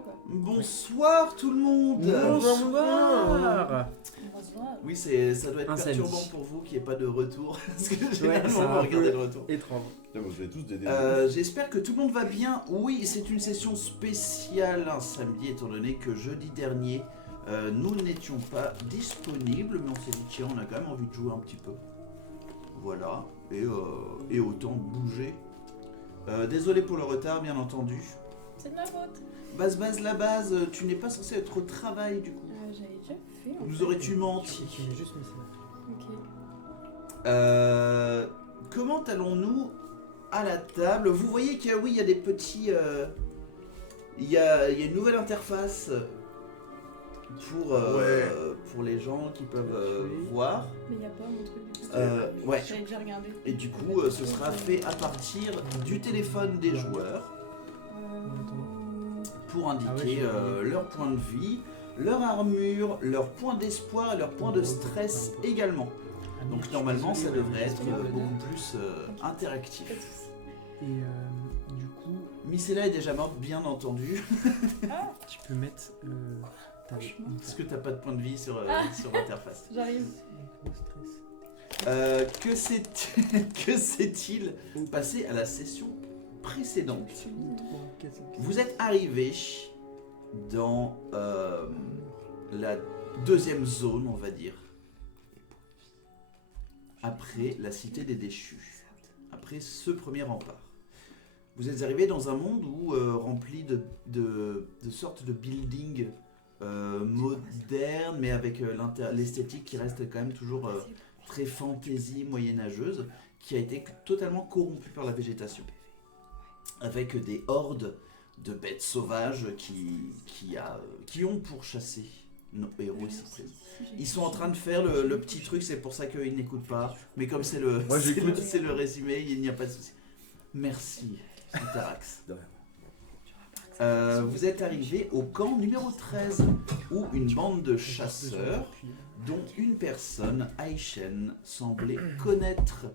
quoi. Bonsoir tout le monde. Bonsoir. Oui, ça doit être Un perturbant samedi. pour vous qu'il n'y ait pas de retour. Parce que Ouais, généralement, ça vous va regardez le retour. Étrange. Putain, moi, je vais tous des J'espère que tout le monde va bien. Oui, c'est une session spéciale un samedi, étant donné que jeudi dernier, nous n'étions pas disponibles, mais on s'est dit, tiens, on a quand même envie de jouer un petit peu. Voilà, et autant bouger. Désolé pour le retard, bien entendu. C'est de ma faute. Base, la base, tu n'es pas censé être au travail, du coup. J'avais déjà fait. En Nous fait. aurais-tu menti? Tu m'as juste mis ça. Ok. Comment allons-nous à la table? Vous voyez qu'il y a, oui, il y a des petits... il y a une nouvelle interface pour les gens qui peuvent voir. Mais il n'y a pas mon truc du coup. Ouais. J'avais déjà regardé. Et du coup, ce sera fait à partir du téléphone des joueurs pour indiquer leur point de vie, leur armure, leur point d'espoir et leur point de stress également. Donc normalement, ça devrait être beaucoup plus interactif. Pas de soucis. Et du coup, Mycella est déjà morte, bien entendu. tu peux mettre ta Franchement. Parce que t'as pas de point de vie sur l'interface. J'arrive. Que s'est-il passé à la session précédente? Vous êtes arrivé dans la deuxième zone, on va dire, après la cité des déchus, après ce premier rempart. Vous êtes arrivé dans un monde où rempli de sortes de buildings modernes, mais avec l'esthétique qui reste quand même toujours très fantaisie moyenâgeuse, qui a été totalement corrompue par la végétation, avec des hordes de bêtes sauvages qui ont pourchassé nos héros ici présents. Ils sont en train de faire le petit truc, c'est pour ça qu'ils n'écoutent pas, mais comme c'est le, Moi, j'écoute. c'est le résumé, il n'y a pas de souci. Merci, Interax. De rien. Vous êtes arrivé au camp numéro 13, où une bande de chasseurs, dont une personne, Aishen, semblait connaître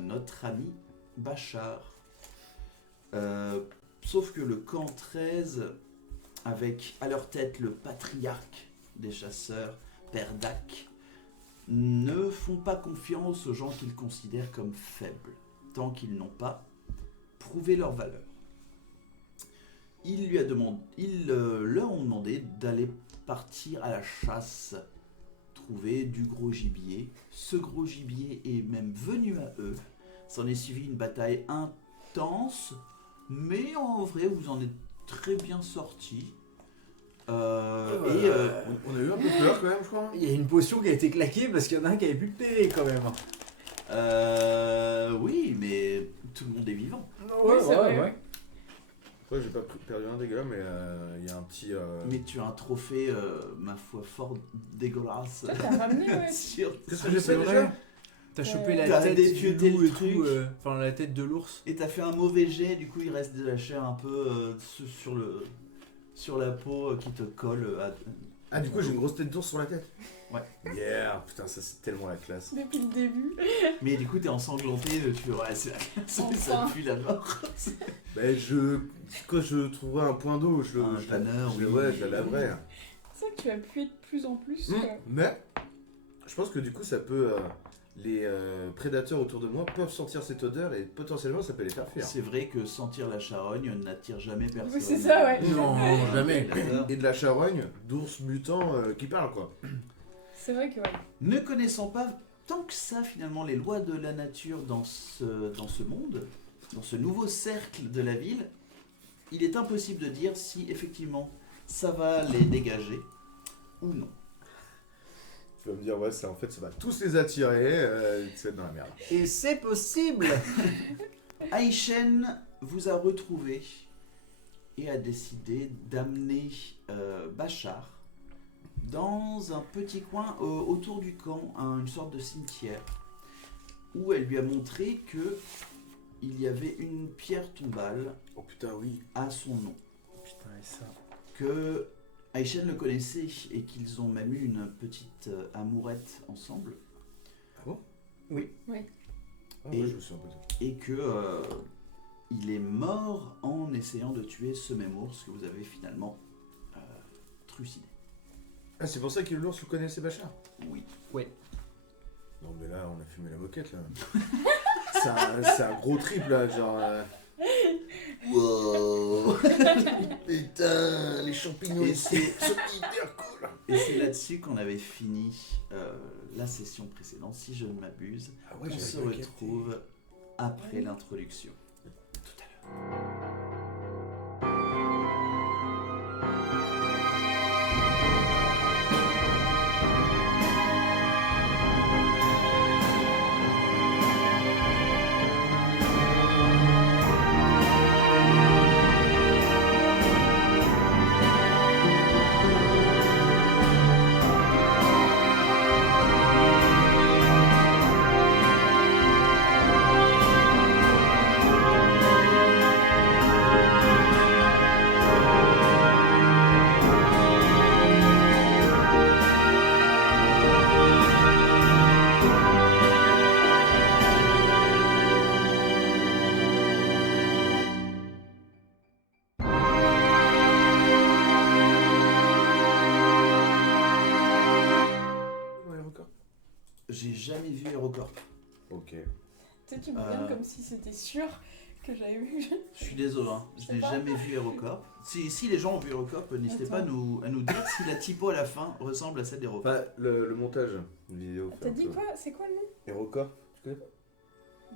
notre ami Bachar. Sauf que le camp 13, avec à leur tête le patriarche des chasseurs, Père Dak, ne font pas confiance aux gens qu'ils considèrent comme faibles, tant qu'ils n'ont pas prouvé leur valeur. Ils leur ont demandé d'aller partir à la chasse, trouver du gros gibier. Ce gros gibier est même venu à eux. S'en est suivi une bataille intense, mais en vrai, vous en êtes très bien sortis. On a eu un peu peur quand même, je crois. Il y a une potion qui a été claquée parce qu'il y en a un qui avait plus de PV quand même. Oui, mais tout le monde est vivant. Oui, c'est vrai. Après, j'ai pas perdu un dégât, mais il y a un petit. Mais tu as un trophée, ma foi, fort dégueulasse. Ça, t'as ramené, ouais. Qu'est-ce que j'ai fait déjà? T'as chopé la T'as tête défieuté du loup le et truc. tout, enfin la tête de l'ours. Et t'as fait un mauvais jet, du coup il reste de la chair un peu sur la peau qui te colle à... Ah, du coup, j'ai une grosse tête d'ours sur la tête. Ouais. Yeah, putain, ça c'est tellement la classe. Depuis le début. Mais du coup t'es ensanglanté, tu fais ouais c'est ça Enfin. pue la mort. Ben, quand je trouverai un point d'eau, je Un le. tanneur, oui. Ouais, je la laverai. C'est vrai que tu as pu être de plus en plus. Mais, je pense que du coup, ça peut. Les prédateurs autour de moi peuvent sentir cette odeur et potentiellement ça peut les faire fuir. C'est vrai que sentir la charogne n'attire jamais personne. Oui, c'est ça, ouais. Non, jamais. Et de la charogne d'ours mutants qui parlent quoi. C'est vrai que, ouais. Ne connaissant pas tant que ça finalement les lois de la nature dans ce monde, dans ce nouveau cercle de la ville, il est impossible de dire si effectivement ça va les dégager ou non. Tu vas me dire, ouais, ça en fait, ça va tous les attirer, tu vas être dans la merde. Et c'est possible. Aishen vous a retrouvé et a décidé d'amener Bachar dans un petit coin autour du camp, une sorte de cimetière, où elle lui a montré que il y avait une pierre tombale Oh putain, oui. à son nom, Putain, et ça. que Aishen le connaissait et qu'ils ont même eu une petite amourette ensemble. Ah bon? Oui. Ouais. Ah, Et- ouais, je me suis un peu. Et que il est mort en essayant de tuer ce même ours que vous avez finalement trucidé. Ah, c'est pour ça que l'ours, vous connaissez Bachar? Oui. Non, mais là, on a fumé la moquette, là. c'est un gros trip, là, genre... Wow. Putain, les champignons Et ici c'est- sont hyper cool. Et c'est là-dessus qu'on avait fini la session précédente, si je ne m'abuse. Ah ouais, On se j'avais pas capté. retrouve après l'introduction. Tout à l'heure. Ouais, record. J'ai jamais vu HeroCorp. Ok. Tu sais, tu me regardes comme si c'était sûr que j'avais vu. Je suis désolé, hein. Je sais n'ai pas. jamais vu HeroCorp. Si les gens ont vu HeroCorp, n'hésitez pas à Attends. nous dire si la typo à la fin ressemble à celle d'HeroCorp. Enfin, le montage, une vidéo. T'as dit quoi? C'est quoi le nom? HeroCorp, tu connais?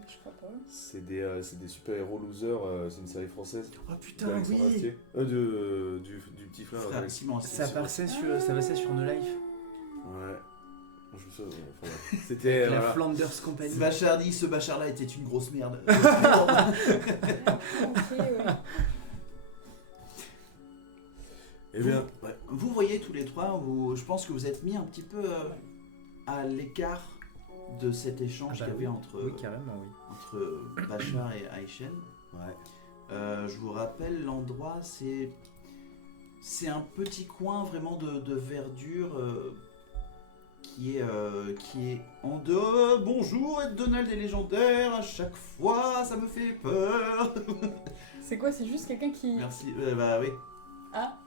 Je crois pas. C'est des super-héros losers, c'est une série française. Oh putain, d'Alexandre oui. Astier. Du petit frère. Frère Alex. Simon, Ça passait sur No Life. Ouais. Je me souviens, enfin, ouais. C'était. La voilà. Flanders Company. Bachardy, ce Bachar-là était une grosse merde. Ok, ouais. Eh bien, ouais. Vous voyez tous les trois, je pense que vous êtes mis un petit peu à l'écart de cet échange qu'il y avait entre, Oui, carrément, oui. entre Bachar et Aïchen. Ouais. Je vous rappelle, l'endroit, c'est un petit coin vraiment de verdure qui est en deux. Bonjour, Ed Donald est légendaire, à chaque fois, ça me fait peur. C'est quoi? C'est juste quelqu'un qui. Merci, bah oui. Ah!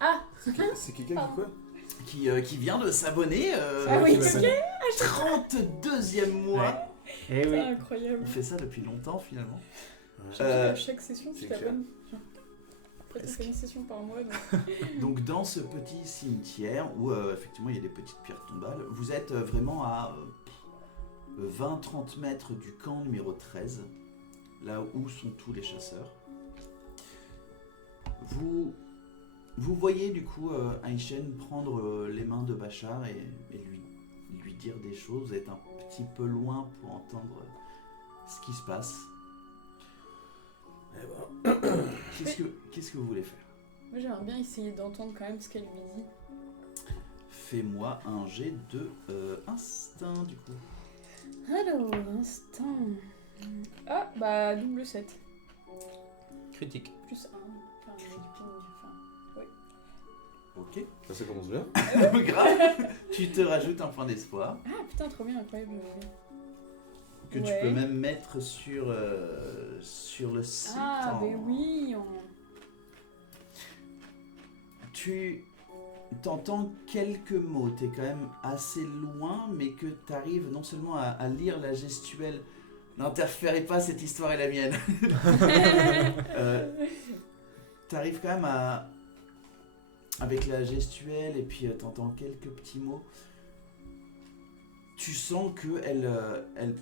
Ah! C'est quelqu'un qui quoi? Qui vient de s'abonner. Ah oui, qui ok! m'appelle. 32e mois. Eh C'est oui. incroyable. On fait ça depuis longtemps finalement. À chaque session, tu c'est t'abonnes. Après, tu fais une session par mois. Donc... Donc dans ce petit cimetière où effectivement il y a des petites pierres tombales, vous êtes vraiment à 20-30 mètres du camp numéro 13, là où sont tous les chasseurs. Vous voyez du coup Aïchen prendre les mains de Bachar et lui dire des choses. Vous êtes un petit peu loin pour entendre ce qui se passe. Eh ben, Qu'est-ce que vous voulez faire? Moi, j'aimerais bien essayer d'entendre quand même ce qu'elle lui dit. Fais-moi un jet de instinct du coup. Alors, instant. Ah, bah, double 7. Critique. Plus 1. Enfin, du ping. Enfin, Ok. ça commence bien. Grave. Tu te rajoutes un point d'espoir ah, putain, trop bien, incroyable. que tu Ouais. peux même mettre sur le site. Ah, mais oui. Tu t'entends quelques mots, t'es quand même assez loin, mais que tu arrives non seulement à lire la gestuelle. N'interférez pas, cette histoire est la mienne. T'arrives quand même avec la gestuelle et puis t'entends quelques petits mots. Tu sens que elle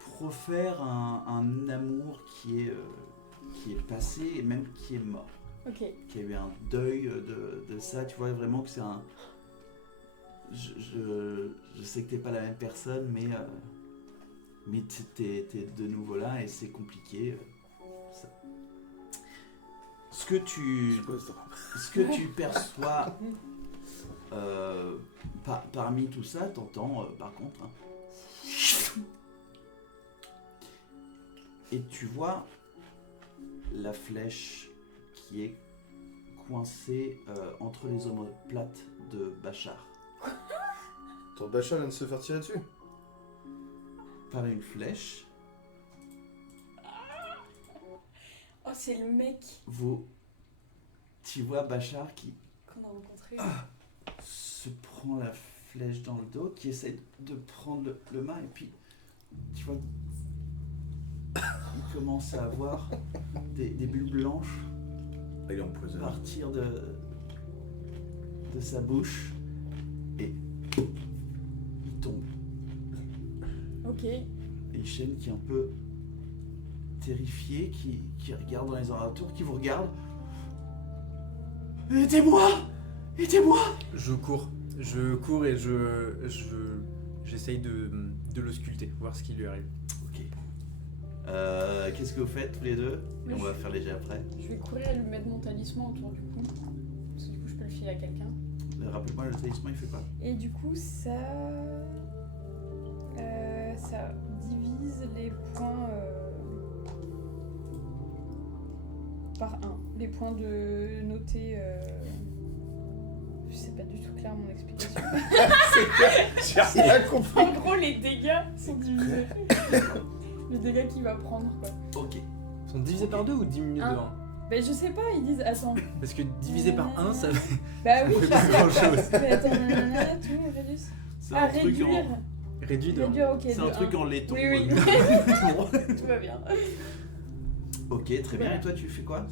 profère un amour qui est passé et même qui est mort. Ok. Qu'il y a eu un deuil de ça. Tu vois vraiment que c'est un... Je sais que t'es pas la même personne, mais t'es de nouveau là et c'est compliqué. Ça. Ce que tu perçois parmi tout ça, t'entends par contre. Et tu vois la flèche qui est coincée entre les omoplates de Bachar. Ton Bachar vient de se faire tirer dessus. Par une flèche. c'est le mec Tu vois Bachar qui qu'on a rencontré. se prend la flèche dans le dos, qui essaie de prendre le main, et puis tu vois, il commence à avoir des bulles blanches Ah, il est empoisonné. partir de sa bouche, et il tombe. Ok. Et Shen qui est un peu terrifié, qui regarde dans les alentours, qui vous regarde. Aidez-moi! Aidez-moi! Je cours et j'essaye de l'ausculter, voir ce qui lui arrive. Ok. Qu'est-ce que vous faites tous les deux? Et on va faire les jets après. Je vais courir et lui mettre mon talisman autour du cou. Parce que du coup, je peux le filer à quelqu'un. Rappelle-moi, le talisman il fait quoi? Et du coup, ça divise les points par 1. Les points de noter. Je sais pas du tout clair mon explication. J'ai rien compris. En gros, les dégâts sont divisés. Les dégâts qu'il va prendre, quoi. Ok. Ils sont divisés par 2 ou diminués de Un. 1? Ben, je sais pas, ils disent. Attends. Parce que divisé par 1, ça Bah oui, fait pas je sais. grand-chose. Mais attends, nanana, tout, réduire. C'est Ah, un truc réduire. Réduit de 1. Réduire, ok. C'est de un truc un. en laiton. Oui, oui. Bon. Tout va bien. Ok, très bien. Et toi, tu fais quoi?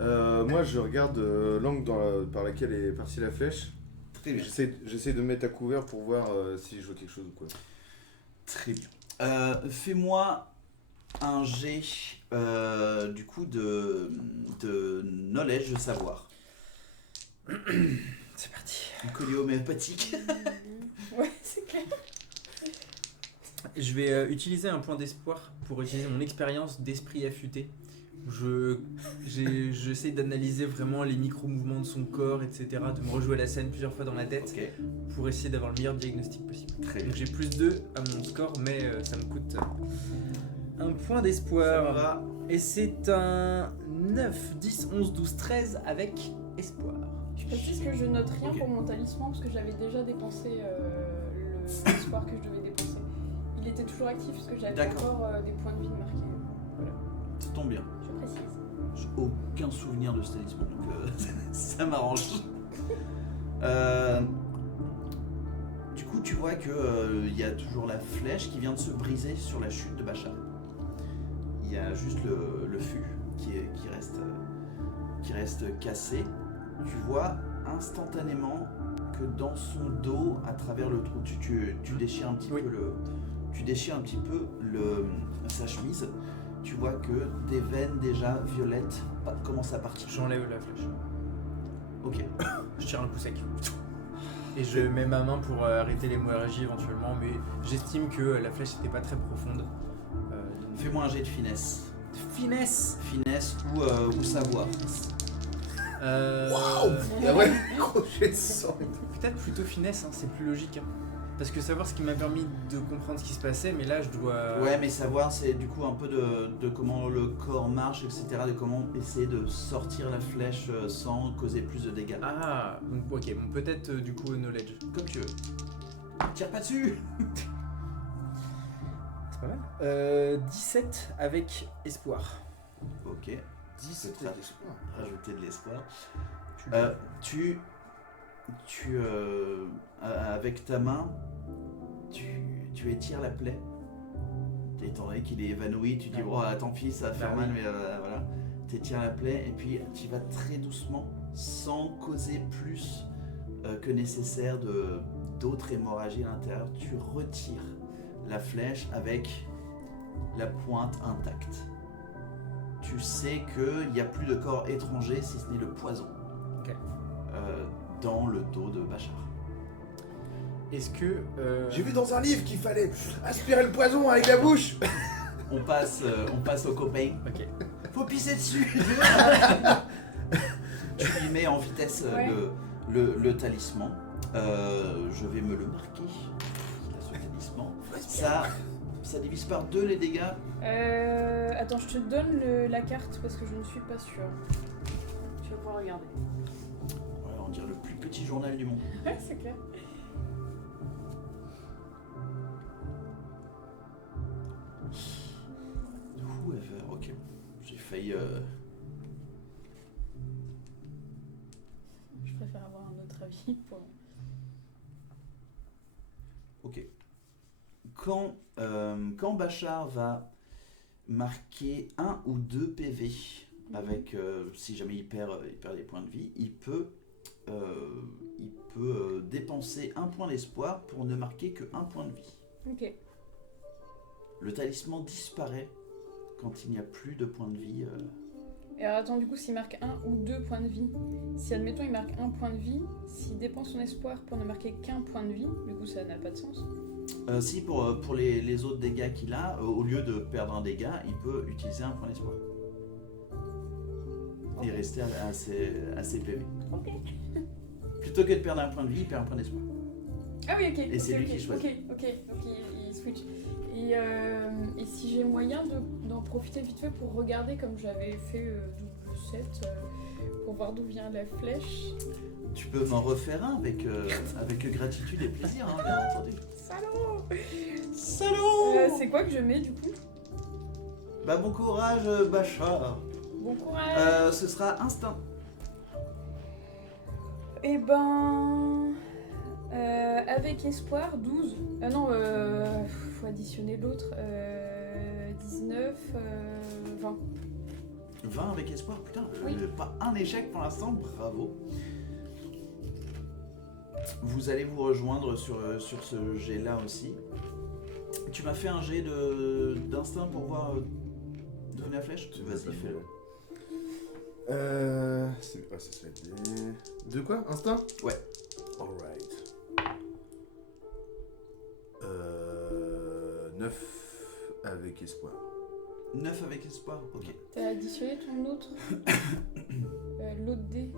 Moi, je regarde l'angle par laquelle est partie la flèche. Très bien. J'essaie de me mettre à couvert pour voir si je vois quelque chose ou quoi. Très bien. Fais-moi un jet du coup de knowledge, de savoir. C'est parti. Un collier homéopathique. Ouais, c'est clair. Je vais utiliser un point d'espoir pour utiliser mon expérience d'esprit affûté. J'essaie d'analyser vraiment les micro-mouvements de son corps, etc. De me rejouer la scène plusieurs fois dans la tête Ok, pour essayer d'avoir le meilleur diagnostic possible. très bien. Donc j'ai plus 2 à mon score, mais ça me coûte un point Ça me d'espoir. va. Et c'est un 9, 10, 11, 12, 13 avec espoir. Je précise que je note rien Ok. pour mon talisman parce que j'avais déjà dépensé l'espoir que je devais dépenser. Il était toujours actif parce que j'avais D'accord. encore des points de vie marqués. Voilà, Ça tombe bien. je précise. J'ai aucun souvenir de ce talisman, donc ça m'arrange. Du coup, tu vois que il y a toujours la flèche qui vient de se briser sur la chute de Bachar. Il y a juste le fût qui reste cassé. Tu vois instantanément que dans son dos, à travers le trou, tu déchires un petit Oui. peu tu déchires un petit peu sa chemise. Tu vois que des veines déjà violettes commencent à partir. J'enlève la flèche. Ok. Je tire un coup sec. Et je mets ma main pour arrêter l'hémorragie éventuellement, mais j'estime que la flèche n'était pas très profonde. Donc- Fais-moi un jet de finesse. Finesse. Finesse ou savoir. Ah ouais, crochet de sang. Peut-être plutôt finesse, hein, c'est plus logique. Hein. Parce que savoir ce qui m'a permis de comprendre ce qui se passait, mais là je dois... Ouais, mais savoir, c'est du coup un peu de comment le corps marche, etc. De comment essayer de sortir la flèche sans causer plus de dégâts. Ah, donc ok, bon, peut-être du coup knowledge. Comme tu veux. Tire pas dessus. C'est pas mal. 17 avec espoir. Ok. 17 C'est avec espoir. Rajouter de l'espoir. Tu- Avec ta main, tu étires la plaie. Étant donné qu'il est évanoui, tu dis, oh, tant pis, ça va faire Bah mal, oui. mais voilà. Tu étires la plaie et puis tu vas très doucement, sans causer plus que nécessaire d'autres hémorragies à l'intérieur. Tu retires la flèche avec la pointe intacte. Tu sais qu'il n'y a plus de corps étranger si ce n'est le poison. Ok. Dans le dos de Bachar. Est-ce que... J'ai vu dans un livre qu'il fallait aspirer le poison avec la bouche. On passe au copain. Ok. Faut pisser dessus. Tu lui mets en vitesse Ouais. le talisman. Je vais me le marquer. Il a ce talisman. Ça divise par 2 les dégâts. Attends, je te donne la carte parce que je ne suis pas sûre. Tu vas pouvoir regarder. Ouais, on dirait le plus petit journal du monde. Ouais, c'est clair. Whoever, ok. J'ai failli vie. Ok. Quand Bachar va marquer 1 ou 2 PV, avec, si jamais il perd des points de vie, il peut dépenser 1 point d'espoir pour ne marquer que 1 point de vie. Ok. Le talisman disparaît quand il n'y a plus de points de vie. Et alors attends, du coup, s'il marque 1 ou 2 points de vie, si admettons il marque 1 point de vie, s'il dépense son espoir pour ne marquer qu'un point de vie, du coup ça n'a pas de sens. Si pour les autres dégâts qu'il a, au lieu de perdre un dégât, il peut utiliser un point d'espoir. Et rester à ses PV. Ok. Plutôt que de perdre un point de vie, il perd un point d'espoir. Ah oui, ok. Et c'est ok, lui qui choisit. Ok, donc il switch. Et si j'ai moyen d'en profiter vite fait pour regarder comme j'avais fait double 7, pour voir d'où vient la flèche. Tu peux m'en refaire un avec gratitude et plaisir, hein, bien entendu. Salaud. Salaud C'est quoi que je mets du coup? Bah bon courage, Bachar. Bon courage. Ce sera instinct. Eh ben... avec espoir, 12. Ah non, faut additionner l'autre. 19, 20. 20 avec espoir, putain, Oui. pas un échec pour l'instant, bravo. Vous allez vous rejoindre sur ce jet là aussi. Tu m'as fait un jet d'instinct pour voir d'où vient la flèche. Vas-y, fais-le. C'est ça. De quoi? Instinct? Ouais. Alright. 9 avec espoir. 9 avec espoir, ok. T'as additionné ton autre l'autre dé.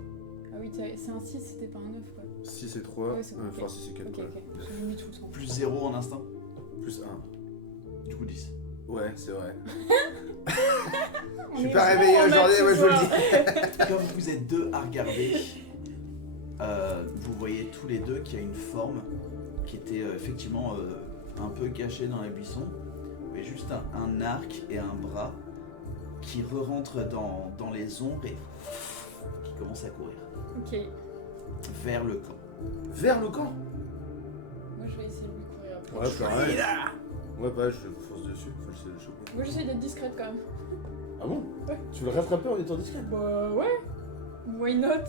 Ah oui, c'est un 6, c'était pas un 9 quoi. 6 et 3, Ouais, c'est bon, enfin ok. 6 et 4. Ok, ouais. ok. J'ai mis tout le temps. Plus 0 en instinct, Plus 1. du coup 10. Ouais, c'est vrai. On Je suis est pas bon réveillé en aujourd'hui, maths moi ce je vous le soir. dis. Comme vous êtes deux à regarder, vous voyez tous les deux qu'il y a une forme qui était effectivement un peu cachée dans la buisson. Vous voyez juste un arc et un bras qui re-rentrent dans les ombres et qui commencent à courir Ok. vers le camp. Vers le camp? Moi je vais essayer de lui courir après. Ouais, pareil. Ouais, bah je fonce dessus, faut essayer de le choper. Moi j'essaie d'être discrète quand même. Ah bon? Ouais. Tu veux le rattraper en étant discret? Bah ouais. Why not?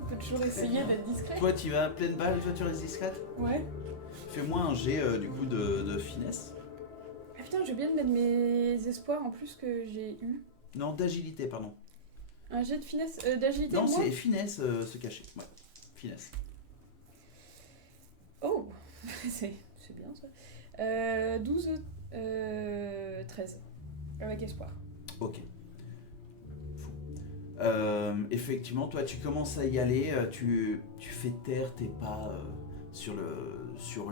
On peut toujours essayer d'être discret. Toi tu vas à pleine balle, toi tu restes discrète. Ouais. Fais-moi un jet du coup de finesse. Ah putain, j'ai oublié de mettre mes espoirs en plus que j'ai eu. Non, d'agilité, pardon. Un jet de finesse, d'agilité Non, moi c'est finesse se cacher. Ouais, finesse. Oh, c'est bien ça. 12, 13. Avec espoir. Ok. Fou. Effectivement, toi, tu commences à y aller, tu fais taire tes pas sur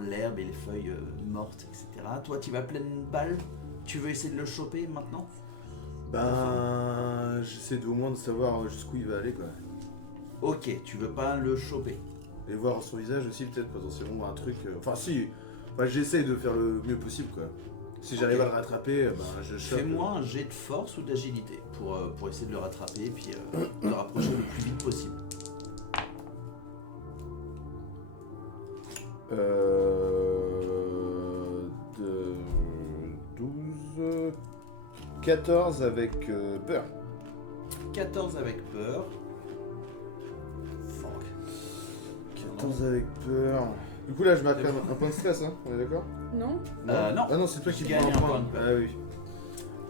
l'herbe et les feuilles mortes, etc. Toi, tu vas pleine balle. Tu veux essayer de le choper maintenant? Ben, j'essaie au moins de savoir jusqu'où il va aller, quoi. Ok, tu veux pas le choper. Et voir son visage aussi, peut-être potentiellement un truc. Enfin, si. Enfin, j'essaie de faire le mieux possible, quoi. Si j'arrive à le rattraper, ben je chope. Fais-moi un jet de force ou d'agilité pour essayer de le rattraper et puis de le rapprocher le plus vite possible. De 12. 14 avec peur. 14 avec peur. Fuck. 14 avec peur. Du coup, là, je marque un point de stress, hein. On est d'accord? Non? Non. Ah non, c'est toi qui Tu prends gagnes un un point. point de peur. Ah oui.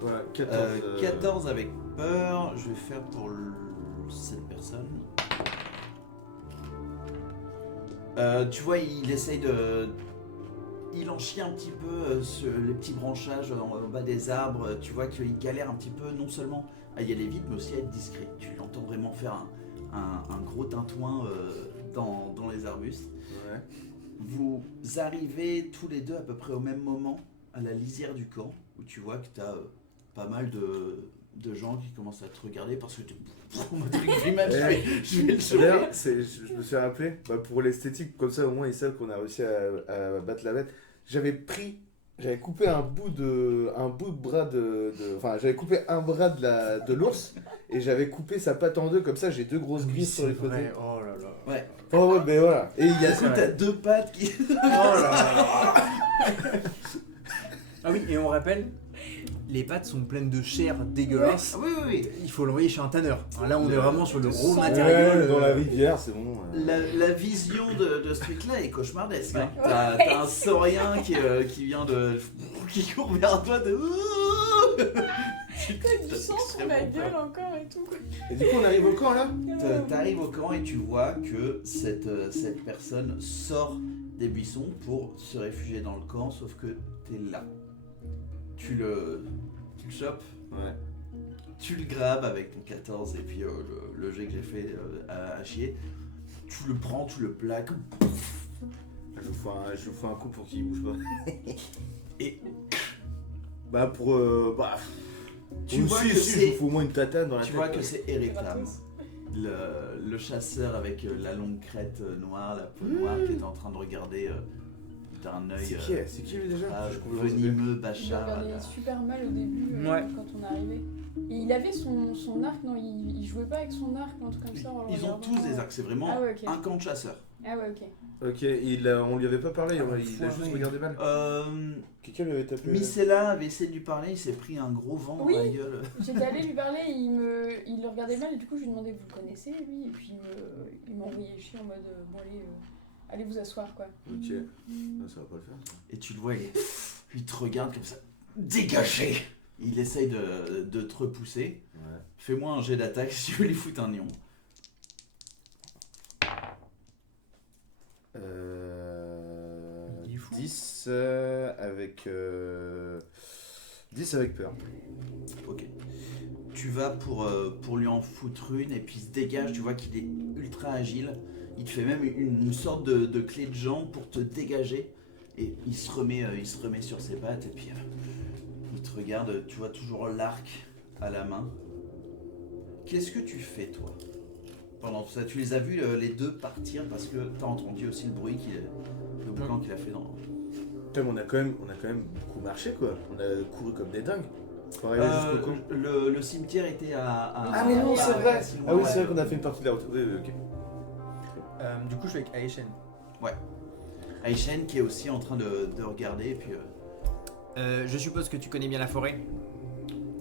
Voilà, 14. 14 avec peur, je vais faire pour cette personne. Tu vois, il essaye de... Il en chie un petit peu sur les petits branchages en bas des arbres. Tu vois qu'il galère un petit peu, non seulement à y aller vite, mais aussi à être discret. Tu l'entends vraiment faire un gros tintouin dans les arbustes. Ouais. Vous arrivez tous les deux à peu près au même moment à la lisière du camp, où tu vois que tu as pas mal de gens qui commencent à te regarder parce que tu je vais le sauver. D'ailleurs, je me suis rappelé, pour l'esthétique, comme ça au moins ils savent qu'on a réussi à battre la bête. J'avais coupé un bout de bras enfin j'avais coupé un bras de l'ours et j'avais coupé sa patte en deux, comme ça j'ai deux grosses griffes sur les côtés. Oh là là. Ouais. Oh ouais, mais voilà. Et il y a Du coup, t'as 2 pattes qui. Oh là là. Ah oui, et on rappelle, les pattes sont pleines de chair dégueulasse. Ah oui, oui, oui. Il faut l'envoyer chez un tanneur. Alors là, on est vraiment sur le gros sang. matériel. dans la rivière, c'est bon. La vision de ce truc-là est cauchemardesque. Hein. Ouais. T'as un saurien qui vient de. qui court vers toi de. T'as du sang sur la gueule encore et tout. Et du coup, on arrive au camp là T'arrives au camp et tu vois que cette personne sort des buissons pour se réfugier dans le camp, sauf que t'es là. Tu le chopes, Ouais. tu le grabes avec ton 14 et puis le jet que j'ai fait à chier. Tu le prends, tu le plaques. Je vous fais un coup pour qu'il bouge pas. Et Bah pour tu vois que je vous c'est fais au moins une tatane dans la tu tête. vois que c'est Erektam, Gratos. le chasseur avec la longue crête noire, la peau noire, qui est en train de regarder d'un œil C'est qui lui déjà Je comprends venimeux, Il bâchard. regardait super mal au début Ouais. quand on est arrivé. Et il avait son arc, non, il jouait pas avec son arc ou un truc comme ça. en le Ils ont regardant. tous des arcs, c'est vraiment Ah ouais, ok. un camp de chasseurs. Ah ouais, ok. Ok, on lui avait pas parlé, il a Enfoiré. juste regardé mal. Quelqu'un lui avait tapé. Misela avait essayé de lui parler, il s'est pris un gros vent Oui. dans la gueule. J'étais allée lui parler, il le regardait mal et du coup je lui demandais vous le connaissez lui et puis il m'a envoyé chier en mode bon allez vous asseoir quoi. Ok, ça va pas le faire. Et tu le vois, il te regarde comme ça. Dégagez. Il essaye de te repousser. Ouais. Fais-moi un jet d'attaque si tu veux lui foutre un néon. Il est fou. 10 avec 10 avec peur. Ok. Tu vas pour lui en foutre une et puis il se dégage, tu vois qu'il est ultra agile. Il te fait même une sorte de clé de jambe pour te dégager. Et il se remet sur ses pattes et puis il te regarde, tu vois toujours l'arc à la main. Qu'est-ce que tu fais toi pendant tout ça? Tu les as vus les deux partir parce que t'as entendu aussi le bruit le boucan qu'il a fait dans... Putain, mais on a quand même beaucoup marché quoi. On a couru comme des dingues. Pour arriver jusqu'au camp. Le cimetière était à Ah mais non, c'est vrai. si loin, Ah oui, ouais. c'est vrai qu'on a fait une partie de la route. Oui, ok. Du coup, je suis avec Aishen. Aishen qui est aussi en train de regarder et puis... Je suppose que tu connais bien la forêt.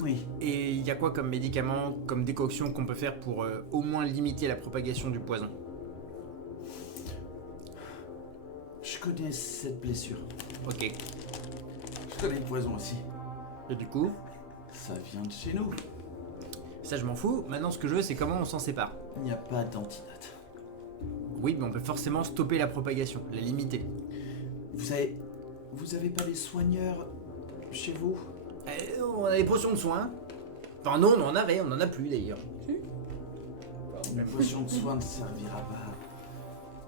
Oui. Et il y a quoi comme médicament, comme décoction qu'on peut faire pour au moins limiter la propagation du poison? Je connais cette blessure. Ok. Je connais le poison aussi. Et du coup, Ça vient de chez nous. ça je m'en fous. Maintenant, ce que je veux, c'est comment on s'en sépare. Il n'y a pas d'antidote. Oui, mais on peut forcément stopper la propagation, la limiter. Vous avez pas des soigneurs chez vous? On a des potions de soins. Enfin non, on en avait, on en a plus d'ailleurs. Une potion de soin ne servira pas.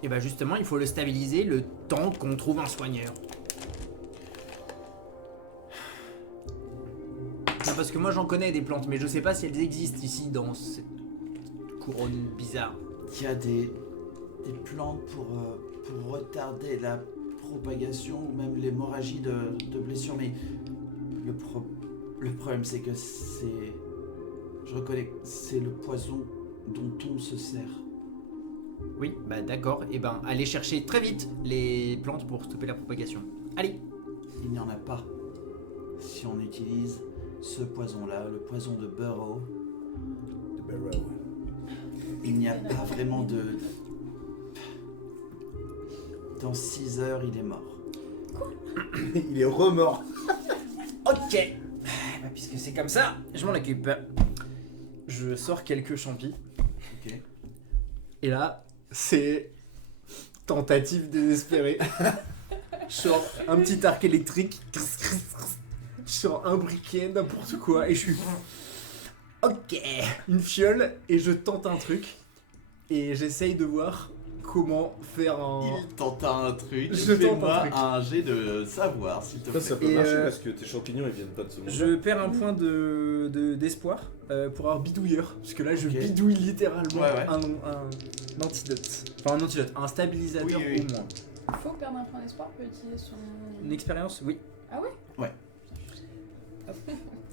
Et bah justement, il faut le stabiliser le temps qu'on trouve un soigneur. Non, parce que moi j'en connais des plantes, mais je sais pas si elles existent ici dans cette couronne bizarre. Il y a des plantes pour retarder la propagation ou même l'hémorragie de blessures, mais le problème c'est que je reconnais que c'est le poison dont on se sert. Oui, bah d'accord. Et ben, allez chercher très vite les plantes pour stopper la propagation. Allez. Il n'y en a pas. Si on utilise ce poison-là, le poison de Burrow, il n'y a pas vraiment de... Dans 6 heures, il est mort. Il est remort. Ok. Bah, puisque c'est comme ça, je m'en occupe. Je sors quelques champis. Ok. Et là, c'est tentative désespérée. Je sors un petit arc électrique. Je sors un briquet, n'importe quoi. Et je suis... Ok. Une fiole. Et je tente un truc. Et j'essaye de voir comment faire un... Il tenta un truc. Je tente un Fais-moi truc. un jet de savoir, s'il te plaît. Ça peut Et, marcher parce que tes champignons ils viennent pas de ce monde. Je perds un point d'espoir pour avoir bidouilleur. Parce que là, je Ok. bidouille littéralement Ouais. un antidote. Enfin, un antidote, un stabilisateur Oui, oui. au moins. Faut perdre un point d'espoir pour utiliser son. Une expérience, oui. Ah ouais? Ouais.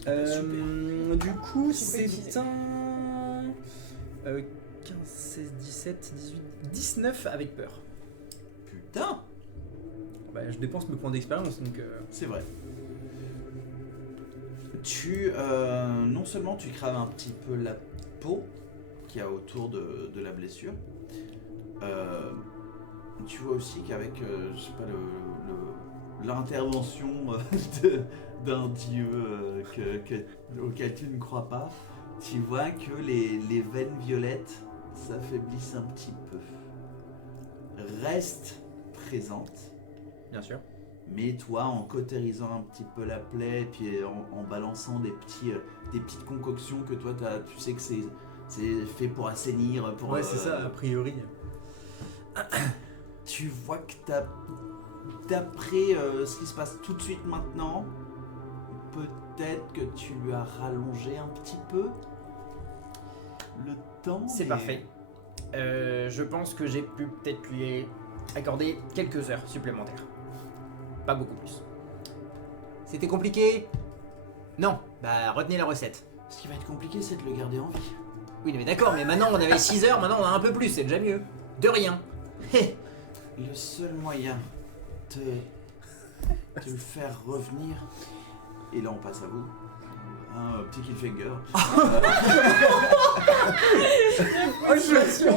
Du coup, J'ai pas utilisé. c'est un 15, 16, 17, 18, 19 avec peur. Putain, Bah, je dépense mes points d'expérience donc. c'est vrai. Non seulement tu crames un petit peu la peau qu'il y a autour de la blessure, tu vois aussi qu'avec, je sais pas, l'intervention d'un dieu auquel tu ne crois pas, tu vois que les veines violettes s'affaiblissent un petit peu. Restent présentes, Bien sûr. mais toi, en cautérisant un petit peu la plaie, et puis en balançant des petites concoctions que toi, tu sais que c'est fait pour assainir, pour... Ouais, c'est ça, a priori. Tu vois que d'après ce qui se passe tout de suite maintenant, peut-être que tu lui as rallongé un petit peu le temps. C'est mais- parfait. Je pense que j'ai pu peut-être lui accorder quelques heures supplémentaires. Pas beaucoup plus. C'était compliqué? Non. Bah, retenez la recette. Ce qui va être compliqué, c'est de le garder en vie. Oui, mais d'accord, mais maintenant on avait 6 heures, maintenant on a un peu plus, c'est déjà mieux. De rien. Hé. Le seul moyen de le faire revenir, et là on passe à vous, un petit cliffhanger. Oh, je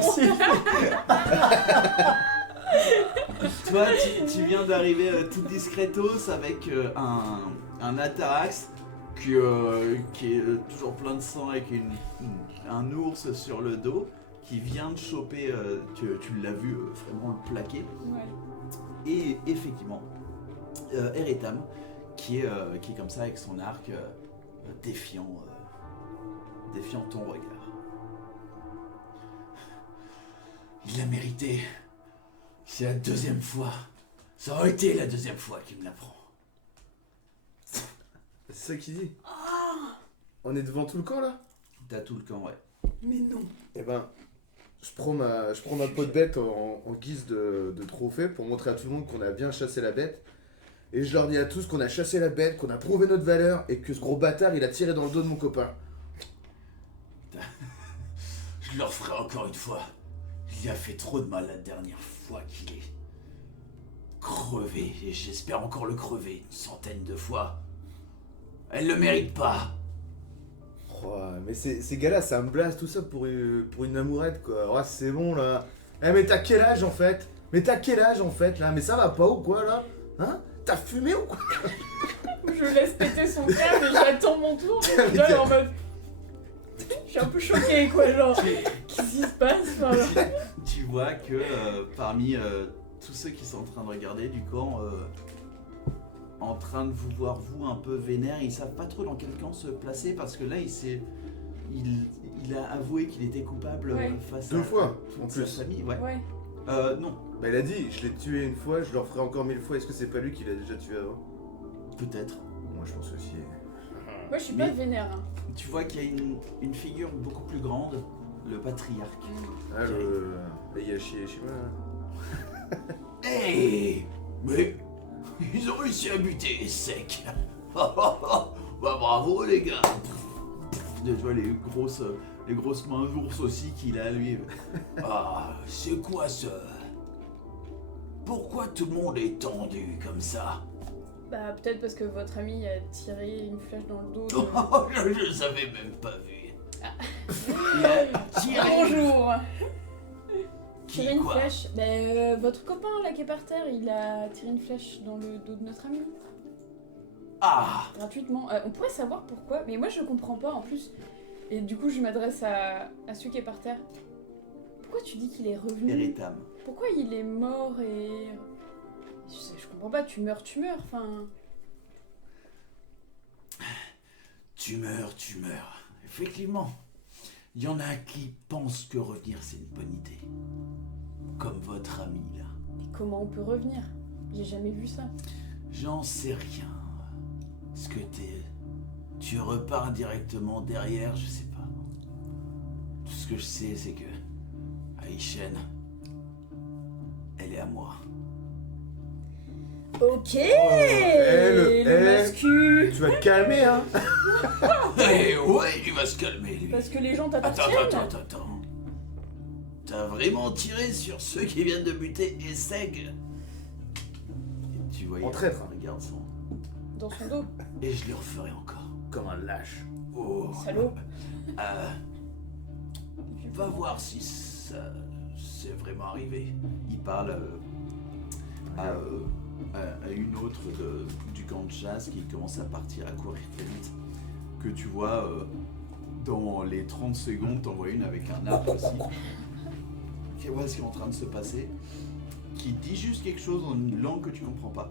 Toi, tu viens d'arriver tout discretos avec un Atarax qui est toujours plein de sang avec un ours sur le dos qui vient de choper, tu l'as vu vraiment le plaquer. Ouais. Et effectivement, Eretam qui est comme ça avec son arc défiant ton regard. Il l'a mérité. C'est la deuxième fois. Ça aurait été la deuxième fois qu'il me l'apprend. C'est ça qu'il dit. On est devant tout le camp là? T'as tout le camp, ouais. Mais non. Eh ben, je prends ma peau de bête en guise de trophée pour montrer à tout le monde qu'on a bien chassé la bête. Et je leur dis à tous qu'on a chassé la bête, qu'on a prouvé notre valeur et que ce gros bâtard il a tiré dans le dos de mon copain. Je le referai encore une fois. Il a fait trop de mal la dernière fois qu'il est crevé. Et j'espère encore le crever une centaine de fois. Elle le mérite pas. Oh, mais ces gars-là, ça me blase tout ça pour une amourette quoi. Oh, c'est bon là. Eh, mais t'as quel âge en fait? Là? Mais ça va pas ou quoi là? Hein? T'as fumé ou quoi? Je laisse péter son câble et j'attends mon tour. Et je donne en mode. Je suis un peu choquée, quoi, genre. Qu'est-ce qui se passe? Enfin, genre. Tu vois que parmi tous ceux qui sont en train de regarder du camp, en train de vous voir vous un peu vénère, ils savent pas trop dans quel camp se placer parce que là il a avoué qu'il était coupable Ouais. face Deux à fois, en sa plus. famille. Ouais. Ouais. Non, Bah il a dit, je l'ai tué une fois, je le referai encore 1000 fois. Est-ce que c'est pas lui qui l'a déjà tué avant? peut-être. Moi je pense aussi. Moi, je suis pas Mais- vénère. Hein. Tu vois qu'il y a une figure beaucoup plus grande, le patriarche. Ah le Yashi Eshima là. Hey, mais ils ont réussi à buter sec. Bah bravo les gars. Tu vois les grosses mains d'ours aussi qu'il a lui. Ah, c'est quoi ça? Pourquoi tout le monde est tendu comme ça? Bah, peut-être parce que votre ami a tiré une flèche dans le dos. Je les avais même pas vus. Il a tiré. Bonjour. Qui, Tirer une quoi? flèche. Votre copain là qui est par terre, il a tiré une flèche dans le dos de notre ami. Ah, Gratuitement. On pourrait savoir pourquoi, mais moi je comprends pas en plus. Et du coup, je m'adresse à celui qui est par terre. Pourquoi tu dis qu'il est revenu? Eretam. Pourquoi il est mort et. Je comprends pas, tu meurs, enfin. Tu meurs. Effectivement, il y en a qui pensent que revenir c'est une bonne idée. Comme votre ami là. Mais comment on peut revenir? J'ai jamais vu ça. J'en sais rien. Est-ce que tu repars directement derrière? Je sais pas. Tout ce que je sais, c'est que Aïchen, elle est à moi. Ok. le- le mascu. Tu vas te calmer hein. Eh ouais, il va se calmer lui. Parce que les gens Attends. t'appartiennent. Attends. t'as vraiment tiré sur ceux qui viennent de buter Esseg. Et tu vois, En traître. regarde son... Dans son dos. Et je le referai encore. Comme un lâche. Oh. Salaud. Va voir si ça c'est vraiment arrivé. Il parle à une autre du camp de chasse qui commence à partir, à courir très vite. Que tu vois dans les 30 secondes, t'en vois une avec un arc aussi. Qui voit ce qui est en train de se passer. Qui dit juste quelque chose dans une langue que tu comprends pas.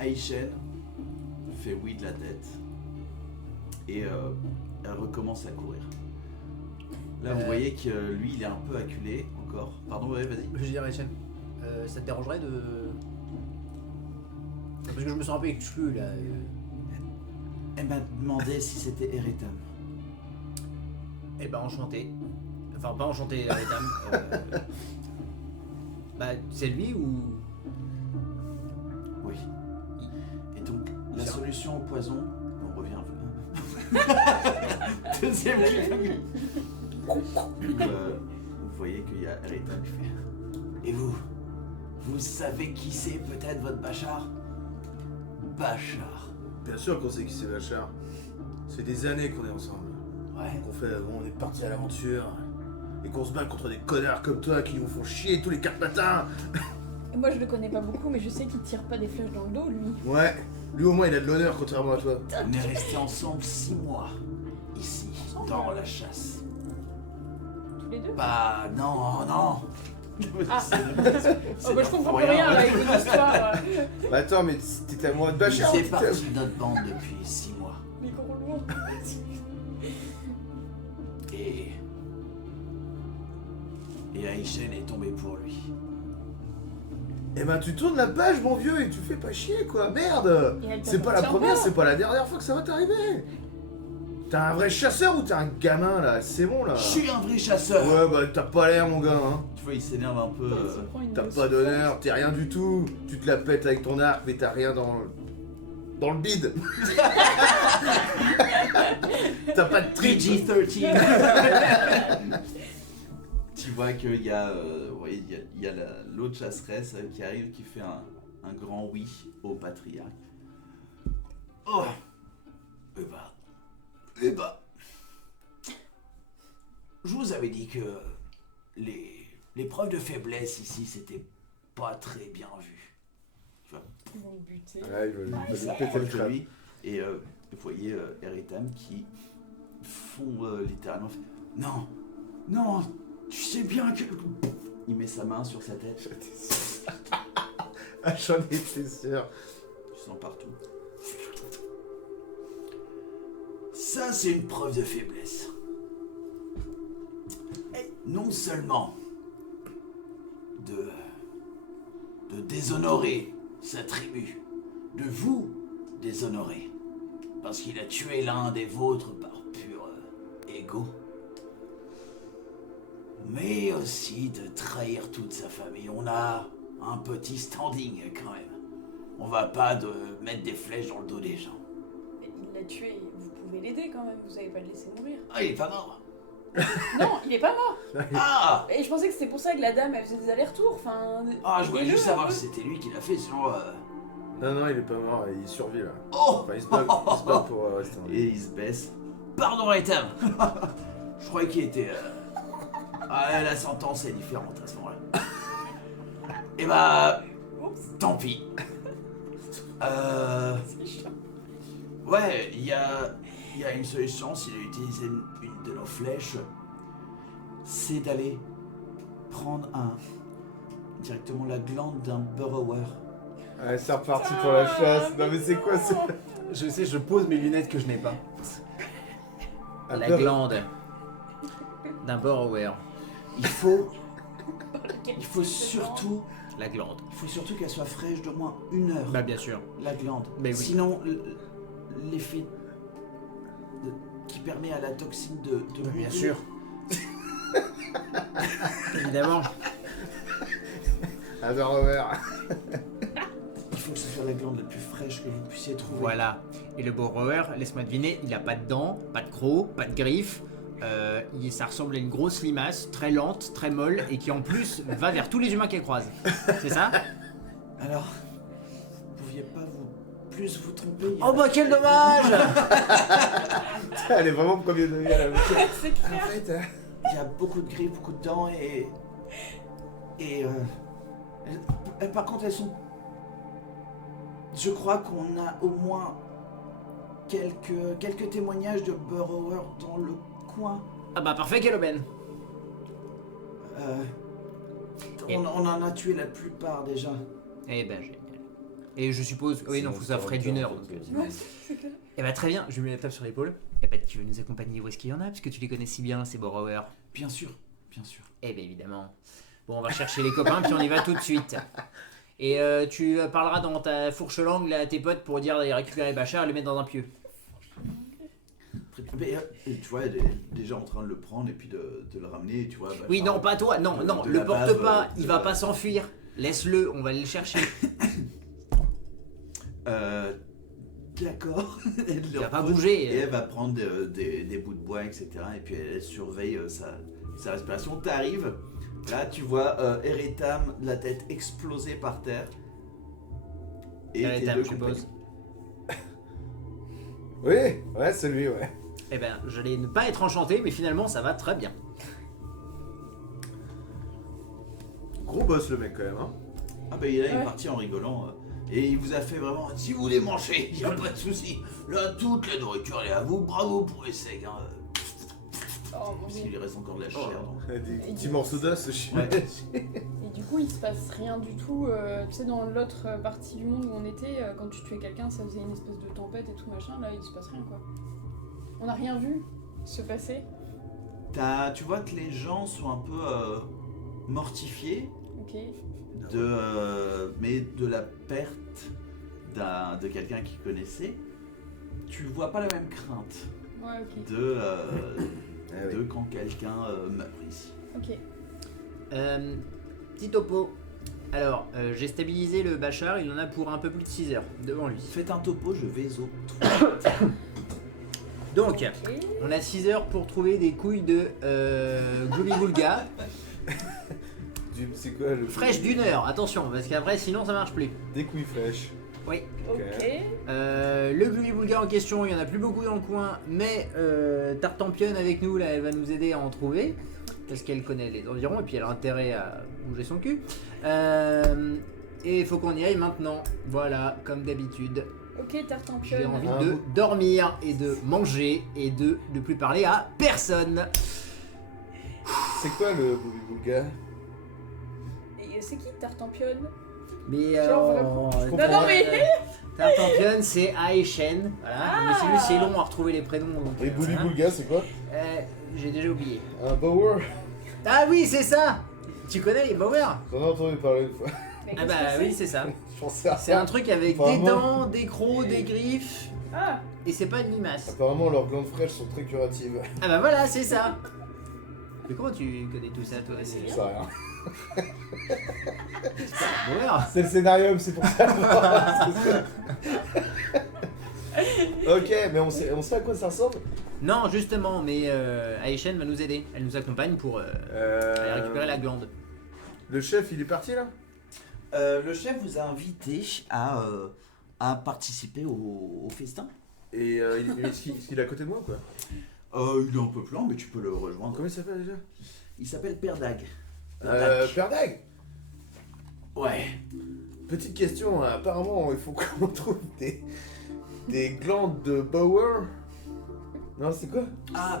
Aishen fait oui de la tête. Et elle recommence à courir. Là, vous voyez que lui, il est un peu acculé encore. Pardon, ouais, vas-y. Je dirais, Etienne, ça te dérangerait de. Parce que je me sens un peu exclu là. Elle m'a demandé si c'était Eretam. Eh ben, enchanté. Enfin, pas enchanté, Eretam. Bah, c'est lui ou. Oui. Et donc, la solution au poison, on revient un peu. Deuxième film. Vous voyez qu'il y a Eretam qui fait. Et vous savez qui c'est peut-être votre Bachar? Bachar. Bien sûr qu'on sait qui c'est Bachar. C'est des années qu'on est ensemble. Ouais. On est parti à l'aventure. Et qu'on se bat contre des connards comme toi qui nous font chier tous les 4 matins. Moi je le connais pas beaucoup, mais je sais qu'il tire pas des flèches dans le dos, lui. Ouais. Lui au moins il a de l'honneur contrairement à toi. On est restés ensemble 6 mois. Ici, dans la chasse. Tous les deux. Bah non. Ah. C'est Oh bah je comprends pour plus rien avec une histoire. Bah attends, mais t'étais amoureux de Il Bachar ou fait t'étais- partie de notre bande depuis 6 mois. Micro lourd. Et Aishen est tombé pour lui. Eh ben tu tournes la page mon vieux et tu fais pas chier quoi, merde. Et elle C'est pas la t'appartient première, pas. c'est pas la dernière fois que ça va t'arriver. T'es un vrai chasseur ou t'es un gamin là? C'est bon là. Je suis un vrai chasseur. Ouais bah t'as pas l'air mon gars hein. Tu vois, il s'énerve un peu. Elle se prend une T'as grosse pas d'honneur, t'es rien du tout. Tu te la pètes avec ton arc mais t'as rien dans le bide. T'as pas de trip. PG-13. Tu vois qu'il y a, il y a l'autre chasseresse qui arrive, qui fait un grand oui au patriarche. Oh. Eh bah. Je vous avais dit que les preuves de faiblesse ici, c'était pas très bien vu. Tu vois, Ils vont le buter. Ouais, il va lui péter le proche de crâne. lui. Et vous voyez Eretam qui font littéralement. Non, tu sais bien que. Il met sa main sur sa tête. Ah, j'en étais sûr. Tu sens partout. Ça, c'est une preuve de faiblesse. Et non seulement de déshonorer sa tribu, de vous déshonorer, parce qu'il a tué l'un des vôtres par pur égo, mais aussi de trahir toute sa famille. On a un petit standing quand même. On va pas mettre des flèches dans le dos des gens. Mais il l'a tué, vous pouvez l'aider quand même, vous allez pas le laisser mourir. Ah, il est pas mort. Non, il est pas mort. Ah, Et je pensais que c'était pour ça que la dame elle faisait des allers-retours. Enfin. je voulais aidez-le juste un savoir peu. si c'était lui qui l'a fait, sinon... Non, il est pas mort, il survit là. Oh. Enfin, il se bat pour rester en vie. Et il se baisse. Pardon, Etam. Je croyais qu'il était... la sentence est différente à ce moment-là. Eh bah... Oups, Tant pis. c'est chiant. Ouais, il y a une solution s'il a utilisé une de nos flèches. C'est d'aller prendre directement la glande d'un burrower. Ouais, c'est reparti pour la chasse. Non mais c'est quoi ça? Je sais, je pose mes lunettes que je n'ai pas. La glande d'un borrower. Il faut surtout... La glande. Il faut surtout qu'elle soit fraîche d'au moins 1 heure, Bah, bien sûr. la glande. Mais oui. Sinon, l'effet qui permet à la toxine de Bien muter. sûr. Évidemment. Un Overover. Il faut que ce soit la glande la plus fraîche que vous puissiez trouver. Voilà. Et le borrower, laisse-moi deviner, il a pas de dents, pas de crocs, pas de griffes, Ça ressemble à une grosse limace, très lente, très molle, et qui en plus va vers tous les humains qu'elle croise. C'est ça? Alors, vous pouviez pas plus vous tromper. Oh bah quel dommage! Elle est vraiment premier degré la meuf. C'est En clair. fait, il y a beaucoup de griffes, beaucoup de dents par contre, elles sont. Je crois qu'on a au moins quelques témoignages de burrowers dans le coin. Ah bah parfait, Keloben. On en a tué la plupart déjà. Eh ben génial. Et je suppose, oui non, ça ferait d'une heure. Donc, Ouais, c'est clair. eh ben très bien, je lui mets la table sur l'épaule. Eh ben tu veux nous accompagner où est-ce qu'il y en a, puisque tu les connais si bien, ces borrowers. Bien sûr, bien sûr. Eh ben évidemment. Bon, on va chercher les copains, puis on y va tout de suite. Et tu parleras dans ta fourche langue là, à tes potes pour dire d'aller récupérer Bachar et le mettre dans un pieu. Mais, tu vois, elle est déjà en train de le prendre et puis de le ramener, tu vois. Oui, non, pas toi, non, non, de le la porte bave, pas, de il va la- pas s'enfuir. Laisse-le, on va aller le chercher. D'accord. Elle Il le va pas repose bouger. Et elle va prendre des bouts de bois, etc. Et puis elle surveille sa respiration. T'arrives, là tu vois Eretam, la tête explosée par terre. Et tes Eretam, deux je suppose. compagnons. Oui, ouais, c'est lui, ouais. Eh ben, j'allais ne pas être enchanté, mais finalement ça va très bien. Gros boss le mec quand même, hein. Ah bah il est Ouais. parti en rigolant. Et il vous a fait vraiment, si vous voulez manger, il n'y a pas de souci. Là, toute la nourriture elle est à vous, bravo pour les secs. Hein. Oh, mon Parce Dieu. qu'il lui reste encore de la chair. donc. Des Et petits du- morceaux d'os, ce chien. Ouais. Et du coup, il se passe rien du tout. Tu sais, dans l'autre partie du monde où on était, quand tu tuais quelqu'un, ça faisait une espèce de tempête et tout machin. Là, il se passe rien, quoi. On n'a rien vu se passer. Tu vois que les gens sont un peu mortifiés, Ok. mais de la perte de quelqu'un qu'ils connaissaient. Tu vois pas la même crainte Ouais, ok. Ah oui. de quand quelqu'un meurt ici. Ok. Petit topo. Alors, j'ai stabilisé le Bachar, il en a pour un peu plus de 6 heures devant lui. Faites un topo, je vais au Donc, Ok. on a 6 heures pour trouver des couilles de Gloubi-Boulga. C'est quoi le. Fraîche d'une heure, attention, parce qu'après sinon ça marche plus. Des couilles fraîches. Oui. Ok. Le Gloubi-Boulga en question, il y en a plus beaucoup dans le coin, mais Tartampion avec nous, là, elle va nous aider à en trouver. Parce qu'elle connaît les environs et puis elle a intérêt à bouger son cul. Et il faut qu'on y aille maintenant. Voilà, comme d'habitude. Ok, Tartampion. J'ai envie Ah, de bon. dormir et de manger et de ne plus parler à personne. C'est quoi le Bobby Boulga? Et c'est qui Tartampion? Mais Genre vraiment, je comprends. Non, non, mais. Tartampion, c'est Aishen. Voilà. Mais c'est lui, c'est long à retrouver les prénoms. Donc, Et Bobby voilà. Boulga, c'est quoi? J'ai déjà oublié. Un Bower? Ah oui, c'est ça. Tu connais les Bauer? J'en ai entendu parler une fois. Mais Ah qu'est-ce bah que oui, c'est ça. J'en sais rien. C'est un truc avec des Apparemment. dents, des crocs, des griffes, Ah, et c'est pas une limace. Apparemment, leurs glandes fraîches sont très curatives. Ah bah voilà, c'est ça. Mais comment tu connais tout ça, toi? C'est J'en bien. sais rien. Bauer. C'est le scénario, c'est pour ça. Ok, mais on sait à quoi ça ressemble. Non, justement, mais Aishen va nous aider. Elle nous accompagne pour aller récupérer la glande. Le chef, il est parti là? Le chef vous a invité à participer au festin. Et il est à côté de moi, quoi. Il est un peu plus lent, mais tu peux le rejoindre. Comment il s'appelle déjà? Il s'appelle Perdag. Père Dag. Ouais. Petite question, apparemment, il faut qu'on trouve des glandes de Bauer. Non, c'est quoi? Ah.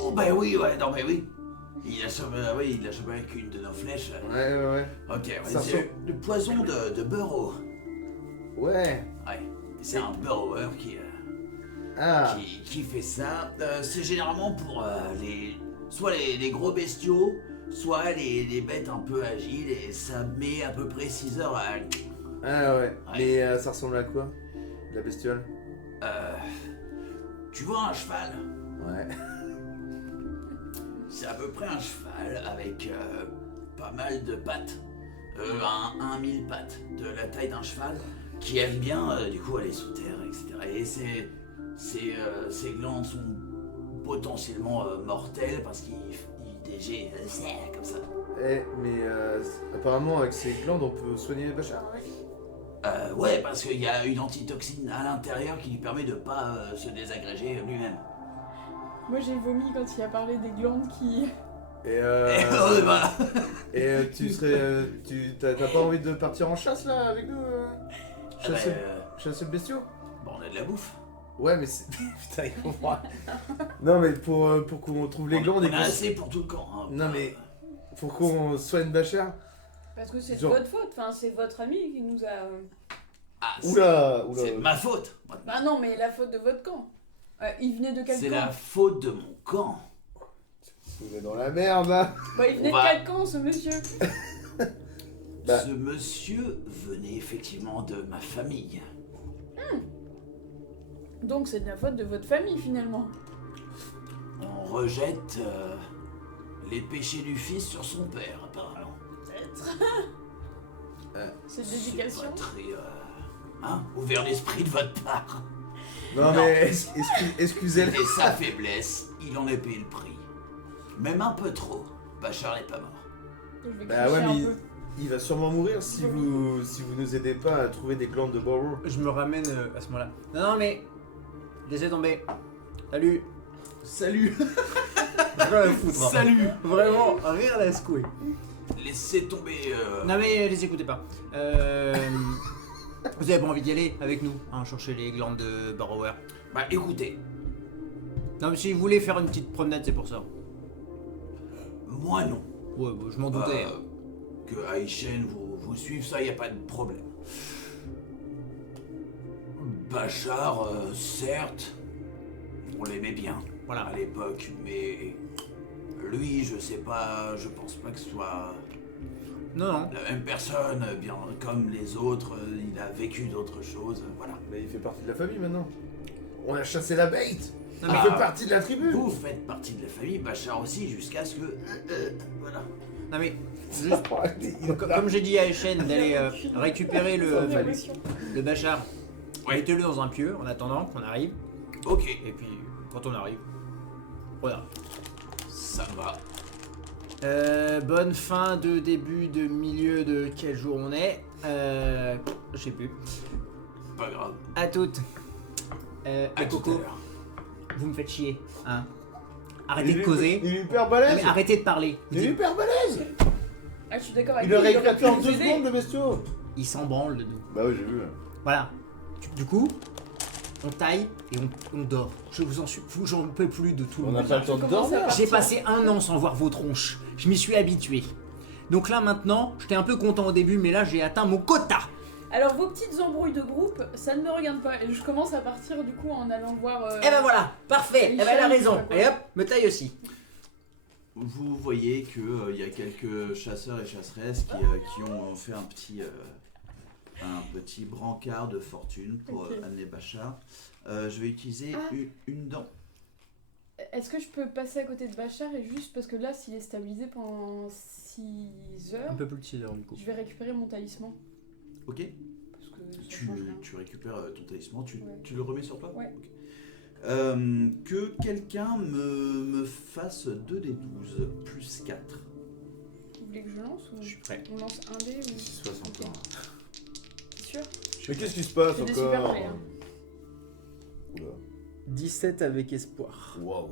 Oh, bah oui, ouais, non, mais oui. Il a chopé avec une de nos flèches. Ouais. Ok, ouais, Ça c'est ressemble- le poison de Burrow. Ouais. Ouais. C'est un Burrower Ah. qui fait ça. C'est généralement pour soit les gros bestiaux, soit les bêtes un peu agiles, et ça met à peu près 6 heures à. Ah ouais. Mais ça ressemble à quoi? La bestiole? Tu vois un cheval? Ouais. C'est à peu près un cheval avec pas mal de pattes. Un 1000 pattes, de la taille d'un cheval, qui aime bien du coup aller sous terre, etc. Et ses glandes sont potentiellement mortel parce qu'il DG comme ça. Mais apparemment, avec ces glandes, on peut soigner Bachar. Ouais, parce qu'il y a une antitoxine à l'intérieur qui lui permet de pas se désagréger lui-même. Moi j'ai vomi quand il a parlé des glandes qui... T'as pas envie de partir en chasse là avec nous chasser le bestiau? Bon, on a de la bouffe. Ouais, mais c'est. Putain, il comprend. Non, mais pour qu'on trouve les glandes et On a qu'on. assez pour tout le camp. Hein, Non, mais. Pour qu'on soigne Bachar. Parce que c'est de Genre- votre faute, enfin c'est votre ami qui nous a... Ah, Oula. c'est de ma faute. Bah non, mais la faute de votre camp. Il venait de quel C'est camp la faute de mon camp. On est dans la merde là. Bah il venait On va- de quel camp ce monsieur? Bah. Ce monsieur venait effectivement de ma famille. Donc c'est de la faute de votre famille finalement. On rejette les péchés du fils sur son père, apparemment. Peut-être. Cette C'est dédication. pas très ouvert d'esprit de votre part. Non, Non. mais excusez-le. C'était sa faiblesse, il en a payé le prix. Même un peu trop. Bachar n'est pas mort. Je vais Bah cracher ouais, un mais peu. il va sûrement mourir si vous nous aidez pas à trouver des glandes de Borrow. Je me ramène à ce moment-là. Non, mais. Laissez tomber. Salut. Salut. Rien à foutre. Salut. Vraiment, rien à la secouer. Laissez tomber. Non, mais les écoutez pas. Vous avez pas envie d'y aller avec nous, hein, chercher les glandes de Borrower? Bah écoutez, Non, mais si vous voulez faire une petite promenade, c'est pour ça. moi non. Ouais, bah, je m'en doutais. Que Aishen vous suive, ça y a pas de problème. Bachar, certes, on l'aimait bien Voilà. à l'époque, mais lui, je sais pas, je pense pas que ce soit Non, non. la même personne, bien comme les autres, il a vécu d'autres choses, voilà. Mais il fait partie de la famille maintenant. On a chassé la bête. Non, Il mais, fait partie de la tribu. Vous faites partie de la famille, Bachar aussi, jusqu'à ce que... voilà. non, mais juste, comme j'ai dit à Echen d'aller récupérer le Bachar, Ouais. mettez-le dans un pieu en attendant qu'on arrive. Ok, Et puis, quand on arrive, voilà. ça me va. Bonne fin de début de milieu de quel jour on est. Je sais plus. Pas grave. À toutes. À Et tout à Coco, l'heure. vous me faites chier, hein. Arrêtez de causer. Il est hyper Non, balèze. mais arrêtez de parler. Il est hyper balèze. Ah je suis d'accord avec Il aurait lui, éclaté pu en nous 2 aider. secondes le bestiau. Il s'en branle de nous. Bah oui, j'ai vu. Voilà. Du coup, on taille et on dort. Je vous en suis, j'en peux plus de tout le On n'a monde. pas le temps de Comment ça dormir. va? J'ai passé 1 an sans voir vos tronches. Je m'y suis habitué. Donc là maintenant, j'étais un peu content au début, mais là j'ai atteint mon quota. Alors vos petites embrouilles de groupe, ça ne me regarde pas. Et je commence à partir du coup en allant voir... Eh ben voilà, parfait. Eh ben elle a raison. Michel, Et hop, me taille aussi. Vous voyez que il y a quelques chasseurs et chasseresses qui ont fait un petit brancard de fortune pour Ok. amener Bachar. Je vais utiliser Ah. une dent. Est-ce que je peux passer à côté de Bachar et juste parce que là s'il est stabilisé pendant 6 heures, Un peu plus de 6 heures du coup. je vais récupérer mon talisman. Ok. Parce que ça Tu, change rien. tu récupères ton talisman, Ouais. tu le remets sur toi. Ouais. Ok. Que quelqu'un me fasse 2d12 plus 4. Vous voulez que je lance ou Je suis prêt. on lance un dé ou... 60 ans. T'es sûr? Mais qu'est-ce qui se passe C'est des super encore jets, hein. Oula. 17 avec espoir. Waouh.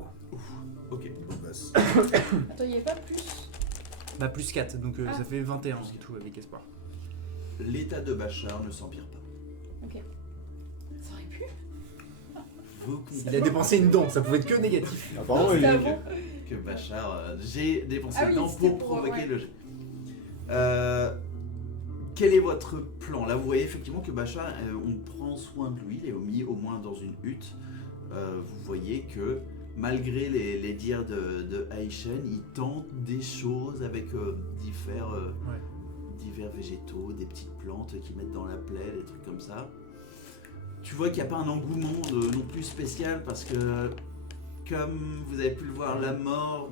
Ok. Basse. Attends, il n'y avait pas plus? Bah plus 4, donc Ah. ça fait 21 en tout avec espoir. L'état de Bachar ne s'empire pas. Ok. Ça aurait pu? Vous Il a dépensé une dent, ça pouvait être que négatif. Apparemment, il C'était est. avant. que Bachar, j'ai dépensé Ah oui, le temps c'était pour pour, provoquer ouais. le jet. Quel est votre plan? Là, vous voyez effectivement que Bachar, on prend soin de lui, il est mis au moins dans une hutte. Vous voyez que malgré les dires de Aishen, il tente des choses avec divers végétaux, des petites plantes qu'ils mettent dans la plaie, des trucs comme ça. Tu vois qu'il n'y a pas un engouement non plus spécial parce que, comme vous avez pu le voir, la mort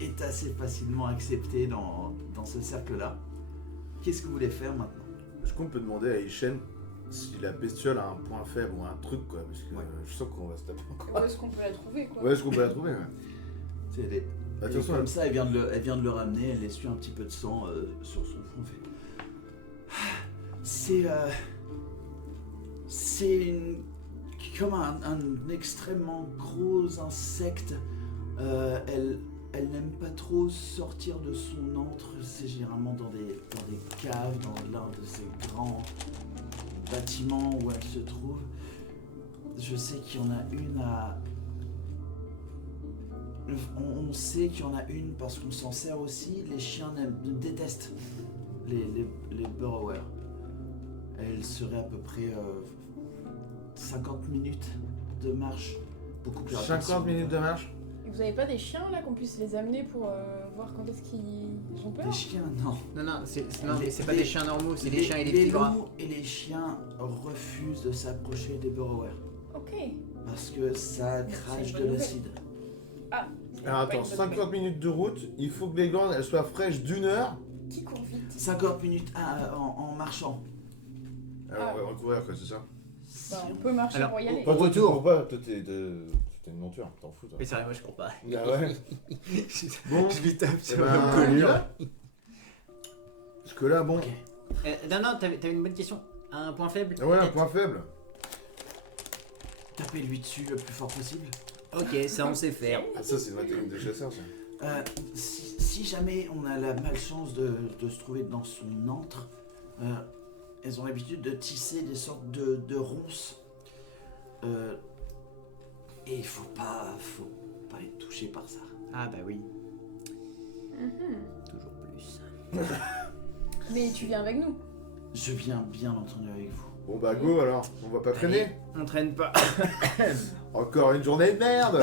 est assez facilement acceptée dans ce cercle-là. Qu'est-ce que vous voulez faire maintenant? Est-ce qu'on peut demander à Ishen si la bestiole a un point faible ou un truc, quoi. Parce que Ouais. je sens qu'on va se taper encore. Où est-ce qu'on peut la trouver, quoi? Ouais, est-ce qu'on peut la trouver, ouais. C'est des- Bah, Et de toute façon, comme ça, elle vient de le ramener, elle essuie un petit peu de sang sur son front. C'est comme un extrêmement gros insecte. Elle n'aime pas trop sortir de son antre. C'est généralement dans des caves, dans l'un de ces grands bâtiments où elle se trouve. Je sais qu'il y en a une à... On sait qu'il y en a une parce qu'on s'en sert aussi. Les chiens détestent les burrowers. Elle serait à peu près 50 minutes de marche. Beaucoup plus rapide. 50 minutes de marche. Et vous avez pas des chiens là qu'on puisse les amener pour voir quand est-ce qu'ils ont peur? Des chiens, non. Non, c'est pas Les- des chiens normaux, c'est des chiens et des les petits bras. loups et les chiens refusent de s'approcher des burrowers Ok. parce que ça C'est crache une de bonne l'acide. Ah. Alors attends, 50 minutes de route, il faut que les glandes elles soient fraîches d'une heure. Qui court vite? 50 minutes en marchant. Alors Ah. on va recourir, quoi, c'est ça. Bah, on peut marcher Alors, pour y aller. Au Toi, tu retour. cours pas, toi t'es une monture, t'en fous toi. Mais c'est vrai, moi je cours pas. Ah ouais. Bon, Je lui tape eh sur ben, la on y collure. va. Parce que là, bon. Ok. Non, t'avais une bonne question. Un point faible Ah ouais, un peut-être point faible. Tapez-lui dessus le plus fort possible. Ok, ça on sait faire. Ah, ça, c'est ma technique de chasseur, ça. Si jamais on a la malchance de se trouver dans son antre, elles ont l'habitude de tisser des sortes de ronces. Et il faut pas être touché par ça. Ah bah oui, Mhm. toujours plus. Mais tu viens avec nous. Je viens bien entendu avec vous. Bon bah go alors, on va pas traîner. On traîne pas. Encore une journée de merde.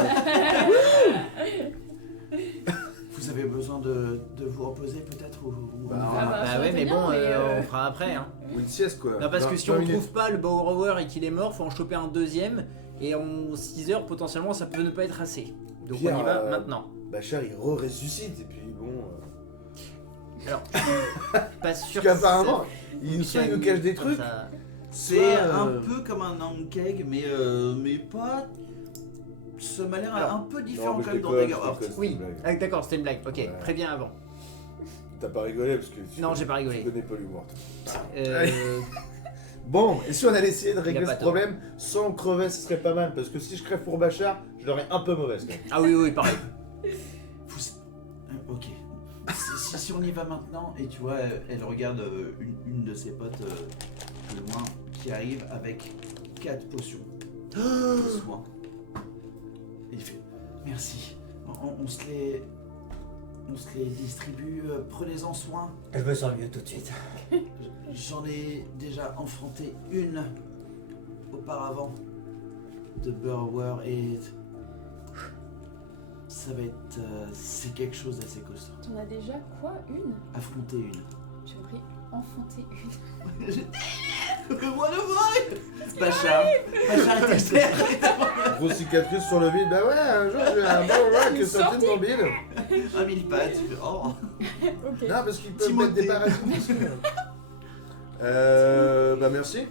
Vous avez besoin de vous reposer peut-être ou Bah, on Ah va- bah, ça Bah ouais, aurait mais été bon, bien, mais, on fera après. Hein. Ou une sieste quoi. Non, parce que 20 si on 20 minutes. trouve pas le borrower et qu'il est mort, faut en choper un deuxième. Et en 6 heures, potentiellement, ça peut ne pas être assez. Donc Pierre, on y va maintenant. Bachar il re-ressuscite et puis bon. Alors, pas sûr Parce qu'apparemment, ça soit il nous cache des comme trucs. ça. C'est soit, un peu comme un Ankeg, mais pas. Ça m'a l'air Alors, un peu différent mais quand je même dans déconne, Daggerheart. je déconne. Oui, C'est une blague. ah, d'accord, c'était une blague. Ok, Ouais. préviens avant. T'as pas rigolé parce que. Non, j'ai pas rigolé. Tu connais pas l'humour. Euh, Bon, et si on allait essayer de régler Y a pas ce tort. problème sans crever, ce serait pas mal. Parce que si je crève pour Bachar, je l'aurais un peu mauvaise quand même. Ah oui, pareil. Ok. Si on y va maintenant, et tu vois, elle regarde une de ses potes plus loin qui arrive avec 4 potions de soin. Et il fait merci. On se les distribue, prenez-en soin. Je me sens mieux tout de suite. J'en ai déjà enfanté une auparavant de Burrower et ça va être c'est quelque chose d'assez costaud. T'en as déjà quoi? Une? Affronter une. J'ai compris enfanter une. What the fuck? Bachar est expert. Grosse cicatrice sur le bide. Bah ouais, un jour j'ai un bon roi qui est sorti de mon bide. Un mille pattes. Oh. Ok. Non, parce qu'ils peuvent Timothée. mettre des parasites. Bah merci.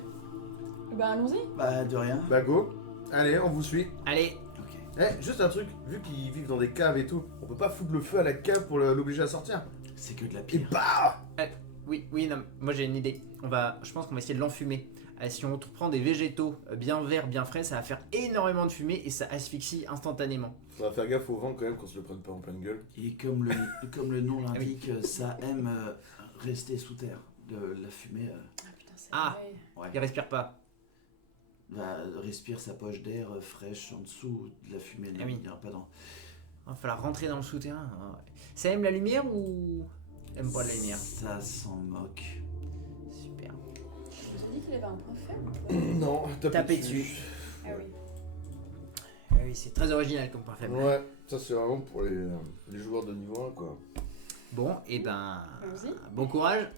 Bah allons-y. Bah de rien. Bah go. Allez, on vous suit. Allez, Ok. Eh, juste un truc, vu qu'ils vivent dans des caves et tout, on peut pas foutre le feu à la cave pour l'obliger à sortir. C'est que de la Et pierre. bah oui, non, moi j'ai une idée. Je pense qu'on va essayer de l'enfumer. Si on prend des végétaux bien verts, bien frais, ça va faire énormément de fumée et ça asphyxie instantanément. Faudra faire gaffe au vent quand même qu'on se le prenne pas en pleine gueule. Et comme le nom l'indique, ça aime rester sous terre. La fumée Ah putain, c'est Ah. vrai. Il respire pas. respire sa poche d'air fraîche en dessous de la fumée. Ah oui. Il n'ira pas dans. Il va falloir rentrer dans le souterrain. Ah ouais. Ça aime la lumière ou aime pas la lumière? Ça s'en moque. Super. Je vous ai dit qu'il avait un point faible. Non, Tapez dessus. Ah oui. Ah oui, c'est très original comme point faible. Ouais, ça c'est vraiment pour les joueurs de niveau 1 quoi. Bon, et ben. Allons-y. Bon courage.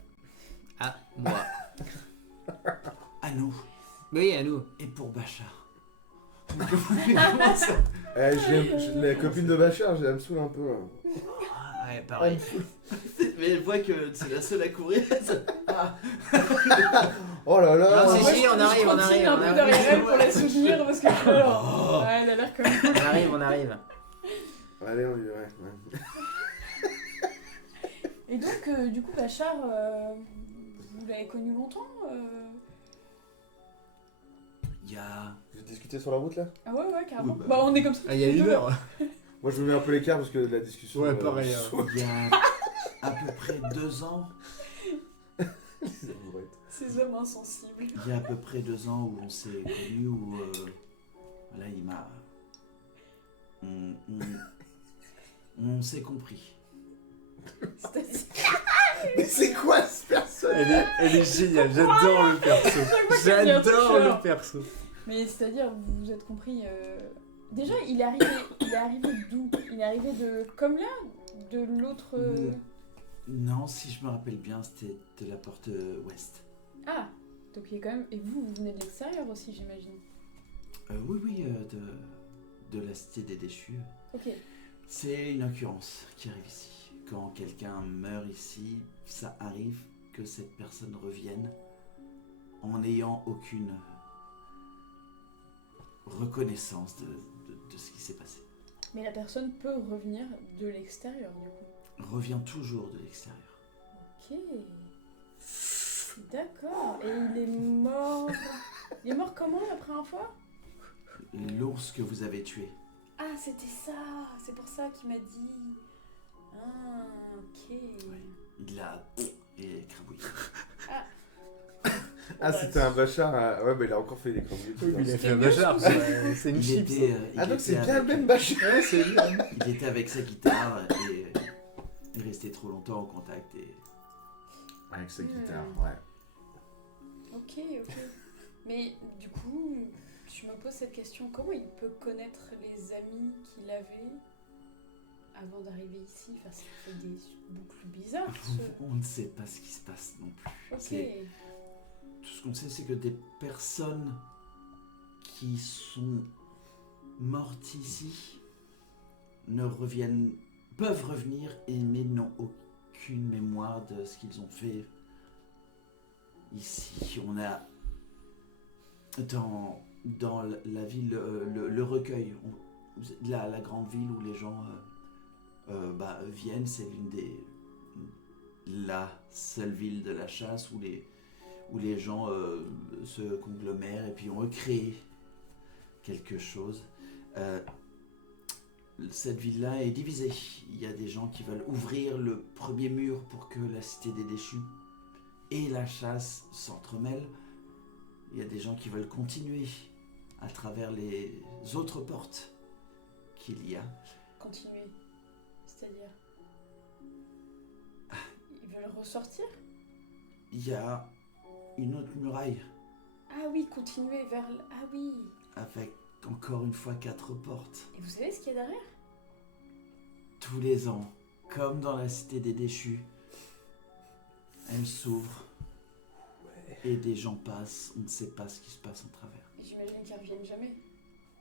À moi. À nous Oui, à nous. et pour Bachar. La copine de Bachar, elle me saoule un peu. Hein. Ah, ouais, pareil. Mais elle voit que c'est la seule à courir. Oh là là. Non, Moi, si, je- on je arrive, on continue arrive, un on peu arrive. derrière elle pour la soutenir parce que je suis là, genre, ouais, elle a l'air comme ça. On arrive. Allez, on y va. Ouais. Et donc, du coup, Bachar, vous l'avez connu longtemps Il y a. Vous discutez sur la route là? Ah ouais, carrément. Oui, bah, on est comme ça. Ah, il y a tous les une deux. heure. Moi je me mets un peu l'écart parce que la discussion. Ouais, pareil, Il y a à peu près 2 ans. Ces hommes insensibles. Il y a à peu près 2 ans où on s'est connus, où là il m'a. On s'est compris. C'est-à-dire, Mais c'est quoi ce personnage? Elle est géniale, j'adore le perso. fois qu'il y a un truc, J'adore genre. le perso. mais c'est-à-dire, vous vous êtes compris. Déjà, il est arrivé d'où? Il est arrivé de. Comme là? De l'autre. Non, si je me rappelle bien, c'était de la porte ouest. Ah! Donc il est quand même. Et vous venez de l'extérieur aussi, j'imagine. Oui, de la cité des déchus. Ok. C'est une occurrence qui arrive ici. Quand quelqu'un meurt ici, ça arrive que cette personne revienne en n'ayant aucune reconnaissance de ce qui s'est passé. Mais la personne peut revenir de l'extérieur, du coup. Revient toujours de l'extérieur. Ok. D'accord. Et il est mort. Il est mort comment la première fois? L'ours que vous avez tué. Ah, c'était ça. C'est pour ça qu'il m'a dit. Ah, ok. Il l'a écrabouillé. Ah, c'était un Bachar. Ouais, mais il a encore fait des conneries. Oui, mais il a fait un mieux, Bachar, ce que c'est une Il chips. était, Ah, il donc c'est était bien le avec- même Bachar. Ouais, c'est bien. Il était avec sa guitare et est resté trop longtemps en contact et Avec sa guitare, Hmm. ouais. Ok. Mais du coup, je me pose cette question. Comment il peut connaître les amis qu'il avait avant d'arriver ici? Enfin, ça fait des boucles bizarres. on ne sait pas ce qui se passe non plus. Ok. C'est- Tout ce qu'on sait, c'est que des personnes qui sont mortes ici peuvent revenir mais n'ont aucune mémoire de ce qu'ils ont fait ici. On a dans la ville le recueil, la grande ville où les gens viennent, c'est la seule ville de la chasse où les gens se conglomèrent et puis ont créé quelque chose. Cette ville-là est divisée. Il y a des gens qui veulent ouvrir le premier mur pour que la cité des déchus et la chasse s'entremêlent. Il y a des gens qui veulent continuer à travers les autres portes qu'il y a. Continuer. C'est-à-dire. Ils veulent ressortir? Il y a une autre muraille Ah oui, continuer vers. Ah oui. avec encore une fois 4 portes. Et vous savez ce qu'il y a derrière? Tous les ans, comme dans la cité des déchus, elle s'ouvre et des gens passent. On ne sait pas ce qui se passe en travers. Et j'imagine qu'ils reviennent jamais.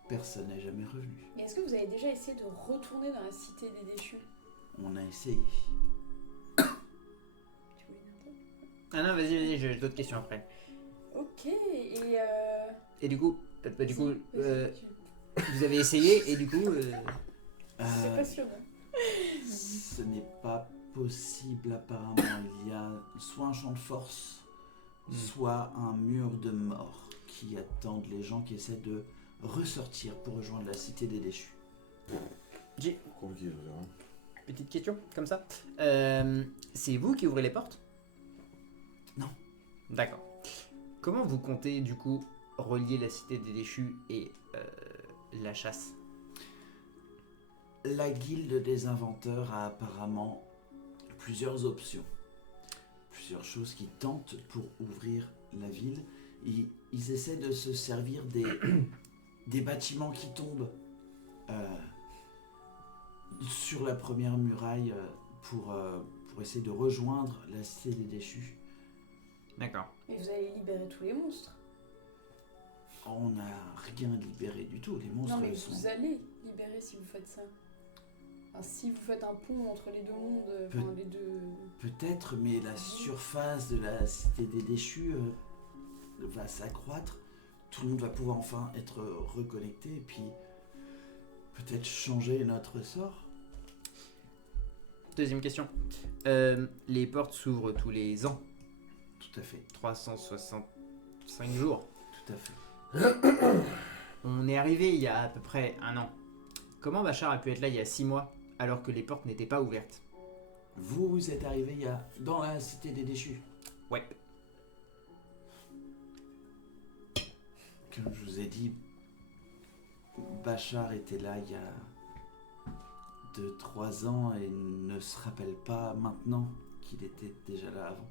Personne n'est jamais revenu. Mais est-ce que vous avez déjà essayé de retourner dans la cité des déchus? On a essayé. Tu voulais dire un Ah non, vas-y, j'ai d'autres questions après. truc? Ok, et Et du coup, vas-y, vous avez essayé et du coup, c'est Euh, passionnant. ce n'est pas possible apparemment. Il y a soit un champ de force, soit un mur de mort qui attendent les gens qui essaient de ressortir pour rejoindre la cité des déchus. Compliqué, je veux dire, hein. petite question comme ça. C'est vous qui ouvrez les portes? Non. D'accord. Comment vous comptez du coup relier la cité des déchus et la chasse? La guilde des inventeurs a apparemment plusieurs options. Plusieurs choses qui tentent pour ouvrir la ville. Ils essaient de se servir des bâtiments qui tombent sur la première muraille pour essayer de rejoindre la cité des déchus. D'accord. Mais vous allez libérer tous les monstres. On n'a rien libéré du tout. Les monstres Non, mais sont... vous allez libérer si vous faites ça. Enfin, si vous faites un pont entre les deux mondes, les deux... Peut-être, mais la surface de la cité des déchus va s'accroître. Tout le monde va pouvoir enfin être reconnecté et puis peut-être changer notre sort. Deuxième question. Les portes s'ouvrent tous les ans, Tout à fait, 365 jours. tout à fait. On est arrivé il y a à peu près un an. Comment Bachar a pu être là il y a 6 mois alors que les portes n'étaient pas ouvertes? Vous êtes arrivé dans la cité des déchus. Ouais. Comme je vous ai dit, Bachar était là il y a 2-3 ans et ne se rappelle pas maintenant qu'il était déjà là avant.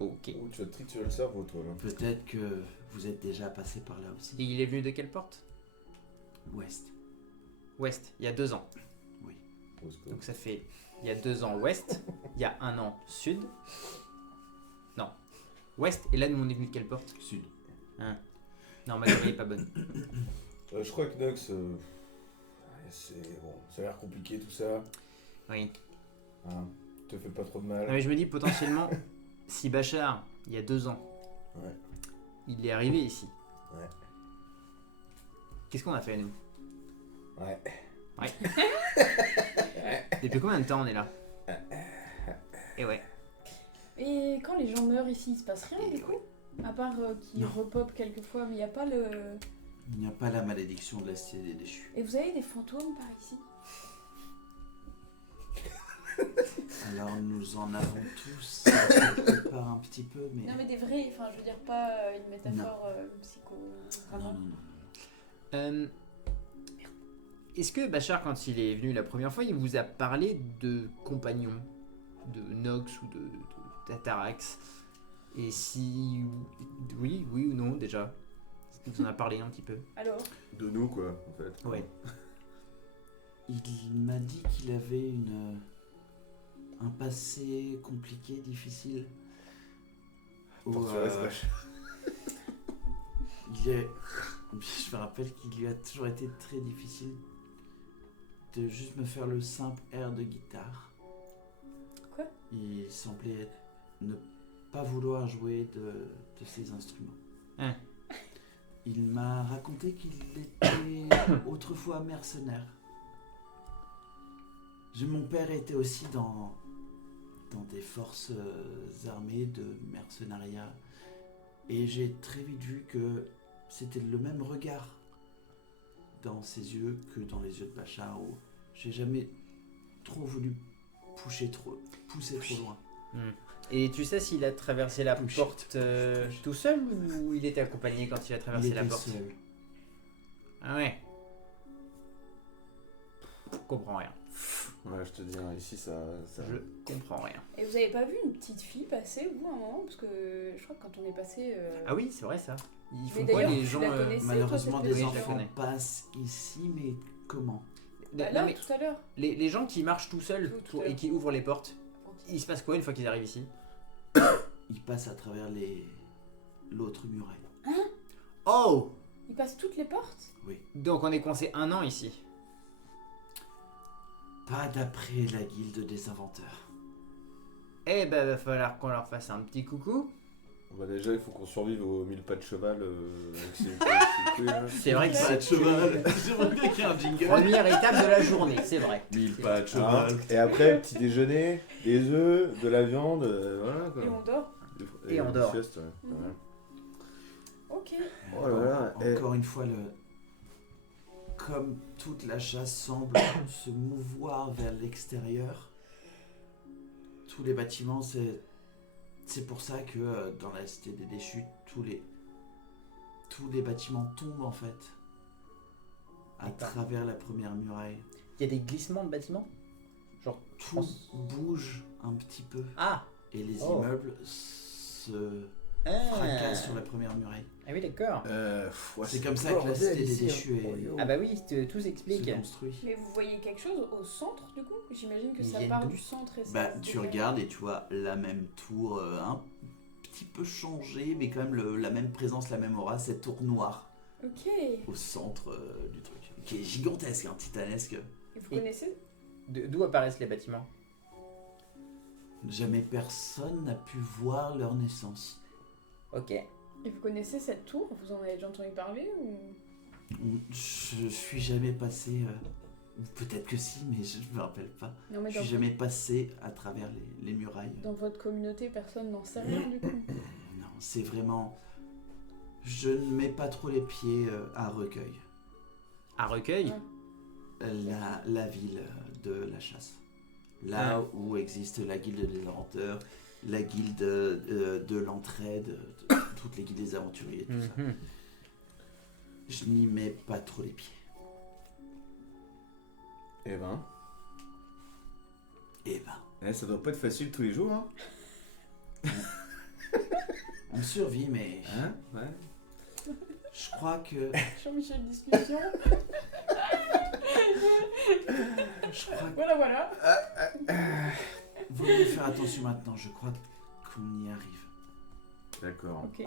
Ok. Oh, tu vas te triturer le cerveau, toi, là. Peut-être que vous êtes déjà passé par là aussi. Et il est venu de quelle porte? Ouest. Ouest, il y a 2 ans. Au secours. Donc ça fait il y a 2 ans ouest, il y a un an sud. Non. Ouest, et là nous on est venu de quelle porte? Sud. Non, ma théorie est pas bonne. Je crois que Nox, c'est bon, ça a l'air compliqué tout ça. Oui. Hein, te fais pas trop de Non, mal. mais je me dis potentiellement, si Bachar, il y a 2 ans, Ouais. il est arrivé ici. Ouais. Qu'est-ce qu'on a fait nous? Ouais. Depuis combien de temps on est là? Et ouais. Et quand les gens meurent ici, il se passe rien Et du coup? À part qu'ils Non. repopent quelquefois, mais il n'y a pas le... Il n'y a pas la malédiction de la cité des déchus. Et vous avez des fantômes par ici? Alors nous en avons tous quelque part un petit peu, mais... Non mais des vrais, enfin je veux dire pas une métaphore psycho... Non, Vraiment. non, non. Est-ce que Bachar, quand il est venu la première fois, il vous a parlé de compagnons, de Nox ou de Tatarax? Et si oui ou non déjà? Est-ce qu'il vous en a parlé un petit peu? Alors? De nous, quoi, en fait. Ouais. Il m'a dit qu'il avait un passé compliqué, difficile. Pour Où, que tu restes Bachar. je me rappelle qu'il lui a toujours été très difficile de juste me faire le simple air de guitare. Quoi? Il semblait ne pas vouloir jouer de ses instruments. Hein. Il m'a raconté qu'il était autrefois mercenaire. Mon père était aussi dans des forces armées de mercenariat. Et j'ai très vite vu que c'était le même regard dans ses yeux que dans les yeux de Bachar, où j'ai jamais trop voulu pousser trop loin. Et tu sais s'il a traversé la Push porte push. tout seul ou il était accompagné quand il a traversé Il la était porte? seul. Ah ouais. Je comprends rien. Ouais, je te dis, hein, ici, ça... Je comprends rien. Et vous avez pas vu une petite fille passer, vous, à un moment? Parce que je crois que quand on est passé... Ah oui, c'est vrai ça. Ils Mais font quoi d'ailleurs, les tu gens la connaissais, Malheureusement, toi, des cette Oui, je la enfants connais. passent ici, mais comment? Bah, Non, là, mais tout à l'heure. les gens qui marchent tout seuls Tout à et l'heure. qui ouvrent les portes, il se passe quoi une fois qu'ils arrivent ici? Ils passent à travers l'autre muraille. Oh! Ils passent toutes les portes? Donc on est coincé un an ici. Pas d'après la guilde des inventeurs. Eh ben va falloir qu'on leur fasse un petit coucou. Bah déjà, il faut qu'on survive aux 1000 pas de cheval avec ces couilles, là. C'est vrai que Pas de c'est cheval. J'aimerais bien qu'il y ait un jingle. première étape de la journée, c'est vrai. 1000 pas de Hein. cheval. Et après, petit déjeuner, des œufs, de la viande, voilà quoi. Et on dort? Et on une dort. sieste, ouais. Mhm. Voilà. Ok. Oh là là, Encore une fois, comme toute la chasse semble se mouvoir vers l'extérieur, tous les bâtiments, c'est pour ça que dans la cité des déchus, tous les bâtiments tombent en fait à D'accord. travers la première muraille. Il y a des glissements de bâtiments? Genre Tout bouge un petit peu Ah! et les Oh. immeubles se Ah, fracassent sur la première muraille. ah oui d'accord. C'est comme ça que la cité des déchus Ah bah oui, tout se s'explique. construit. Mais vous voyez quelque chose au centre, du coup? J'imagine que Ils ça viennent part d'où? du centre et ça Bah, se tu décale. regardes et tu vois la même tour, un petit peu changée, mais quand même la même présence, la même aura, cette tour noire Ok. au centre du truc, qui est gigantesque, titanesque. Et vous Et- connaissez? D'où apparaissent les bâtiments? Jamais personne n'a pu voir leur naissance. Ok. Et vous connaissez cette tour? Vous en avez déjà entendu parler ou... Je suis jamais passé... ou peut-être que si, mais je me rappelle pas. Non, mais Je suis jamais passé à travers les murailles. dans votre communauté, personne n'en sait rien du coup. Non, c'est vraiment... Je ne mets pas trop les pieds à Recueil. À Recueil? Ouais. La ville de la chasse. Là où existe la guilde des inventeurs, la guilde de l'entraide, toutes les guildes des aventuriers, tout ça. Mhm. Je n'y mets pas trop les pieds. Eh ben, Eh ben, Ça doit pas être facile tous les jours, hein. on survit, mais Hein? Ouais. je crois que... Jean-Michel, discussion. Je crois Voilà. qu'il vaut mieux faire attention maintenant. Je crois qu'on y arrive. D'accord. Ok.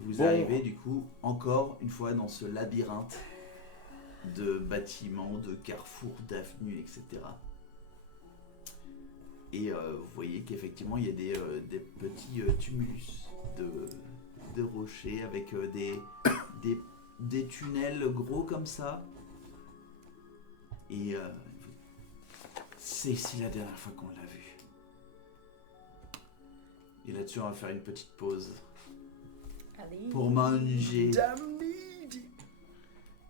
Vous Bon. arrivez du coup encore une fois dans ce labyrinthe de bâtiments, de carrefours, d'avenues, etc. Et vous voyez qu'effectivement il y a des petits tumulus de rochers avec des tunnels gros comme ça. Et c'est ici la dernière fois qu'on l'a vu. Et là-dessus on va faire une petite pause Allez. pour manger.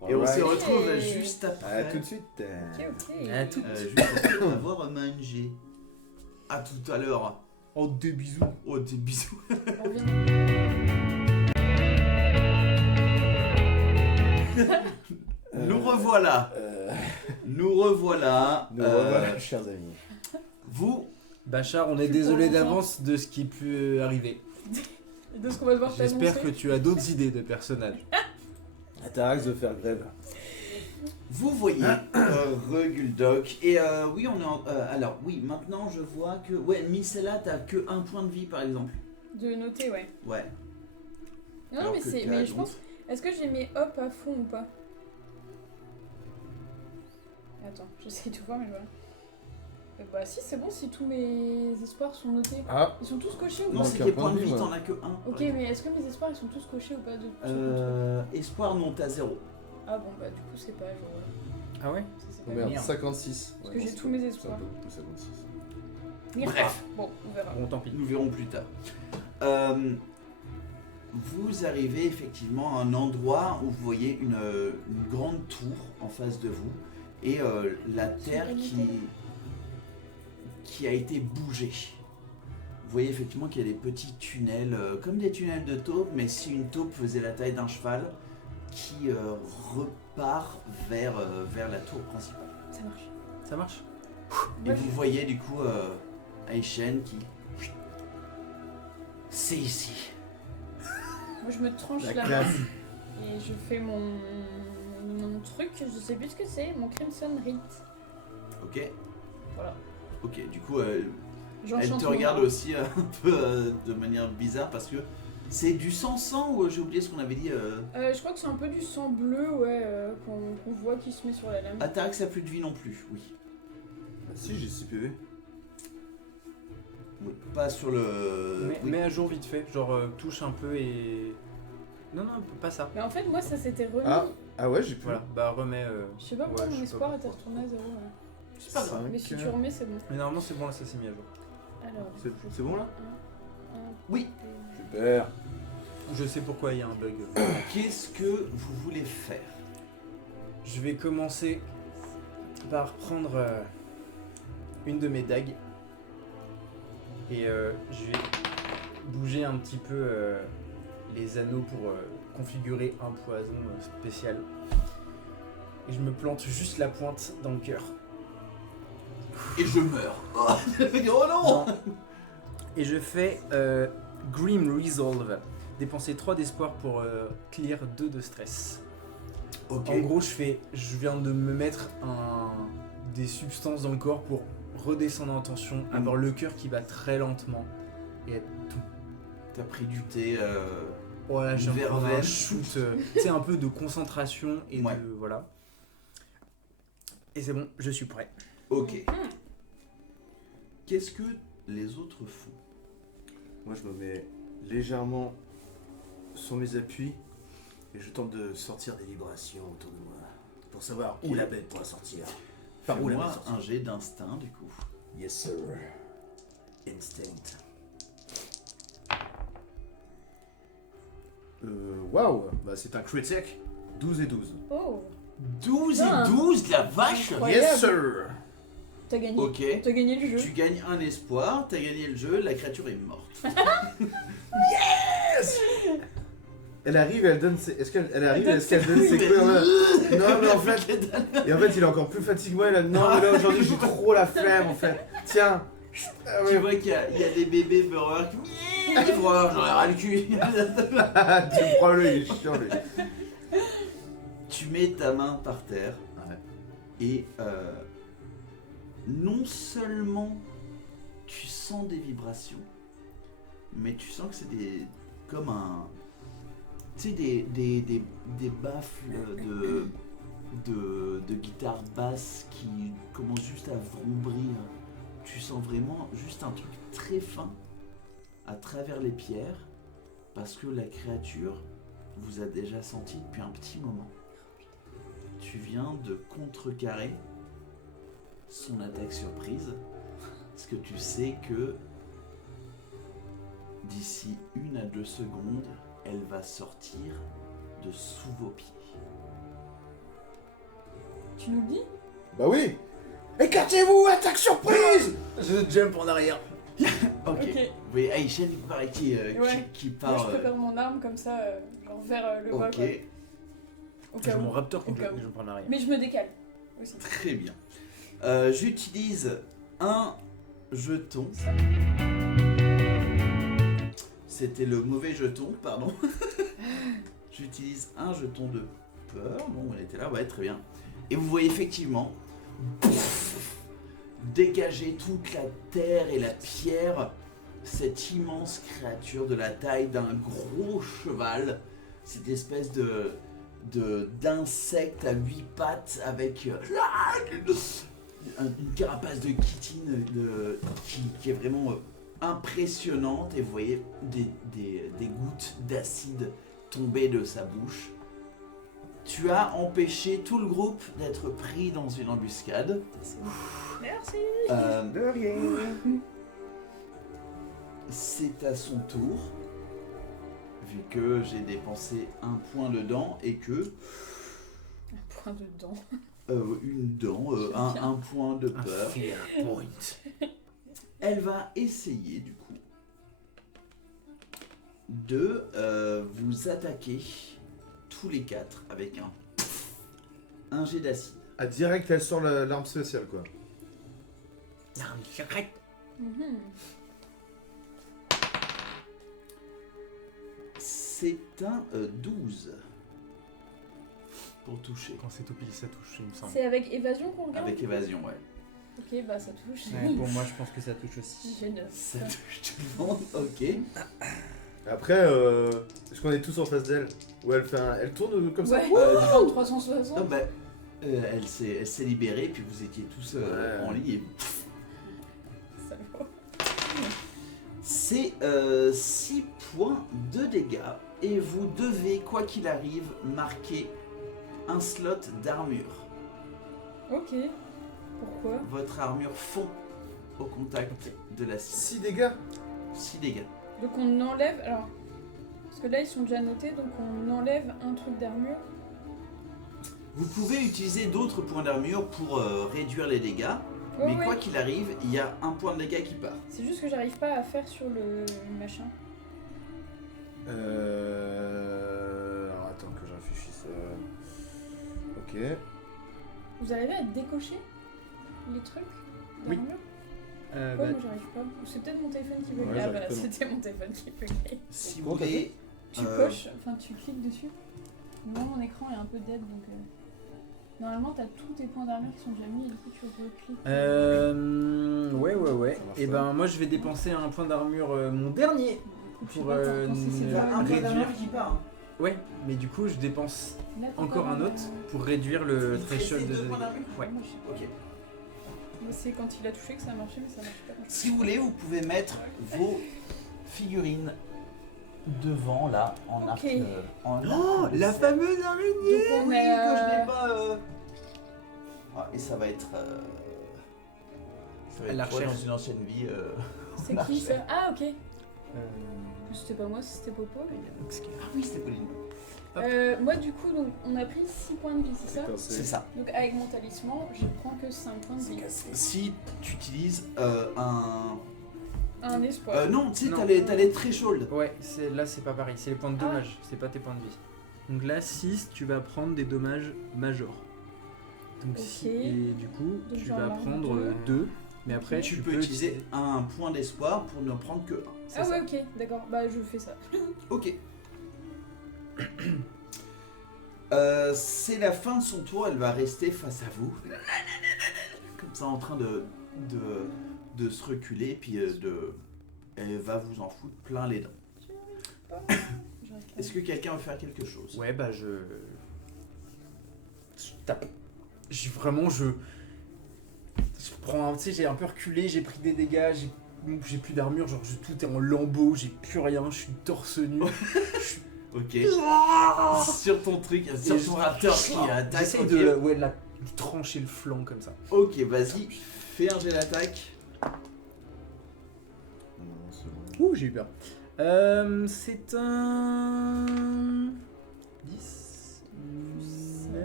Et on se Alright. retrouve Ok. juste À après. tout de suite. Ok. À tout. Juste après avoir mangé. À tout à l'heure. Oh, des bisous. Oh, des bisous. On vient- Nous revoilà. Nous revoilà. Nous revoilà, chers amis. Vous, Bachar, on est Je suis désolé pas content. d'avance de ce qui peut arriver. Et de ce qu'on va devoir J'espère que t'annoncer. tu as d'autres idées de personnages. Atarax de faire grève. vous voyez Reguldoc. Et oui, on est en, alors, oui, maintenant je vois que. Ouais, Micella, t'as que un point de vie par exemple. De noter, ouais. Ouais. Non, Alors mais que c'est. t'as Mais je donc- pense. Est-ce que j'ai mis hop à fond ou pas? Attends, j'essaie de voir, mais voilà. Bah si, c'est bon si tous mes espoirs sont notés. Ah, Ils sont tous cochés ou Non, pas? c'est qu'un quel point point de de vie, vie, moi. t'en as que un. Ok, mais est-ce que mes espoirs ils sont tous cochés ou pas de Espoir, non, t'as 0. Ah bon, bah du coup, c'est pas genre. Ah ouais? Ça, c'est oh pas merde, Merde. 56. Parce que Ouais, j'ai non, tous mes c'est espoirs. un peu beaucoup, 56. Merde. Bref. Bon, on verra. Bon, tant pis. Nous verrons plus tard. Vous arrivez effectivement à un endroit où vous voyez une grande tour en face de vous et la terre qui a été bougée. Vous voyez effectivement qu'il y a des petits tunnels, comme des tunnels de taupe, mais si une taupe faisait la taille d'un cheval, qui repart vers la tour principale. Ça marche. Ça marche? Et Moi, vous voyez du coup Aishen qui... C'est ici. Moi, je me tranche La la main classe. et je fais mon truc, je sais plus ce que c'est, mon Crimson Rite. Ok. Voilà. Ok, du coup, elle J'enchante te mon regarde arme. aussi un peu de manière bizarre parce que c'est du sang ou j'ai oublié ce qu'on avait dit. Je crois que c'est un peu du sang bleu, ouais, qu'on voit qui se met sur la lame. Atarax a plus de vie non plus, oui. Ah, si, j'ai 6 PV. Oui, pas sur le. oui. Mets à jour vite fait, genre touche un peu et. Non, non, pas ça. Mais en fait, moi, ça s'était remis. Ah ouais, j'ai plus. Voilà, bah remets. Je sais pas pourquoi Ouais, je mon sais espoir pas était pourquoi. retourné à 0. Ouais. C'est pas grave. Mais si tu remets, c'est bon. Mais normalement, c'est bon, là, ça s'est mis à jour. Alors, C'est bon, là Oui. Super. Je sais pourquoi il y a un bug. Qu'est-ce que vous voulez faire? Je vais commencer par prendre une de mes dagues et je vais bouger un petit peu les anneaux pour configurer un poison spécial. Et je me plante juste la pointe dans le cœur. Et je meurs. Oh non. Et je fais Grim Resolve. Dépenser 3 d'espoir pour clear 2 de stress. Ok. En gros, je viens de me mettre des substances dans le corps pour redescendre en tension, avoir le cœur qui bat très lentement et être tout. T'as pris du thé. Voilà, j'ai Une un verveine. shoot, tu sais, un peu de concentration et Ouais. de voilà. Et c'est bon, je suis prêt. Ok. Qu'est-ce que les autres font? Moi, je me mets légèrement sur mes appuis et je tente de sortir des vibrations autour de moi pour savoir où la bête pourra sortir. Par où la bête Fais-moi sortir. un jet d'instinct du coup. Yes, sir. Instinct. Waouh, bah c'est un critique. 12 et 12. Oh, 12 Ah. et 12, la vache! Incroyable. Yes, sir. t'as gagné. Ok. T'as gagné le jeu. Tu gagnes un espoir, t'as gagné le jeu, la créature est morte. Elle arrive, elle donne ses... Est-ce qu'elle arrive, donne est-ce qu'elle donne ses Mais- couilles Non, mais en fait... Et en fait, il est encore plus fatigué que moi. Il a... Non, mais là, aujourd'hui, j'ai trop la flemme, en fait. Tiens. Ah Tu ouais. vois qu'il y a des bébés beurreurs qui j'en ai ras le cul. Tu me prends le, il est chiant, lui. Tu mets ta main par terre Ouais. et non seulement tu sens des vibrations, mais tu sens que c'est des comme un tu sais des baffles de guitare basse qui commencent juste à vrombrir. Tu sens vraiment juste un truc très fin à travers les pierres parce que la créature vous a déjà senti depuis un petit moment. Tu viens de contrecarrer son attaque surprise parce que tu sais que d'ici 1 à 2 secondes, elle va sortir de sous vos pieds. Tu nous le dis? Bah oui. Écartez-vous, attaque surprise. Je jump en arrière. Ok. Ok. Vous voyez Aïchen qui Ouais. qui Moi, part. je prépare mon arme comme ça, genre vers le bas, Ok, quoi. Au J'ai cas mon où. raptor Au cas complet, où. je jump en arrière. Mais je me décale aussi. très bien. J'utilise un jeton. C'était le mauvais jeton, pardon. J'utilise un jeton de peur. Bon, on était là, ouais, très bien. Et vous voyez effectivement dégager toute la terre et la pierre, cette immense créature de la taille d'un gros cheval, cette espèce d'insecte à 8 pattes avec une carapace de chitine qui est vraiment impressionnante, et vous voyez des gouttes d'acide tomber de sa bouche. Tu as empêché tout le groupe d'être pris dans une embuscade. Merci. De rien. C'est à son tour, vu que j'ai dépensé un point de dents et que Un point de dent. une dent, Bien. un point de peur. Fear point. Elle va essayer du coup de vous attaquer tous les 4 avec un jet d'acide. Ah, direct, elle sort l'arme spéciale, quoi. L'arme secrète. Mhm. C'est un 12 pour toucher. Quand c'est tout pile, ça touche, il me semble. C'est avec évasion qu'on gagne? Avec évasion, ouais. Ok, bah ça touche. Ouais, pour moi, je pense que ça touche aussi. J'ai 9. Ça touche tout le monde, ok. Après, est-ce qu'on est tous en face d'elle? Ou elle fait elle tourne comme ça? Ouais, Euh, 360. Non, bah, elle s'est libérée, puis vous étiez tous Ouais. en ligne. Salaud. C'est 6 points de dégâts, et vous devez, quoi qu'il arrive, marquer un slot d'armure. Ok. Pourquoi? Votre armure fond au contact de la cible. 6 dégâts. 6 dégâts. Donc on enlève. Alors. Parce que là ils sont déjà notés, donc on enlève un truc d'armure. Vous pouvez utiliser d'autres points d'armure pour réduire les dégâts, Ouais, mais ouais. quoi qu'il arrive, il y a un point de dégâts qui part. C'est juste que j'arrive pas à faire sur le machin. Alors attends que je réfléchisse. Ok. Vous arrivez à décocher les trucs Oui. d'armure? Bah, Moi j'arrive pas. Ou c'est peut-être mon téléphone qui bug. Ouais, Ah j'arrive voilà, pas non. c'était mon téléphone qui bug. Si Comment vous t'as voulez... Tu coches, enfin tu cliques dessus. Moi mon écran est un peu dead donc. Normalement t'as tous tes points d'armure qui sont déjà mis et du coup tu recliques. Ouais. Ça marche Et pas. ben moi je vais dépenser un point d'armure, mon dernier. Du coup, je sais pour, pas quand c'est ne- pas un point réduire. d'armure qui part. Ouais, mais du coup, je dépense Là, t'as encore pas un mal, autre pour réduire le Il te restait threshold de 2 points dégâts. d'armure. Ouais. Moi, je sais pas. Ok. Moi, c'est quand il a touché que ça a marché, mais ça marche pas quand je Si vous voulez, vous pouvez mettre vos figurines devant là en Ok. arc. En Oh, arc de la cercle. fameuse araignée. Donc on Oui, est. que je n'ai pas. Ah, et ça va être. Ça va Elle être la toi recherche. dans une ancienne vie. C'est la qui ça? recherche. Ah, ok. C'était pas moi, c'était Popo. Ah oui, c'était Pauline. Moi, du coup, donc, on a pris 6 points de vie, c'est ça? C'est ça. Donc, avec mon talisman, je prends que 5 points de vie. Si tu utilises Un espoir. non, tu sais, Non. t'as les thresholds. Ouais, là c'est pas pareil, c'est les points de Ah. dommage, c'est pas tes points de vie. Donc là 6, tu vas prendre des dommages majors. Donc Ok. et du coup, Donc tu j'en vas ai prendre deux. 2, mais après Tu peux utiliser un point d'espoir pour ne prendre que 1. c'est Ah, ça. ouais, ok, d'accord. Bah, je fais ça. Ok. C'est la fin de son tour, elle va rester face à vous. Comme ça en train de se reculer, puis elle va vous en foutre plein les dents. Je réclame. Est-ce que quelqu'un veut faire quelque chose? Ouais, bah je tape. Je prends, tu sais, j'ai un peu reculé, j'ai pris des dégâts, j'ai plus d'armure, genre tout est en lambeaux, j'ai plus rien, je suis torse nu. Ok. Sur ton truc, sur ton raptor qui attaque. J'essaye ok. de lui trancher le flanc comme ça. Ok, vas-y, fais un jet d'attaque. Non, c'est bon. Ouh, j'ai eu peur. C'est un 10 9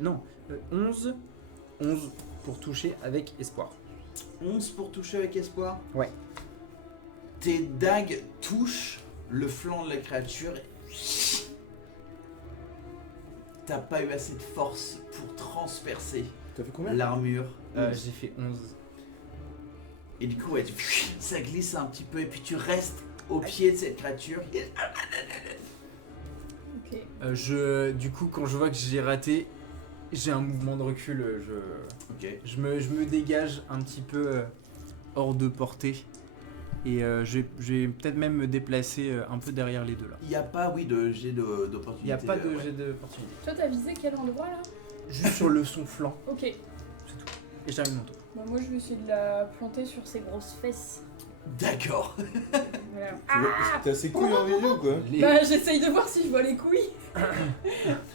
non, 11 pour toucher avec espoir. 11 pour toucher avec espoir. Ouais. Tes dagues touchent le flanc de la créature. T'as pas eu assez de force pour transpercer T'as fait combien? l'armure. J'ai fait 11. Et du coup, ouais, ça glisse un petit peu et puis tu restes au pied de cette créature. Ok. Du coup, quand je vois que j'ai raté, j'ai un mouvement de recul. Ok. Je me dégage un petit peu hors de portée. Et je vais peut-être même me déplacer un peu derrière les deux là. Il n'y a pas, oui, de jet d'opportunité. Il n'y a pas de ouais. jet d'opportunité. Toi, t'as visé quel endroit là? Juste sur son flanc. Ok. Et je termine mon tour. Bah, moi, je vais essayer de la planter sur ses grosses fesses. D'accord. Voilà. Tu vois, t'as ses couilles en vidéo quoi? Bah, j'essaye de voir si je vois les couilles.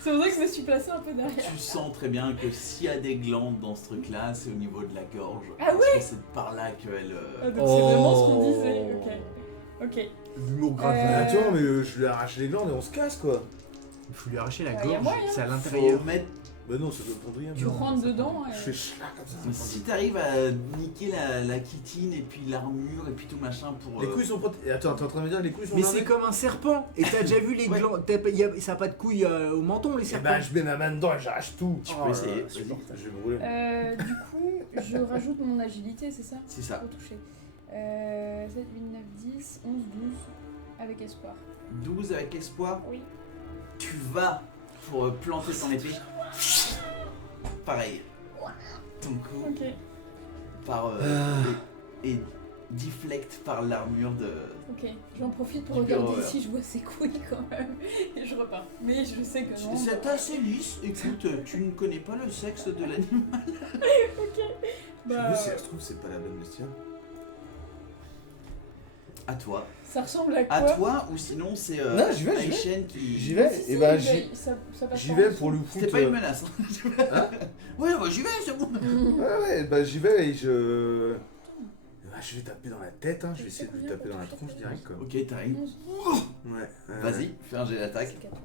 C'est pour ça que je me suis placée un peu derrière. Tu sens très bien que s'il y a des glandes dans ce truc-là, c'est au niveau de la gorge. Ah parce que c'est par là qu'elle. Ah, donc c'est vraiment ce qu'on disait. Ok. L'humour grave. Attends, mais je lui arrache les glandes et on se casse quoi. Il faut lui arracher la Bah, y a gorge. moyen. C'est à Faut l'intérieur. mettre. Bah non, ça doit prendre rien. Tu non. rentres dedans. Je fais chlac comme ça. Si t'arrives à niquer la chitine et puis l'armure et puis tout machin pour. Les couilles sont protégées. Attends, t'es en train de me dire les couilles sont Mais blindées? c'est comme un serpent. Et t'as déjà vu les Ouais. glandes. Ça a pas de couilles au menton les Eh serpents. bah, je mets ma main dedans et j'arrache tout. Tu Oh peux là essayer. là, Vas-y. supportable. Je vais brûler. Du coup, je rajoute mon agilité, c'est ça? C'est ça. Pour toucher. 7, 8, 9, 10, 11, 12. Avec espoir. 12 avec espoir. Oui. Tu vas pour planter ton épée. Pareil. Ton coup Ok. par. Et deflect par l'armure de. Ok. J'en profite pour Du regarder bureau, si je vois ses couilles quand même. Et je repars. Mais je sais que non. C'est assez lisse. Écoute, tu ne connais pas le sexe de l'animal. Bah, Si ça se trouve, c'est pas la bonne bestiole. À toi. ça ressemble à quoi? À toi ou sinon c'est Non, j'y vais, j'y vais. Aishen qui. J'y vais, Si, et si, bah mais ça passe j'y pas vais en pour le dessous. coup. C'était pas une menace. Hein Ouais, bah, j'y vais, c'est bon. Ouais, bah j'y vais et je. Ah, je vais taper dans la tête, hein. Je vais essayer de lui taper dans la tronche direct quoi. Ok, t'arrives. 11. Ouais. Vas-y, fais un jet d'attaque. C'est 14.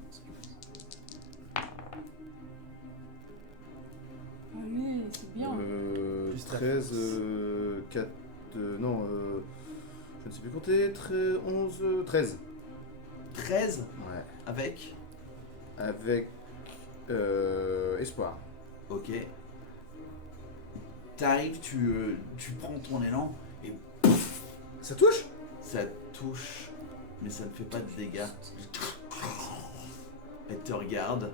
Allez, c'est bien. Plus ta 13, 4, non, je ne sais plus compter, 11, 13. 13 Ouais. avec. Avec espoir. Ok. T'arrives, tu prends ton élan et Ça touche? ça touche, mais ça ne fait pas de dégâts. Elle te regarde.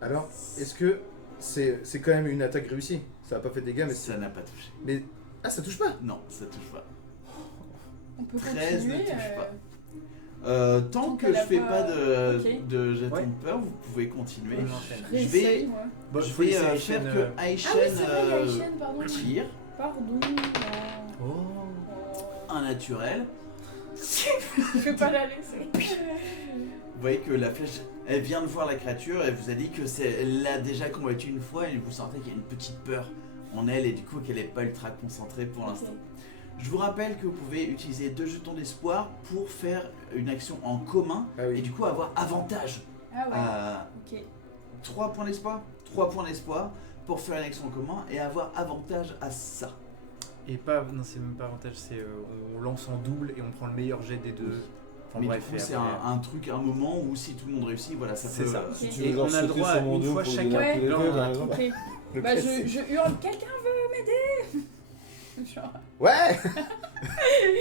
Alors, est-ce que c'est quand même une attaque réussie? Ça a pas fait de dégâts, mais Ça n'a pas touché. mais ah, ça touche pas? Non, ça touche pas. On peut 13 ne continuer. touche pas. Tant que qu'elle je a fais pas- pas de, Ok. de jeton Ouais. de peur, vous pouvez continuer. On enchaîne. Je vais, Réessaye, moi. Bon, je faut vais laisser faire Aishen, que Ah oui, Aishen c'est vrai, Aishen, pardon. tire Pardon. Oh. Oh. un naturel. Je vais pas la laisser. Vous voyez que la flèche, elle vient de voir la créature, elle vous a dit que elle l'a déjà combattue une fois et vous sentez qu'il y a une petite peur en elle et du coup qu'elle n'est pas ultra concentrée pour l'instant. Je vous rappelle que vous pouvez utiliser 2 jetons d'espoir pour faire une action en commun Ah et oui. du coup avoir avantage Ah ouais, à ok. 3 points d'espoir. 3 points d'espoir pour faire une action en commun et avoir avantage à ça. Et pas. Non, c'est même pas avantage, c'est. On lance en double et on prend le meilleur jet des deux. Enfin Mais bref, du coup et c'est après- un truc, un moment où si tout le monde réussit, voilà, ça C'est peut. ça. Ok. Si tu Et veux genre on a le sauter droit à sur mon une dos fois pour chacun. donner un coup Ouais, d'épée, non, par exemple. Ok. Le Bah classique. je hurle, quelqu'un veut m'aider. Genre, Ouais.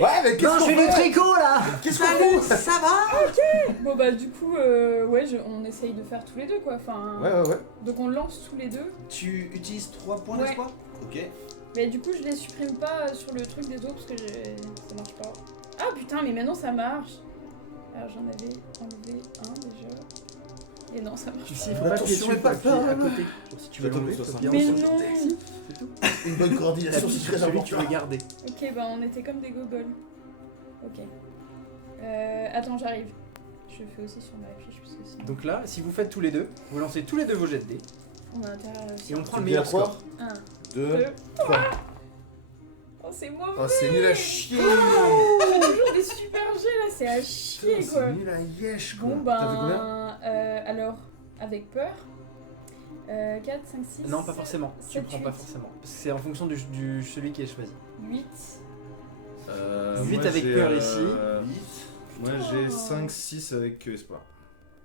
Ouais, mais qu'est-ce Non, je qu'on fais du fait? tricot là. Qu'est-ce qu'on fait? Ça va? bon bah du coup, ouais, on essaye de faire tous les deux quoi. Enfin, Ouais. donc on lance tous les deux. Tu utilises 3 points Ouais. d'espoir? Ok. Mais du coup, je les supprime pas sur le truc des autres parce que ça marche pas. Ah putain, mais maintenant ça marche. Alors j'en avais enlevé un déjà. Et non, ça marche Ici, pas. il faut pas appuyer Attention, dessus, pas faut appuyer peur, à là. côté. Genre, si tu veux Attends, l'enlever, que ce soit faut bien appuyer Mais sur le non. texte. Une bonne coordination, Appuie c'est sur très celui que tu important. veux garder. Ok, bah on était comme des gogoles. Ok. Attends, j'arrive. Je fais aussi sur ma fiche parce que sinon Donc là, si vous faites tous les deux, vous lancez tous les deux vos jets de dés on a intérêt à et on prend le bien meilleur quoi score. 1, 2, 2, 3. Oh, c'est mauvais! Oh, c'est nul à chier. J'ai toujours des super jets là, c'est à chier Putain, quoi! C'est nul à yesh quoi. Bon T'as fait combien? ben. Alors, avec peur. 4, 5, 6. Non, pas forcément. Tu 7, prends pas 8. forcément. Parce que c'est en fonction du celui qui est choisi. 8. 8 moi, avec j'ai, peur ici. Moi j'ai 5-6 avec espoir.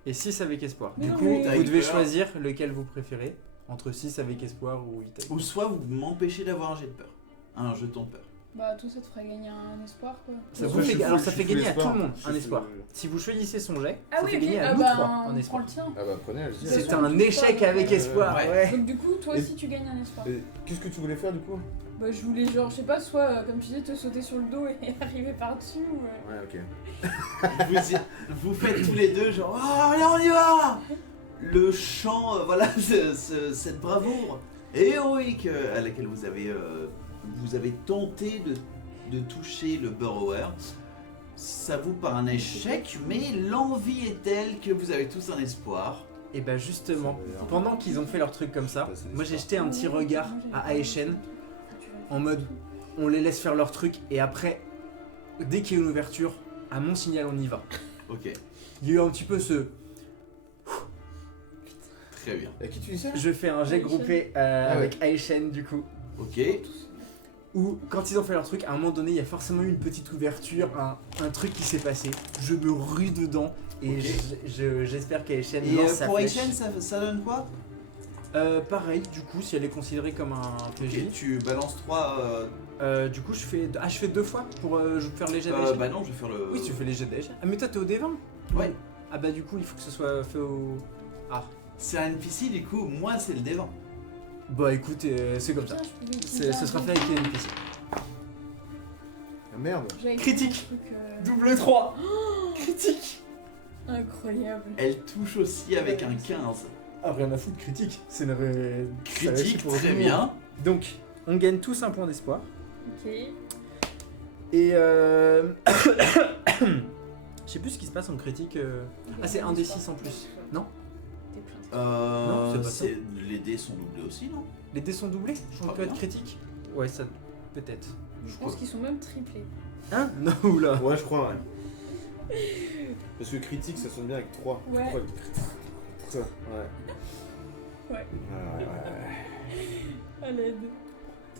Et 6 avec espoir. Mais Du non, coup, mais- vous devez Avec peur. choisir lequel vous préférez. Entre 6 avec espoir ou 8 avec Ou soit vous m'empêchez d'avoir un jet de peur. Un jeton de peur. Bah, tout ça te ferait gagner un espoir quoi. Ça Moi, vous je fait, suis alors full- ça je fait suis full gagner à tout espoir. le monde Je un suis espoir. full- Si vous choisissez son jet, Ah ça oui, fait ok, gagner à ah nous bah, 3 un on prend espoir. le tien. Ah bah prenez, allez-y. De toute C'est façon, un on touche échec pas, avec donc, espoir, ouais. ouais. Donc, du coup, toi Et- aussi tu gagnes un espoir. Et qu'est-ce que tu voulais faire du coup? Bah, je voulais, genre, je sais pas, soit comme tu dis, te sauter sur le dos et arriver par-dessus ou. Ouais, ok. Vous faites tous les deux genre oh, allez on y va. Le chant, voilà, cette bravoure héroïque à laquelle vous avez tenté de toucher le burrower. Ça vous par un échec, mais l'envie est telle que vous avez tous un espoir. Et bah justement, Ça veut dire- pendant qu'ils ont fait leur truc comme ça, moi j'ai jeté un petit regard à Aishen en mode on les laisse faire leur truc et après, dès qu'il y a une ouverture, à mon signal on y va. Ok, Il y a eu un petit peu ce... très bien. À qui tu dis ça? Je fais un jet Aishen. groupé ouais. avec Aishen du coup. Ok, Où quand ils ont fait leur truc, à un moment donné, il y a forcément eu une petite ouverture, un truc qui s'est passé. Je me rue dedans et Ok. j'espère qu'Aishen et lance sa pour flèche. Aishen, ça donne quoi? Pareil, du coup, si elle est considérée comme un PJ, Ok, tu balances 3. du coup, je fais 2 fois pour faire les jets d'Aishen. Bah non, je vais faire le. Oui, tu fais les jets d'Aishen. Ah, mais toi, t'es au D20? Ouais. Ah, bah, du coup, il faut que ce soit fait au. Ah. C'est un NPC, du coup, moi c'est le D20. Bah, écoute, c'est comme ça. Putain, je pouvais utiliser Ce un sera truc. fait avec les NPC. Ah merde. J'avais Critique. fait un truc, Double 3 Critique. Incroyable. Elle touche aussi avec un 15. Ah, rien à foutre, critique. C'est une Critique, très bien. Donc, on gagne tous un point d'espoir. Ok. Et je sais plus ce qui se passe en critique. Ah, c'est un des 6 en plus. Non? T'es plein. Non, c'est pas ça. Les dés sont doublés aussi, non? Les dés sont doublés? Je On crois peut être bien. critique? Ouais, ça. Peut-être. Je pense qu'ils sont même triplés. Hein? Non, oula. Ouais, je crois, ouais. Parce que critique, ça sonne bien avec 3. Ouais. Ça, ouais. Ouais. Ah, ouais. À l'aide.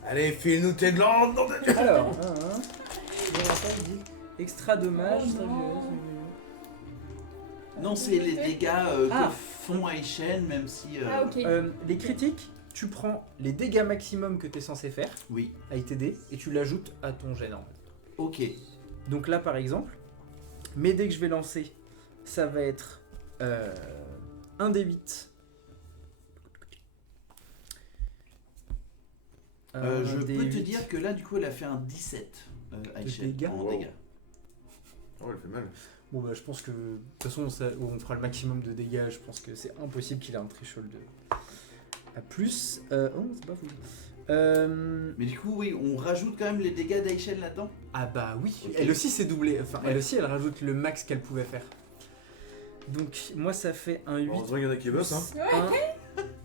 Allez, file-nous tes glandes, nom de Dieu. Alors, je rappelle, dit extra dommage. Oh non. Non, c'est les dégâts Ah. que font Aishen, même si. Ah, ok. Les critiques, tu prends les dégâts maximum que tu es censé faire Oui, avec tes dés et tu l'ajoutes à ton jet normal. ok. Donc là, par exemple, mes dés que je vais lancer, ça va être un des 8. Je peux te dire que là, du coup, elle a fait un 17 Aishen dégâts. en Wow. dégâts. Oh, elle fait mal. Bon bah je pense que de toute façon on fera le maximum de dégâts, je pense que c'est impossible qu'il ait un threshold à plus. Oh c'est pas fou. Mais du coup, oui, on rajoute quand même les dégâts d'Aishen là-dedans. Ah bah oui, Ok. elle aussi c'est doublé, enfin Ouais. elle aussi elle rajoute le max qu'elle pouvait faire. Donc moi ça fait un 8 Heureusement qu'il y en a qui bossent, hein. plus 1,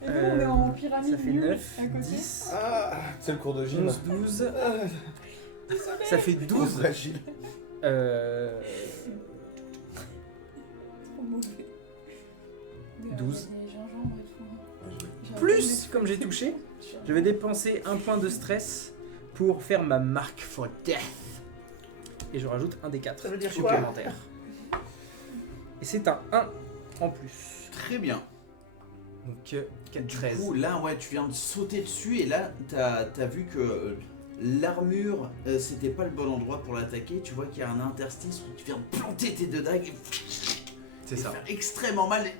Et nous, on est en pyramide ça fait nulle 9, à côté. 10, Ah, c'est le cours de gym. 11, 12, ça fait 12. Fragile. Trop mauvais. 12. Des gingembre et tout. J'aurais Plus, pas comme j'ai dû- touché, je vais dépenser un point de stress pour faire ma marque for death. Et je rajoute un des 4 Ça veut dire quoi supplémentaire. Et c'est un 1 en plus. Très bien. Donc 4, Du 13. coup, là, ouais, tu viens de sauter dessus et là, t'as vu que l'armure, c'était pas le bon endroit pour l'attaquer. Tu vois qu'il y a un interstice où tu viens de planter tes 2 dagues et C'est ça. faire extrêmement mal. Et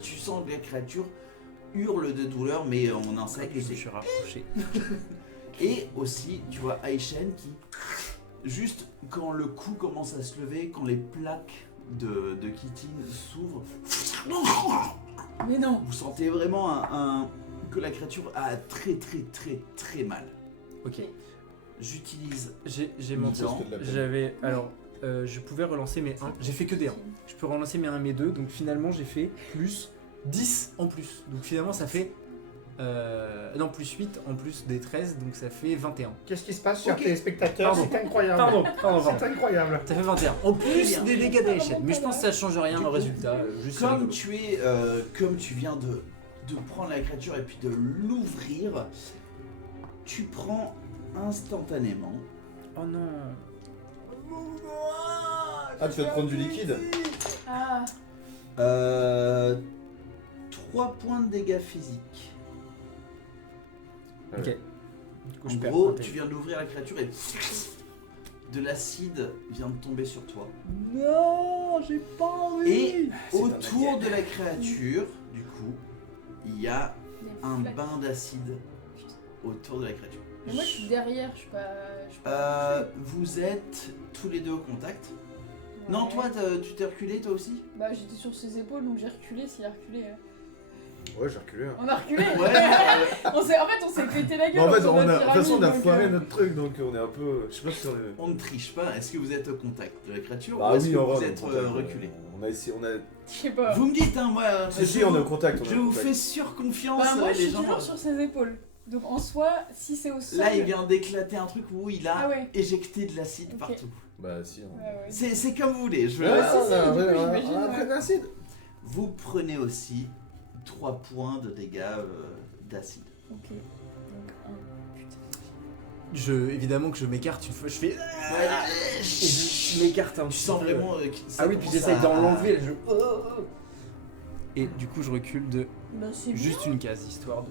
tu sens que la créature hurle de douleur, mais en un sac Je suis rapproché. Et aussi, tu vois Aishen qui, juste quand le cou commence à se lever, quand les plaques de Kitine s'ouvrent, Mais non. vous sentez vraiment que la créature a très mal. Ok. J'utilise. J'ai menti. Non. J'avais. Alors, je pouvais relancer mes 1. J'ai fait que des 1. Je peux relancer mes 1 et mes 2. Donc finalement, j'ai fait plus 10 en plus. Donc finalement, ça fait. Non, plus 8 en plus des 13. Donc ça fait 21. Qu'est-ce qui se passe, chers Ok. téléspectateurs? Pardon. C'est incroyable. Pardon. C'est incroyable. Ça fait 21. En plus bien. des dégâts d'Aishen. Mais je pense que ça change rien Du au coup, résultat. Juste c'est Comme rigolo. comme tu viens de prendre la créature et puis de l'ouvrir, tu prends instantanément. Oh non. Ah, tu vas te prendre du liquide? Ah, 3 points de dégâts physiques. Ok. Du coup, En je perds gros, un tu PV. viens d'ouvrir la créature et de l'acide vient de tomber sur toi. Non, j'ai pas envie. Et C'est autour un de la créature, du coup, il y a des un flaques. bain d'acide autour de la créature. Mais moi, je suis derrière, je suis pas. Vous êtes tous les deux au contact. Ouais. Non, toi, tu t'es reculé toi aussi? Bah, j'étais sur ses épaules, donc j'ai reculé s'il a reculé. Ouais, j'ai reculé. Hein. On a reculé. Ouais. En fait, on s'est pété la gueule. Mais en fait, autour de la de toute façon, on a pyramide, foiré donc, notre truc, donc on est un peu. Je sais pas si on est. On ne triche pas. Est-ce que vous êtes au contact de la créature Bah ou est-ce oui, que en vous vrai, êtes on est au contact, reculé? On a essayé, on a. Je sais pas. Vous me dites, hein, moi. Si, on est au contact. Je vous fais sur confiance, Bah, moi, je les suis gens. toujours sur ses épaules. Donc, en soi, si c'est au sol. Là, il vient d'éclater un truc où il a Ah ouais. éjecté de l'acide Ok. partout. Bah, si. Ouais, ouais. C'est comme vous voulez. Je... Ouais, si, on a- du coup, ouais, j'imagine, on a ouais. pris de l'acide. Vous prenez aussi 3 points de dégâts d'acide. Ok. Donc, Évidemment que je m'écarte une fois. Je fais. Et je m'écarte un Tu petit sens peu. vraiment que ça Ah oui, puis commence j'essaye à- d'en l'enlever. Je... Et du coup, je recule de bah, c'est juste bien. une case, histoire de.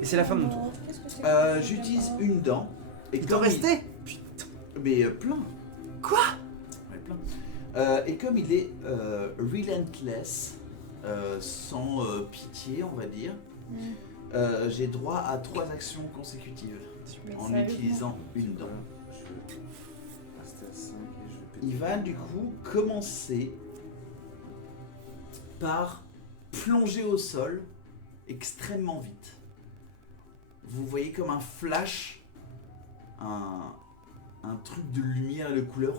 Et c'est la fin de mon tour. Qu'est-ce que c'est que J'utilise ça une dent. Et Il t'en comme restait Mais plein. Quoi? Ouais, plein. Et comme il est relentless, sans pitié, on va dire, j'ai droit à 3 actions consécutives Mais en sérieusement. utilisant une dent. Je vais rester à 5 et je vais péter. Il va du coup commencer par plonger au sol extrêmement vite. Vous voyez comme un flash, un truc de lumière et de couleur.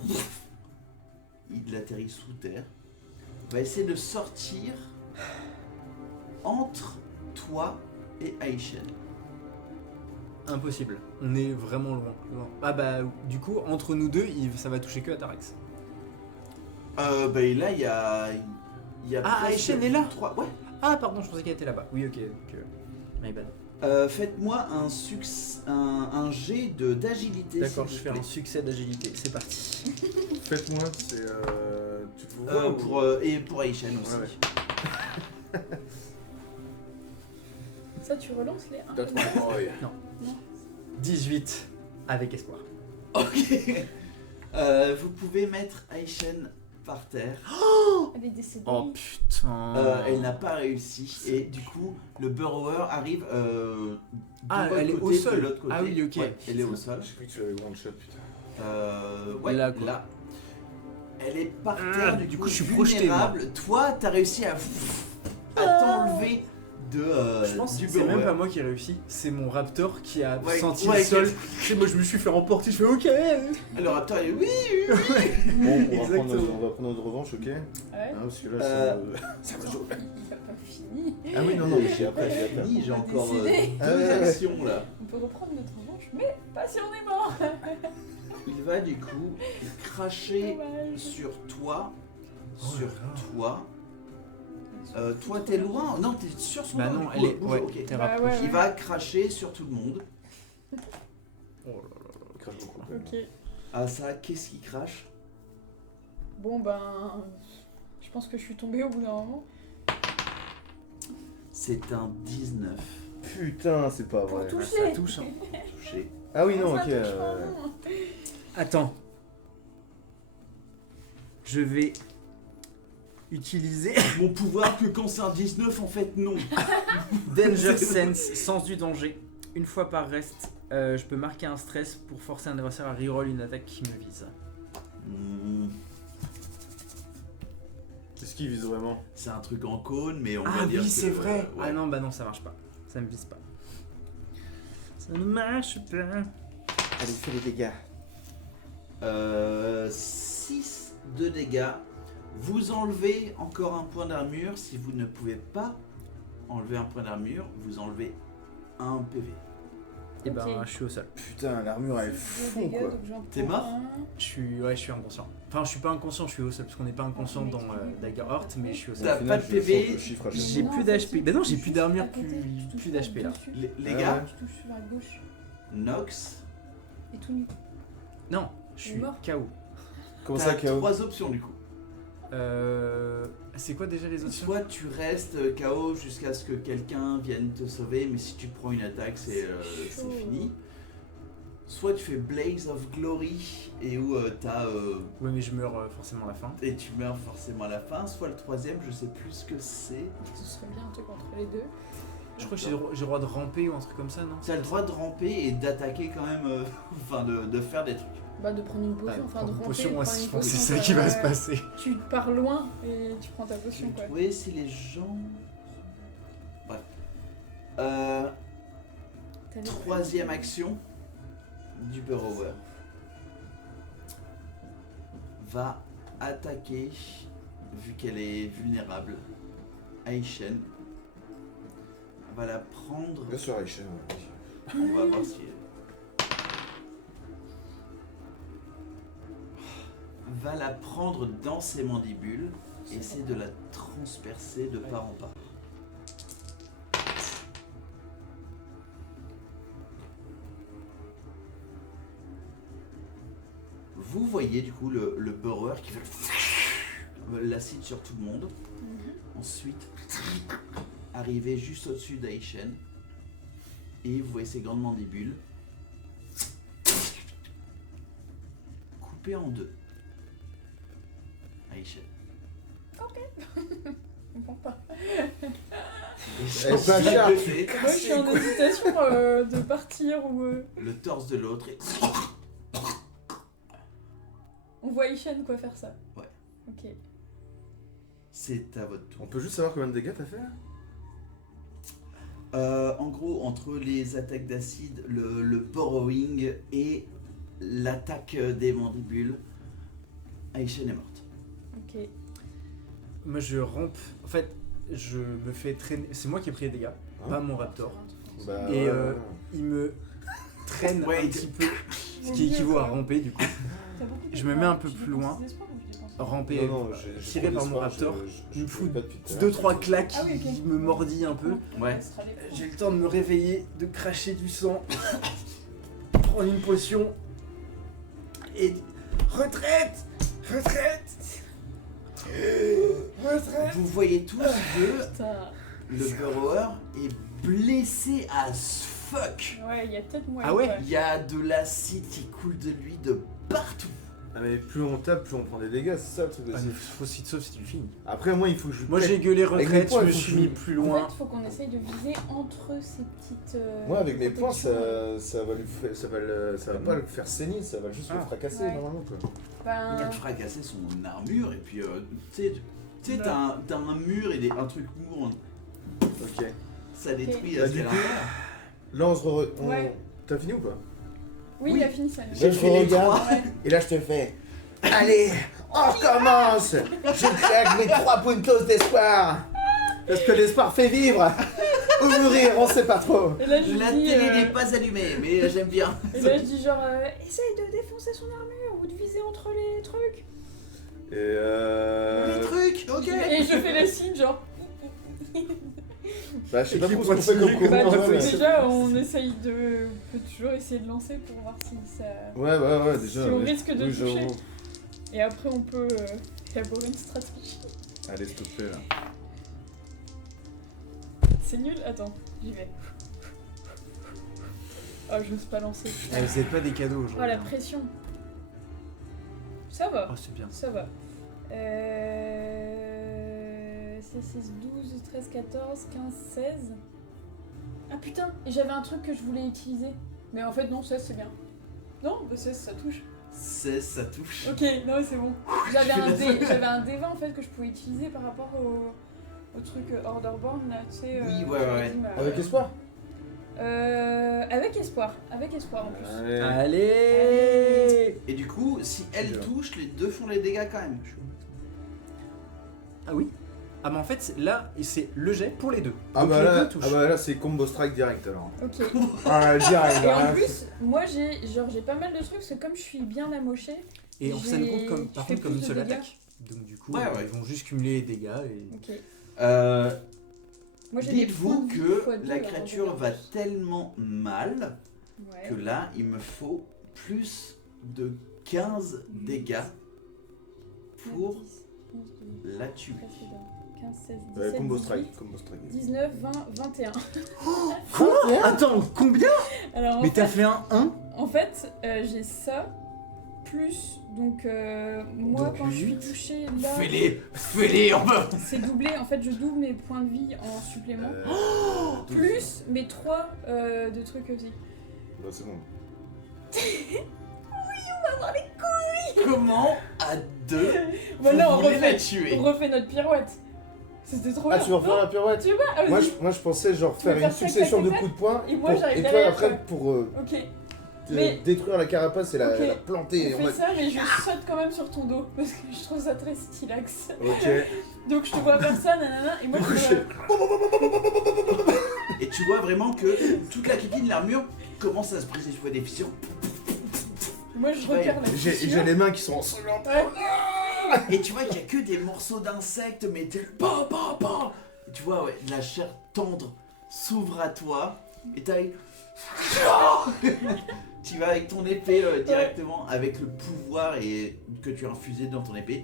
Il atterrit sous terre. Il va essayer de sortir entre toi et Aishen. Impossible. On est vraiment loin. Ah bah, du coup, entre nous deux, ça va toucher que Atarax. Et là, il y a. Ah, presque Aishen est là? 3. Ouais. Ah, pardon, je pensais qu'elle était là-bas. Oui, ok. Donc, my bad. Faites-moi un jet d'agilité. D'accord, s'il je vous fais un plaît. succès d'agilité. C'est parti. Faites-moi, c'est. Tu te vois ou- Et pour Aishen aussi. Ouais, Ça, tu relances les 1. That's my boy. 18 avec espoir. Ok. Vous pouvez mettre Aishen par terre. Elle est décédée. Oh putain. Elle n'a pas réussi. Et du coup, le burrower arrive de Ah, votre elle est au côté, sol. de l'autre côté. Ah oui, ok. Ouais, elle est au sol. J'ai cru que tu avais one shot, putain. Ouais, Là, là. quoi. Elle est par terre, du coup, je suis projeté, vulnérable. Toi, t'as réussi à t'enlever Je pense du que c'est même burrower. pas moi qui ai réussi, c'est mon raptor qui a Ouais, senti ouais, le sol. Tu sais, moi je me suis fait remporter, je fais ok. Le raptor, il est oui. Bon, Exactement. on va prendre notre revanche, ok? Ouais. Hein, parce que là, ça va jouer. Il a pas fini. Ah oui, non, non, mais j'ai après, j'ai après. Fini, j'ai On va encore décider. deux Ah ouais. actions là. On peut reprendre notre revanche, mais pas si on est mort. Il va du coup cracher Dommage. sur toi. Oh Sur toi. Toi, t'es loin. Non, t'es sur son Bah dos, non, du coup, elle est. bouge, Ouais, ok. t'es Bah rapproché. ouais. Il va cracher sur tout le monde. Oh là là, Crache beaucoup. Ok. Ah ça, qu'est-ce qu'il crache? Bon ben, je pense que je suis tombée au bout d'un moment. C'est un 19. Putain, c'est pas Pour vrai. toucher. ça touche, hein. Touché. Ah oui, non, Ça ok. touche pas, non. Attends. Je vais utiliser Mon pouvoir que quand c'est un 19, en fait, non. Danger Sense, sens du danger. Une fois par reste, je peux marquer un stress pour forcer un adversaire à reroll une attaque qui me vise. Hmm, Est-ce qu'il vise vraiment? c'est un truc en cône, mais on Ah va dire oui, que, c'est vrai. ouais. Ah non, bah non, ça marche pas. Ça me vise pas. Ça ne marche pas. Allez, fais les dégâts. 6 de dégâts. Vous enlevez encore un point d'armure. Si vous ne pouvez pas enlever un point d'armure, vous enlevez un PV. Et ben, Ok. je suis au sol. Putain, l'armure elle est Deux fou dégâts, quoi. donc j'en T'es prends mort un. Je suis inconscient. Enfin, je suis pas inconscient, je suis au sol parce qu'on n'est pas inconscient dans Daggerheart, mais je suis au sol. T'as Au final, pas de je sens PV, que le chiffre à chaque J'ai fois. plus Non, d'HP. c'est- Bah non, j'ai tu plus touches d'armure, à côté, tu touches plus pas d'HP là. dessus. Les Ah gars, ouais. Tu touches sur la gauche. Nox, Et tout nu. Non, je suis Mort. KO. Comment ça, t'as KO? 3 options du coup. C'est quoi déjà les options? Soit tu restes KO jusqu'à ce que quelqu'un vienne te sauver, mais si tu prends une attaque, c'est chaud. fini. Soit tu fais Blaze of Glory et où t'as Ouais, mais je meurs forcément à la fin. et tu meurs forcément à la fin. Soit le troisième, je sais plus ce que c'est. Ce serait bien un truc entre les deux. Je crois que j'ai le droit de ramper ou un truc comme ça, non? Tu as le droit de ramper et d'attaquer quand même, enfin de faire des trucs. Bah de prendre une potion, enfin de Prendre une ramper, potion, moi, prendre je une pense que c'est potion, ça qui quoi. va se Ouais. passer. Tu pars loin et tu prends ta potion quoi. Oui, si les gens. Bref. T'as les- Troisième action du Burrower va attaquer, vu qu'elle est vulnérable, Aishen. Va la prendre. Bien sûr, Aisha. On va voir si. Va la prendre dans ses mandibules et essayer de la transpercer de part en part. Vous voyez du coup le burrower qui fait l'acide sur tout le monde. Ensuite, arriver juste au-dessus d'Aishen. Et vous voyez ses grandes mandibules. Coupées en deux. Aishen. Je comprends pas. Et pas cher. Moi je suis en hésitation de partir ou. Le torse de l'autre et On voit Ishen quoi faire ça. Ouais. Ok. c'est à votre tour. On peut juste savoir combien de dégâts t'as fait là? En gros, entre les attaques d'acide, le borrowing et l'attaque des mandibules, Aishen est morte. Ok. Moi, je rampe. En fait, je me fais traîner. C'est moi qui ai pris les dégâts, pas mon raptor. Bah, Et, ouais. Il me traîne Ouais, un il- petit peu, ce qui équivaut à ramper du coup. Je me mets un peu plus loin. Ramper, Non, non, j'ai tiré trop par mon d'espoir, raptor. je Il me fout pas depuis tout à l'heure. 2-3 claques, Ah oui, ok. il me mordit un peu. Ouais. J'ai le temps de me réveiller, de cracher du sang, prendre une potion et retraite, retraite, retraite. Vous voyez tous que Putain. le burrower est blessé as fuck. Ouais, il y a peut-être moyen. Ah ouais Il y a de l'acide qui coule de lui de partout. Ah mais plus on tape, plus on prend des dégâts, c'est ça le truc Ah, aussi. mais faut si sauf si tu le finis. Après moi il faut que je... Moi j'ai gueulé Avec mes retraite, points, je me il faut suis que mis je- plus En loin. fait, faut qu'on essaye de viser entre ces petites. Moi avec mes points protections. ça va lui faire, ça va pas le faire saigner, ça va juste le Ah. fracasser Ouais. normalement quoi. Il Ben, a fracassé son armure et puis tu sais Bah. t'as un mur et un truc lourd, Ok. ça détruit Bah, ce du qu'elle a coup, à là on se Ouais. T'as fini ou pas? oui, il a fini ça. Je te regarde et là je te fais. Allez, on recommence. Je claque mes 3 puntos d'espoir. Parce que l'espoir fait vivre. Ou mourir, on sait pas trop. Et là, je La dis, télé n'est pas allumée, mais j'aime bien. et là, je dis genre, essaye de défoncer son armure ou de viser entre les trucs. Et Les trucs, ok. Et je fais le signe, genre. Bah je sais pas Et trop qui ce qu'on fait comme continue, Bah, combat. comment Ouais, ça mais- déjà, on essaye de. On peut toujours essayer de lancer pour voir si ça. ouais, déjà. Si on ouais. risque de Oui, toucher. j'avoue. Et après, on peut élaborer une stratégie. Allez, s'il te plaît là. C'est nul? Attends, j'y vais. Oh, je n'ose pas lancer. Eh, vous êtes pas des cadeaux Oh, aujourd'hui. la hein. pression. Ça va. Oh, c'est bien. Ça va. 6, 12, 13, 14, 15, 16. Ah putain, et j'avais un truc que je voulais utiliser. Mais en fait, non, 16 c'est bien. Non, bah 16 ça touche. 16, ça touche. Ok, non, c'est bon. J'avais un D20 en fait que je pouvais utiliser par rapport au truc Orderborn là, tu sais. Oui, ouais. Avec espoir. Avec espoir en plus. Allez. Allez. Et du coup, si elle touche, les deux font les dégâts quand même. Ah oui. Ah mais en fait là c'est le jet pour les deux. Ah Donc bah les là, deux touchent. c'est combo strike direct alors. Ok. Ah direct. Et en hein. plus, moi j'ai pas mal de trucs parce que comme je suis bien amochée. Et ça ne compte j'ai- comme, tu par fais contre comme plus une de seule dégâts. attaque. Donc du coup Ouais, ouais. ils vont juste cumuler les dégâts et... Ok. Euh, Moi j'ai des Dites-vous points de vie que fois deux, la alors, créature en va plus. tellement mal Ouais. que là, il me faut plus de 15 dégâts pour 10, 11, 12, la tuer. 13, 15, 16, 17, Ouais, combo 18, strike, combo strike. 19, 20, 21. Quoi Attends, combien? Alors en Mais t'as fait, fait un 1? en fait j'ai ça, plus, donc moi Donc, quand je suis 8. touchée là, Fais-les, on va. c'est doublé, en fait je double mes points de vie en supplément, 12. plus mes 3 de trucs aussi. Bah c'est bon. Comment à deux Voilà, vous on voulez la refait, tuer? on refait notre pirouette. C'était trop Ah bien. tu vas refaire la pirouette? Tu veux pas? Ah, Moi vas-y. je pensais genre Tu veux faire faire une tac, succession tac, de tac, coups de poing et moi, j'arrive et toi derrière, après quoi. pour Ok. Mais- détruire la carapace et la, Ok. la planter. On en fait mode- ça, mais je saute quand même sur ton dos parce que je trouve ça très stylax. Ok. Donc je te vois faire ça, nanana, et moi je Et tu vois vraiment que toute la kétine, l'armure commence à se briser. Tu vois des fissures. moi je repère la J'ai fissure. les mains qui sont ensanglantes. Ouais. Et tu vois qu'il y a que des morceaux d'insectes, mais t'es pa. Et tu vois, ouais, la chair tendre s'ouvre à toi. Et t'as une... Tu vas avec ton épée directement, avec le pouvoir et que tu as infusé dans ton épée.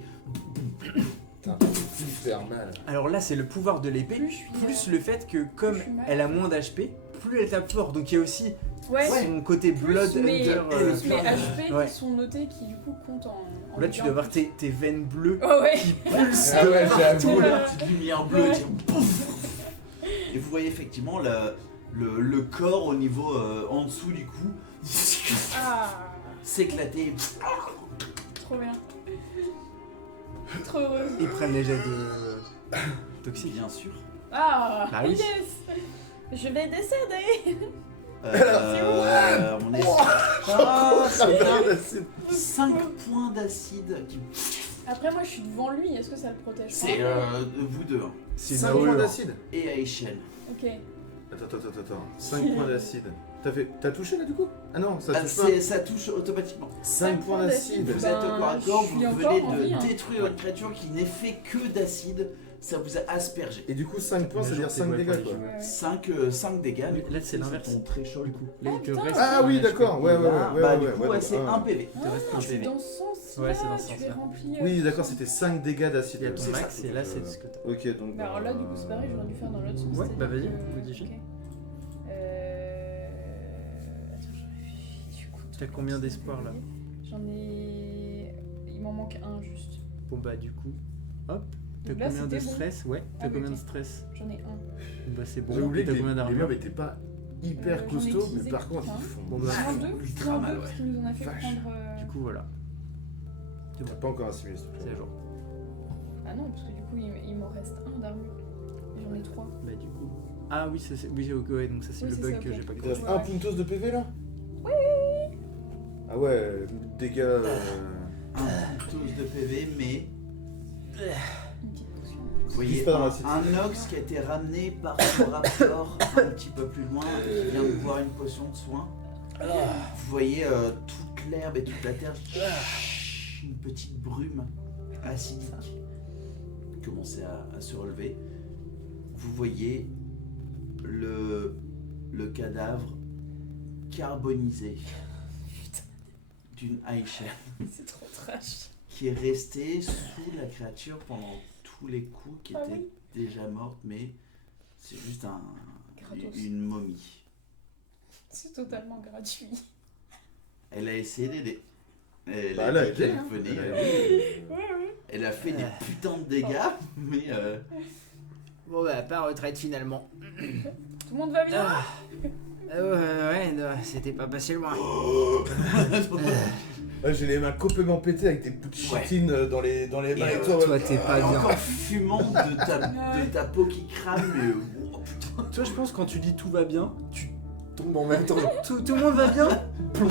Putain, super mal. Alors là c'est le pouvoir de l'épée, Plus je suis, plus le fait que comme je suis mal. elle a moins d'HP, plus elle tape fort. Donc il y a aussi Ouais, son côté Blood plus mes, Hunter. plus mes fort. HP Ouais. qui sont notés qui du coup comptent en Là tu dois voir tes veines bleues Oh ouais. qui pulsent Ah ouais, de j'avoue. partout. La petite lumière bleue Ouais. qui pouf. Et vous voyez effectivement le corps au niveau en dessous du cou Ah, s'éclater. trop bien. Trop heureux. Ils prennent les jets de toxiques. Bien sûr. Ah, Bah oui. yes. Je vais décéder. On est. Ah, c'est bien. C'est 5 points d'acide qui. Après moi je suis devant lui, est-ce que ça le protège C'est pas vous deux hein. C'est 5 Naolo. points d'acide. Et Aishen. Ok. Attends. 5 points d'acide. T'as touché là du coup? Ah non, ça touche pas. Ça touche automatiquement. 5 points d'acide. Vous Ben, êtes au corps à corps, je vous suis venez encore en de vie, hein. détruire une créature qui n'est fait que d'acide. Ça vous a aspergé. Et du coup 5 points, c'est-à-dire 5 dégâts quoi. Ouais. 5 dégâts. Mais là, c'est l'inverse. Ton très chaud du coup. Là il te putain. reste. Ah oui, d'accord. Ouais, Et là, bah, du coup, ouais, c'est ouais. 1 PV. Il te reste un Ah, c'est PV. dans ce sens-là, Ouais, c'est dans ce tu es sens-là. rempli. Oui, d'accord, c'était 5 dégâts d'acide. Il y a ton C'est max ça. et là c'est ce que t'as. Ok, donc. Bah alors là, du coup, c'est pareil, j'aurais dû faire dans l'autre sens. Ouais, bah c'est-à-dire vas-y, que- modifie. ok. Attends, je réfléchis. Du coup, T'as combien d'espoir là? J'en ai il m'en manque un juste. Bon bah du coup, hop. T'as Donc là, combien de c'était bon. stress? Ouais, t'as Ah, combien ok. de stress? J'en ai un. Bon bah c'est bon. J'ai oublié Et que t'as les combien les d'armure? murs étaient pas hyper J'en ai costauds, utilisé mais par contre, qu'un. ils font. Bon, bah, J'en ai deux, ultra j'en ai mal, deux parce ouais. qu'il nous en a fait Vache. prendre. Du coup voilà, T'as pas encore assimilé ce c'est à truc. jour. Ah non, parce que du coup, il m'en reste un d'armure. Et j'en ai 3. Bah du coup. Ah oui, ça c'est. Oui, ok, ouais, donc ça c'est Oui, le c'est bug ça, que ok. j'ai pas Il te compris. reste un puntos de PV là? Oui. Ah ouais, dégâts. Un tous de PV, mais Une petite potion. vous voyez Glisse pas dans la cité. un Nox qui a été ramené par son raptor un petit peu plus loin et qui vient de boire une potion de soin. Vous voyez toute l'herbe et toute la terre, une petite brume acidique commencer à se relever. Vous voyez le cadavre carbonisé d'une Aïcha C'est trop trash. qui est restée sous la créature pendant tous les coups, qui Ah était oui. déjà morte, mais c'est juste Gratos. une momie. C'est totalement gratuit. Elle a essayé d'aider. Elle Bah, a elle a dit aidé, qu'elle hein. venait, Elle a Ouais. elle a fait des putains de dégâts, mais Bon bah, pas retraite finalement. Tout le monde va bien? Ouais, non, c'était pas passé loin. Ouais, j'ai les mains complètement pétées avec des bouts de chitine dans les mains et tout. Toi t'es pas bien. encore fumant de ta peau qui crame, mais oh, putain. Toi je pense quand tu dis tout va bien, tu tombes en même temps. Tout le monde va bien? Plomb.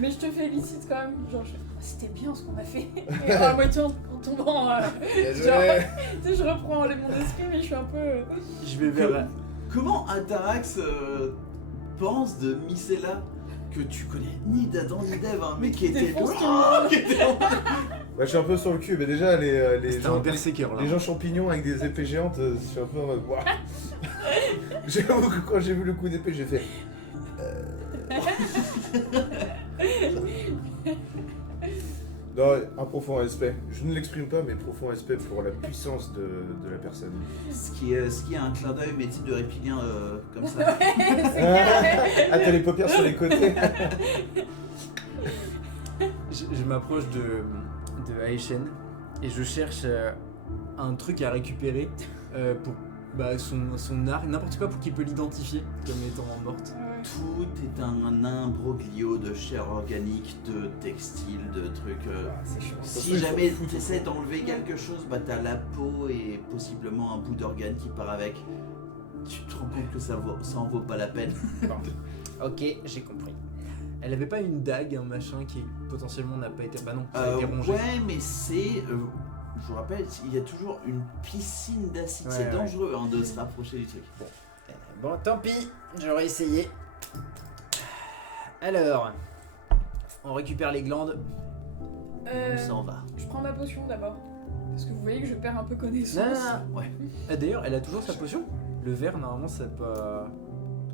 Mais je te félicite quand même. Genre, c'était bien ce qu'on a fait. Et à moitié en tombant. Genre, tu sais, je reprends mon esprit, mais je suis un peu. Je vais vers. Comment Atarax pense de Mycella, que tu connais ni d'Adam ni d'Ève, hein, mais qui était défonce tout le monde. qui était en- Ouais, je suis un peu sur le cul, mais déjà les C'était un gens, berserker là. les gens champignons avec des épées géantes, je suis un peu en mode. Ouah. J'avoue que quand j'ai vu le coup d'épée, j'ai fait. Non, un profond respect. Je ne l'exprime pas, mais profond respect pour la puissance de la personne. ce qui est un clin d'œil, mais type de réptilien comme ça. Ah, t'as les paupières sur les côtés. Je m'approche de Aishen et je cherche un truc à récupérer pour son art, n'importe quoi pour qu'il peut l'identifier comme étant morte. Tout est un imbroglio de chair organique, de textiles, de trucs. C'est chaud. Si jamais tu essaies d'enlever quelque chose, bah t'as la peau et possiblement un bout d'organe qui part avec. Tu te rends compte que ça en vaut pas la peine. Ok, j'ai compris. Elle avait pas une dague, un machin qui potentiellement n'a pas été. Bah non, ça a été rongé. Ouais, mais c'est. Je vous rappelle, il y a toujours une piscine d'acide. Ouais, C'est ouais. dangereux hein, de se rapprocher du truc. Bon, tant pis, j'aurais essayé. Alors, on récupère les glandes. On s'en va. Je prends ma potion d'abord. Parce que vous voyez que je perds un peu connaissance. Non. Ouais. Ah, d'ailleurs, elle a toujours sa potion. Le verre, normalement, c'est pas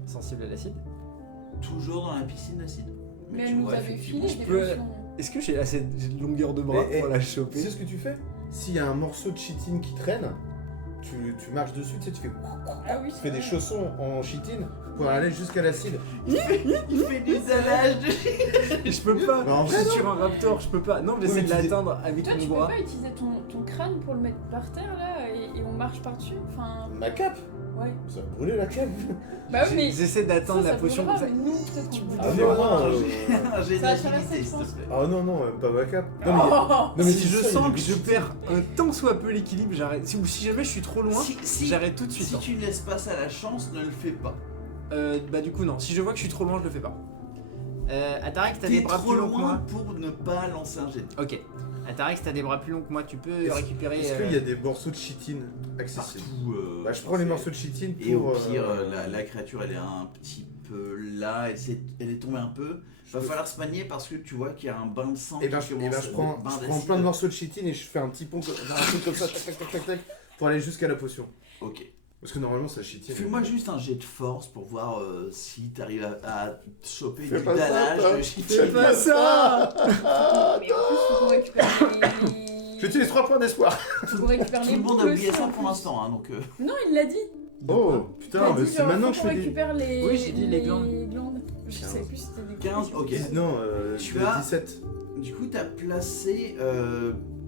sensible à l'acide. Toujours dans la piscine d'acide. Mais tu elle nous vois, avait effectivement, filé des peux- potions. Est-ce que j'ai assez de longueur de bras Eh, pour la Tu sais choper? ce que tu fais? S'il y a un morceau de chitine qui traîne, tu marches dessus, tu sais, tu fais, Ah oui, tu fais des chaussons en chitine pour aller jusqu'à l'acide. Il fait du salage de Je peux pas. Bah, en Je vrai, suis sur un raptor, je peux pas. Non, j'essaie Oui, de mais tu l'atteindre avec Toi, mon tu peux bras. pas utiliser ton crâne pour le mettre par terre là et on marche par-dessus. Enfin, Ma cape, ouais. ça a brûlé la cape. Bah oui, mais. J'essaie d'atteindre ça la potion brûlera, comme ça. mais nous, peut-être qu'on Ah brûlera. non, non, un jet Ça a traversé, d'agilité, je s'il te pense. plaît. Ah non, pas ma cape. Non, mais, Oh non, mais Si je c'est ça, sens il y a que des je chitines. perds un tant soit peu l'équilibre, j'arrête. Ou si jamais je suis trop loin, Si j'arrête tout de suite. si hein. tu ne laisses pas ça à la chance, ne le fais pas. Bah du coup non. Si je vois que je suis trop loin, je le fais pas. Atarax, t'as des T'es bras trop plus longs que loin moi. pour ne pas lancer un jet. Ok. Atarax, t'as des bras plus longs que moi, tu peux Est-ce- récupérer. Est-ce qu'il y a des morceaux de chitine accessibles? Partout. Bah, je prends les morceaux de chitine pour. Et au pire, la créature, elle est un petit peu là, elle est tombée un peu. Va falloir se manier parce que tu vois qu'il y a un bain de sang Et ben, qui je commence, prends, un bain je prends d'acide. plein de morceaux de chitine et je fais un petit pont, un truc comme ça, tac tac tac tac tac, pour aller jusqu'à la potion. Ok. Parce que normalement ça chitine. Fais-moi juste un jet de force pour voir si t'arrives à choper Fais du pas ça, dallage toi. de Fais chitine. pas ça. Mais en plus, faut qu'on récupère les. J'utilise 3 points d'espoir. Faut qu'on récupère Tout les le monde a boucles oublié aussi, ça en pour plus. l'instant, hein, donc. Non, il l'a dit. Oh Il putain, a mais dit, c'est genre, maintenant faut que je qu'on fais des. récupère les. Oui, j'ai dit les glandes. Je Quinze. sais plus si c'était des 15, ok. Non, Tu je as- 17. Du coup, t'as placé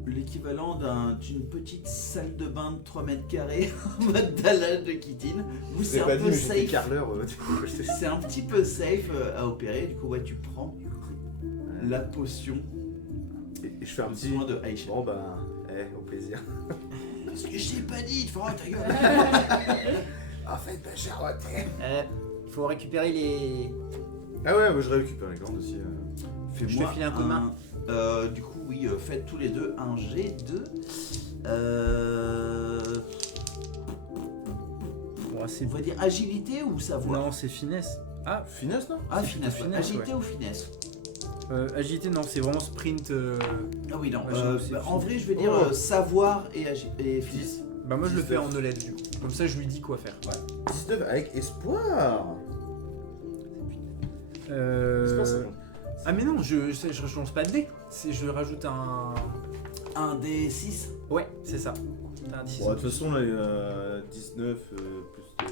l'équivalent d'une petite salle de bain de 3 mètres carrés en mode dallage de Kitine. Vous, c'est J'ai un pas dit, peu mais j'étais safe. carleur. Du coup, j'étais- C'est un petit peu safe à opérer. Du coup, ouais, tu prends la potion Et je fais un petit. besoin de Aisha. Bon bah, au plaisir. Parce que je t'ai pas dit, tu feras ta gueule. En fait, bah, Charlotte. Faut récupérer les. Ah ouais, moi je récupère les glandes aussi. Fais-moi Je te file un coup de main. Du coup, oui, faites tous les deux un jet de. Bon, c'est On va dire agilité ou savoir. Non, c'est finesse. Ah, Finesse, non? Ah, finesse. finesse, Agilité ou finesse. agilité, non, c'est vraiment sprint. Ah oui, non. Ouais, c'est En finesse. vrai, je vais dire Oh. savoir et finesse. Bah, moi je le fais 19. en knowledge du coup. Comme ça, je lui dis quoi faire. 19 avec espoir. Espoir, ça compte. Ah, mais non, je lance pas de dés. Je rajoute un. Un des 6. Ouais, c'est ça. T'as un 10. Bon, de toute façon, là, 19 plus.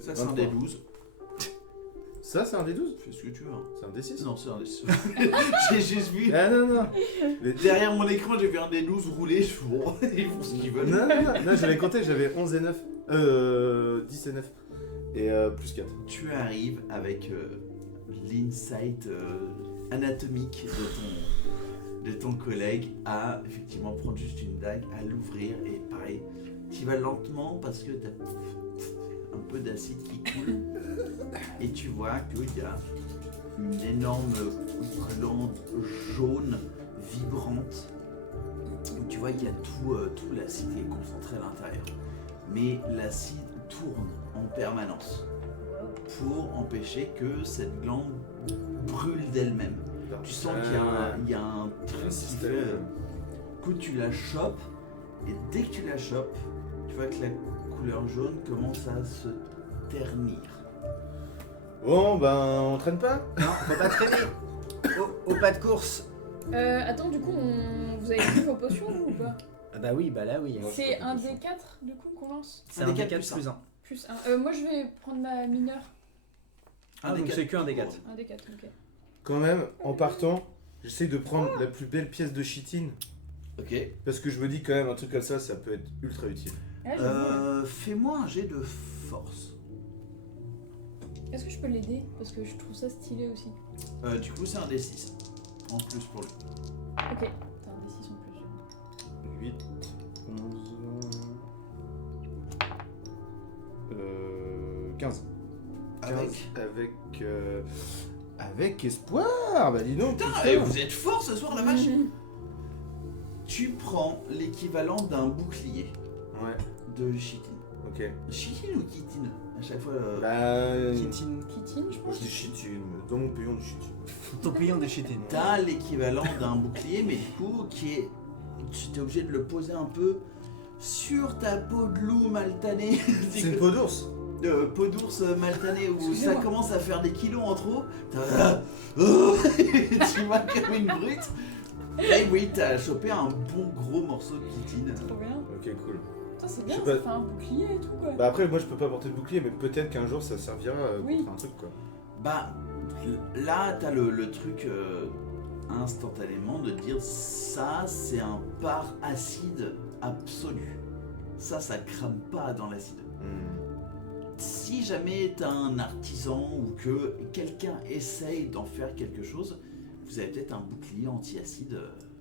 Ça, c'est un 23. des 12. Ça, c'est un des 12? Fais ce que tu veux. Hein. C'est un des 6? Non, c'est un des 6. J'ai juste vu. Ah non, non. Derrière mon écran, j'ai vu un des 12 rouler. Je suis bon, ils font ce qu'ils veulent. Non, non, non, non, j'avais compté, j'avais 11 et 9. 10 et 9. Et plus 4. Tu arrives avec l'insight anatomique de ton collègue à effectivement prendre juste une dague, à l'ouvrir et pareil, tu vas lentement parce que t'as un peu d'acide qui coule et tu vois qu'il y a une énorme glande jaune vibrante. Tu vois il y a tout l'acide qui est concentré à l'intérieur, mais l'acide tourne en permanence pour empêcher que cette glande brûle d'elle-même. Tu sens qu'il y a un truc qui système. fait que tu la chopes et dès que tu la chopes, tu vois que la couleur jaune commence à se ternir. Bon, ben, on traîne pas? Non, faut pas traîner. Au pas de course. Attends, du coup, vous avez pris vos potions vous, ou pas? Ah bah oui, bah là oui. Moi, C'est un des 4 du coup qu'on lance? C'est Un un des D4 quatre plus 1. Plus 1. Moi je vais prendre ma mineure. Ah, donc c'est que un des 4. Un des 4, ok. Quand même, en partant, j'essaie de prendre la plus belle pièce de chitine. Ok. Parce que je me dis quand même, un truc comme ça peut être ultra utile. Ah, j'avoue. Fais-moi un jet de force. Est-ce que je peux l'aider? Parce que je trouve ça stylé aussi. Du coup, c'est un D6 en plus pour lui. Ok, t'as un des 6 en plus. 8, 11... 15. Avec. Avec espoir. Bah dis donc. Putain, putain. vous êtes fort ce soir, la vache. Mhm. Tu prends l'équivalent d'un bouclier Ouais, de chitine. ok. Chitine ou chitine? À chaque fois. Bah... Kitine. Kitine, je Moi pense. je dis chitine. Dans mon pays on dit chitine. Ton client des chitines. T'as l'équivalent d'un bouclier, mais du coup, qui est. Tu es obligé de le poser un peu sur ta peau de loup maltanée. C'est une peau d'ours. Peau d'ours maltanée où ça Excusez-moi. commence à faire des kilos en trop. Tu vas comme une brute. Et oui, t'as chopé un bon gros morceau de chitine. Trop bien. Ok, cool. Putain, c'est Je bien, sais ça pas. fait un bouclier et tout quoi. Bah après, moi je peux pas porter de bouclier, mais peut-être qu'un jour ça servira Oui. contre un truc quoi. Bah, là, t'as le truc instantanément de dire ça, c'est un par acide absolu. Ça crame pas dans l'acide. Si jamais t'as un artisan ou que quelqu'un essaye d'en faire quelque chose, vous avez peut-être un bouclier anti-acide.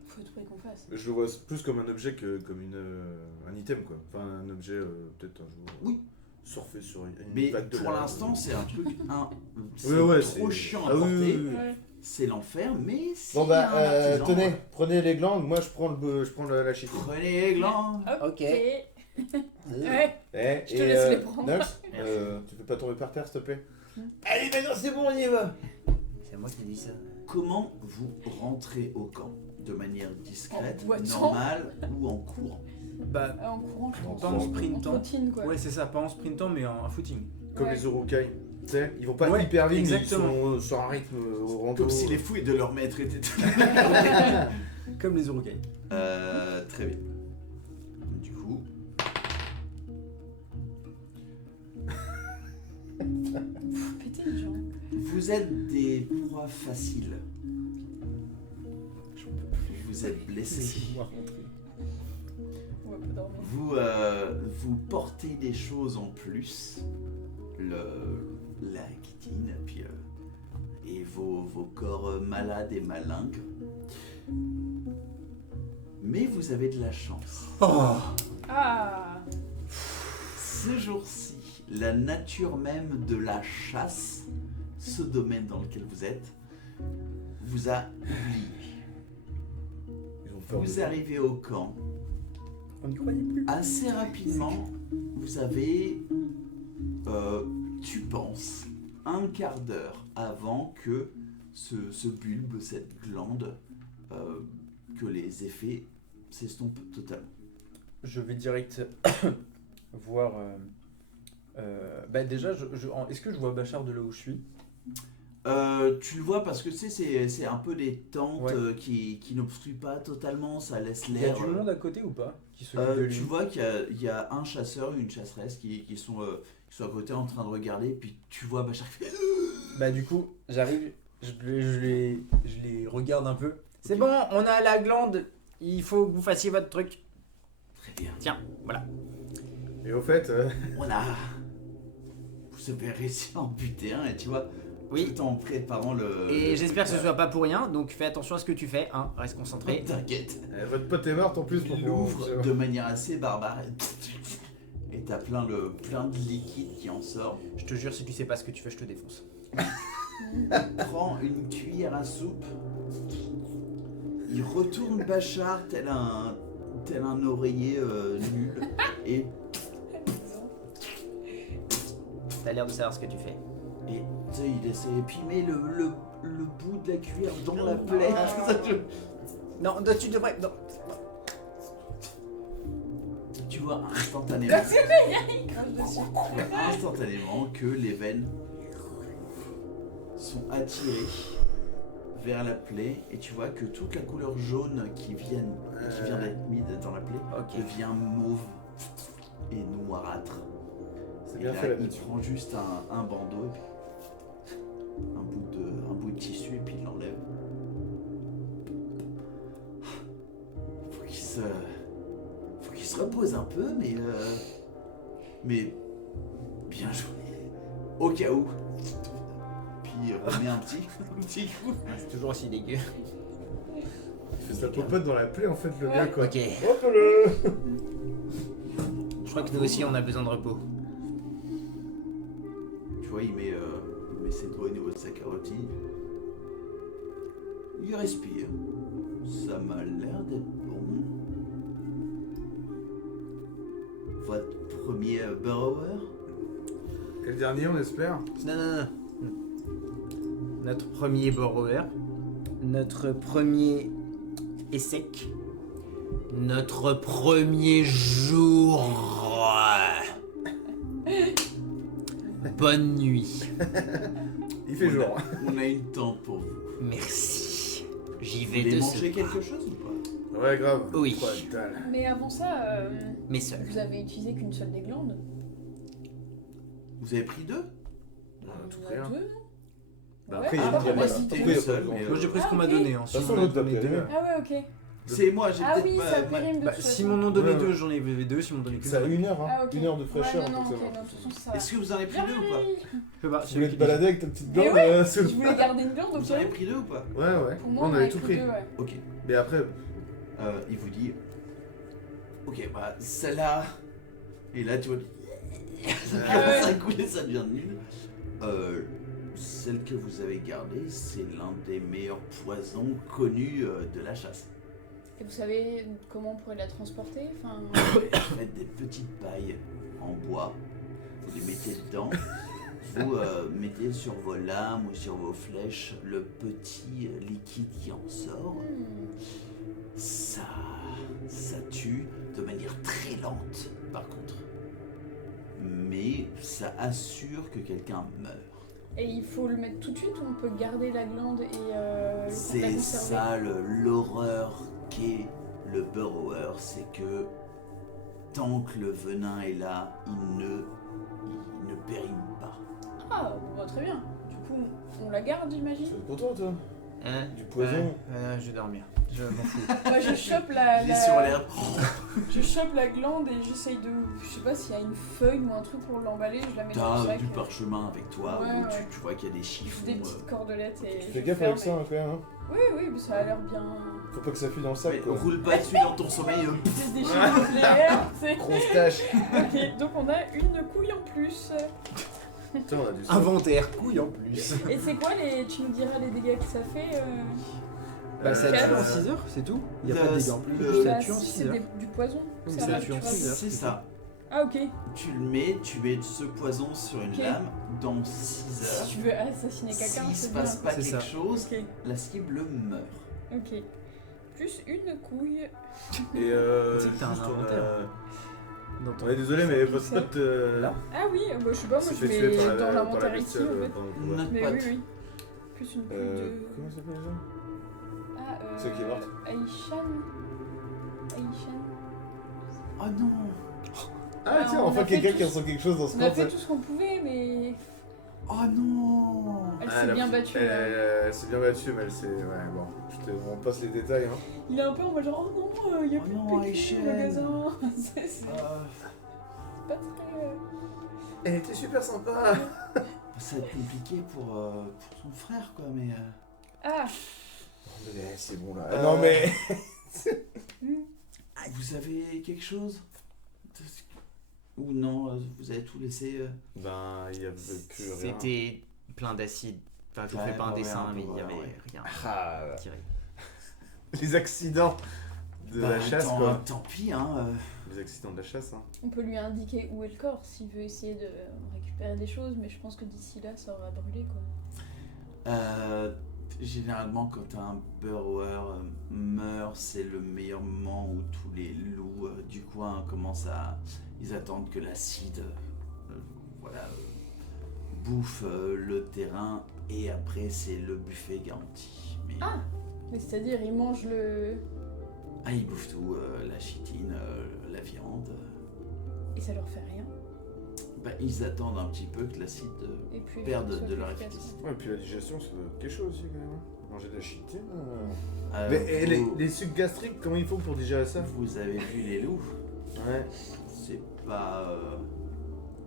Faut tout qu'on fasse. Je le vois plus comme un objet que comme un item quoi. Enfin un objet peut-être un jour. Oui. Surfer sur une Mais vague de pour lave. l'instant, c'est un truc c'est Ouais, trop c'est- chiant à Ah oui, porter. oui, oui. Ouais. C'est l'enfer, mais si Bon bah y a un artisan, tenez, prenez les glandes, moi je prends la chitine. prenez les glands. Ok. Ouais. Eh, Je te laisse les prendre. Nox, tu peux pas tomber par terre s'il te plaît? Allez maintenant c'est bon on y va. C'est moi qui dis ça. Comment vous rentrez au camp? De manière discrète, En boitant. normale ou en courant? Bah, En courant, je pense. pas en En sprintant. trottine quoi. Ouais, c'est ça, pas en sprintant, mais en footing. Comme Ouais. les Urukai. Tu sais, ils vont pas Ouais, hyper vite, mais ils exactement. sont sur un rythme au rando. Comme si les fouilles de leur maître étaient. Comme les Urukai. Très bien. Du coup, Pff, péter les gens. vous êtes des proies faciles. vous êtes blessé. Laissez-moi rentrer. On va pas dormir. Vous portez des choses en plus, la guitine, puis et vos corps malades et malingres. Mais vous avez de la chance. Oh. Ah. Ce jour-ci, la nature même de la chasse, ce domaine dans lequel vous êtes, vous a oublié. Ils ont peur. Vous arrivez au camp. On n'y croyait plus. Assez rapidement, vous avez, tu penses, un quart d'heure avant que ce bulbe, cette glande, que les effets s'estompent totalement. Je vais direct voir. Bah déjà, est-ce que je vois Bachar de là où je suis? Tu le vois parce que tu sais, c'est un peu des tentes Ouais. qui n'obstruent pas totalement, ça laisse Il y a l'air. du monde à côté ou pas qui s'occupe de lui? Tu vois qu'il y a un chasseur, une chasseresse qui sont à côté en train de regarder, puis tu vois Bachar qui fait. Bah du coup, j'arrive, je les regarde un peu. C'est bon, on a la glande. Il faut que vous fassiez votre truc. Très bien. Tiens, voilà. Et au fait, On a. Vous avez réussi à en buter un, et tu vois, Oui. tout en préparant le. Et j'espère que ce soit pas pour rien, donc fais attention à ce que tu fais, hein. Reste concentré. T'inquiète. votre pote est morte en plus pour Il l'ouvre de manière assez barbare. Et t'as plein de liquide qui en sort. Je te jure, si tu sais pas ce que tu fais, je te défonce. Prend une cuillère à soupe. Il retourne Bachar tel un oreiller nul. Et T'as l'air de savoir ce que tu fais. tu sais, il essaie. Et puis il met le bout de la cuillère dans la plaie. Non, tu devrais. Non. Tu vois instantanément. Il crache dessus. Tu vois instantanément que les veines sont attirées vers la plaie et tu vois que toute la couleur jaune qui vient d'être mise dans la plaie Ok. devient mauve et noirâtre. C'est Et bien là, fait la il nature. prend juste un bandeau et puis un bout de tissu et puis il l'enlève. Faut qu'il se repose un peu, mais bien joué. Au cas où. Puis il remet un petit coup. C'est toujours aussi dégueu. Il fait sa popote dans la plaie en fait, le gars quoi. Ok. Hop-le. Je crois que nous aussi, on a besoin de repos. Tu vois, il met ses doigts au niveau de sa carotide. Il respire. Ça m'a l'air d'être bon. Votre premier burrower? Et le dernier, on espère. Non. Notre premier borrower. Notre premier essec. Notre premier jour. Bonne nuit. Il fait jour. On a une tente pour vous. Merci. J'y Vous vais voulez de manger ce quelque pas. chose ou pas? Ouais, grave. Oui. Quoi de dalle. Mais avant ça, Mais seul. vous avez utilisé qu'une seule des glandes. Vous avez pris deux? On a tout On pris, a hein. deux. Bah Ouais, après, il y a ah, une bah, diamètre. vas-y, Après, deux. seul, mais, Moi j'ai pris ce qu'on m'a ok. donné. Hein. De toute façon, Si on l'autre m'a va donné périr. deux. Ah ouais, ok. C'est moi, j'ai Ah peut-être oui, pas. ça périme de Bah, toute si façon. m'en ont donné Ouais, deux, ouais. j'en ai deux. Si m'en ont donné Ça a qu'une. une heure, hein. Ah, ok. Une heure de fraîcheur. Ouais, non, donc ça ok, va. non, de toute façon, ça va. Est-ce que vous en avez pris deux ou pas? Je sais pas. Tu voulais te balader avec ta petite Mais glande ouais, sous le- Je voulais garder une glande, donc Vous en avez pris deux ou pas? Ouais, ouais. pour moi, on avait tout pris. deux, ouais. Ok. Mais après, Il vous dit. Ok, bah celle-là. Et là, tu vois. Ça commence à couler, ça devient nul. Celle que vous avez gardée, c'est l'un des meilleurs poisons connus de la chasse. Et vous savez comment on pourrait la transporter? Enfin, Faites des petites pailles en bois. Vous les mettez dedans. Vous mettez sur vos lames ou sur vos flèches le petit liquide qui en sort. Ça tue de manière très lente, par contre. Mais ça assure que quelqu'un meurt. Et il faut le mettre tout de suite ou on peut garder la glande et la C'est conserver? ça l'horreur qu'est le burrower, c'est que tant que le venin est là, il ne périme pas. Ah, bah, très bien. Du coup, on la garde, tu j'imagine? es content toi? Hein Du poison. Je vais dormir. Je m'en fous. Moi je chope la, Il est sur l'herbe. je chope la glande et j'essaye de, je sais pas s'il y a une feuille ou un truc pour l'emballer, je la mets dans le T'as sac. du parchemin avec toi, Ouais, où ouais. tu vois qu'il y a des chiffres. Des petites cordelettes et. Tu fais je gaffe ferme avec ça, et- hein, quand même. Hein. Oui, mais ça a l'air bien. Faut pas que ça fuit dans le Mais sac, quoi. roule pas dessus dans ton sommeil. C'est des chiffres nucléaires, c'est. Grosse tâche. Ok, donc on a une couille en plus. Putain, on a du sang. Inventaire, couille en plus. Et c'est quoi les. Tu nous diras les dégâts que ça fait Bah ça Quatre. tue en 6 heures, c'est tout. Il y a pas de dégâts en plus, le- juste ça Bah, tue en si 6 c'est heures. du poison. Oui, ça ça va, tue en tu vas- 6 heures. C'est ça. Ah ok. Tu mets ce poison sur une Ok. lame dans 6 heures. Si tu veux assassiner quelqu'un, S'il se c'est bien. passe pas C'est quelque ça. chose, Ok, la cible meurt. ok. Plus une couille. Et Tu sais que t'as un juste, inventaire. on Dans ton- est désolé, mais votre Ça. pote Là Ah oui, bah, je sais pas, moi s'est je fait mets tuer par dans la l'inventaire ici bestiole en fait. pendant le combat. Notre Mais pote. oui. Plus une couille de. Comment ça s'appelle déjà Ah, Celle qui est morte. Aishan. Aishan. Oh non. Ah tiens, on enfin a fait quelqu'un qui tout- ressent quelque chose dans ce On a corps. fait tout ce qu'on pouvait, mais Oh non. elle Ah, s'est la- bien battue. là. Elle s'est bien battue, mais elle s'est... Ouais, bon, on passe les détails, hein. Il est un peu en mode genre, oh non, il y a Oh plus non, de PQ Aishan. au magasin. C'est Euh, pas très. Elle était super sympa. ça va être compliqué pour son frère quoi, mais. Ah, Mais c'est bon là. Euh, Non mais... Vous avez quelque chose ou non, vous avez tout laissé Ben, il y avait que rien. C'était plein d'acide. Enfin, je vous Ouais, fais pas un ouais, dessin, un peu, mais il y ouais, avait ouais. rien Ah, à tirer. les accidents de la chasse, quoi. Tant pis hein. Les accidents de la chasse, hein. on peut lui indiquer où est le corps s'il veut essayer de récupérer des choses, mais je pense que d'ici là, ça aura brûlé quoi. Généralement, quand un burrower meurt, c'est le meilleur moment où tous les loups du coin commencent à. Ils attendent que l'acide bouffe le terrain et après c'est le buffet garanti. Mais, Ah. Mais c'est-à-dire, il mange le. ils bouffent tout, la chitine, la viande. Et ça leur fait rien. Ils attendent un petit peu que l'acide Et puis, perde soit de leur efficace. efficacité. Ouais, et puis la digestion, ça doit être quelque chose aussi, quand même. Hein. Manger de la chitine. Euh, Mais et vous, les sucs gastriques, comment ils font pour digérer ça? vous avez vu les loups? Ouais. C'est pas.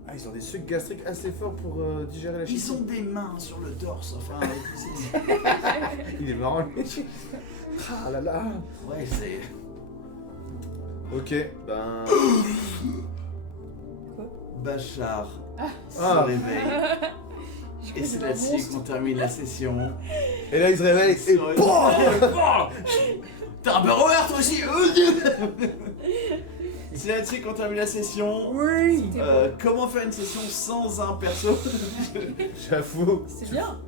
Ah, ils ont des sucs gastriques assez forts pour digérer la chitine. Ils ont des mains sur le torse, enfin. Il est marrant, lui. Ah là là. Ouais, c'est. Ok, ben... Bachar se Ah. réveille. Je Et crois c'est que là-dessus monstre. qu'on termine la session. Et là, il se réveille et... Sur une- T'es un burrower toi aussi. C'est là-dessus qu'on termine la session. Oui. C'était Comment faire une session sans un perso? J'avoue. C'est bien.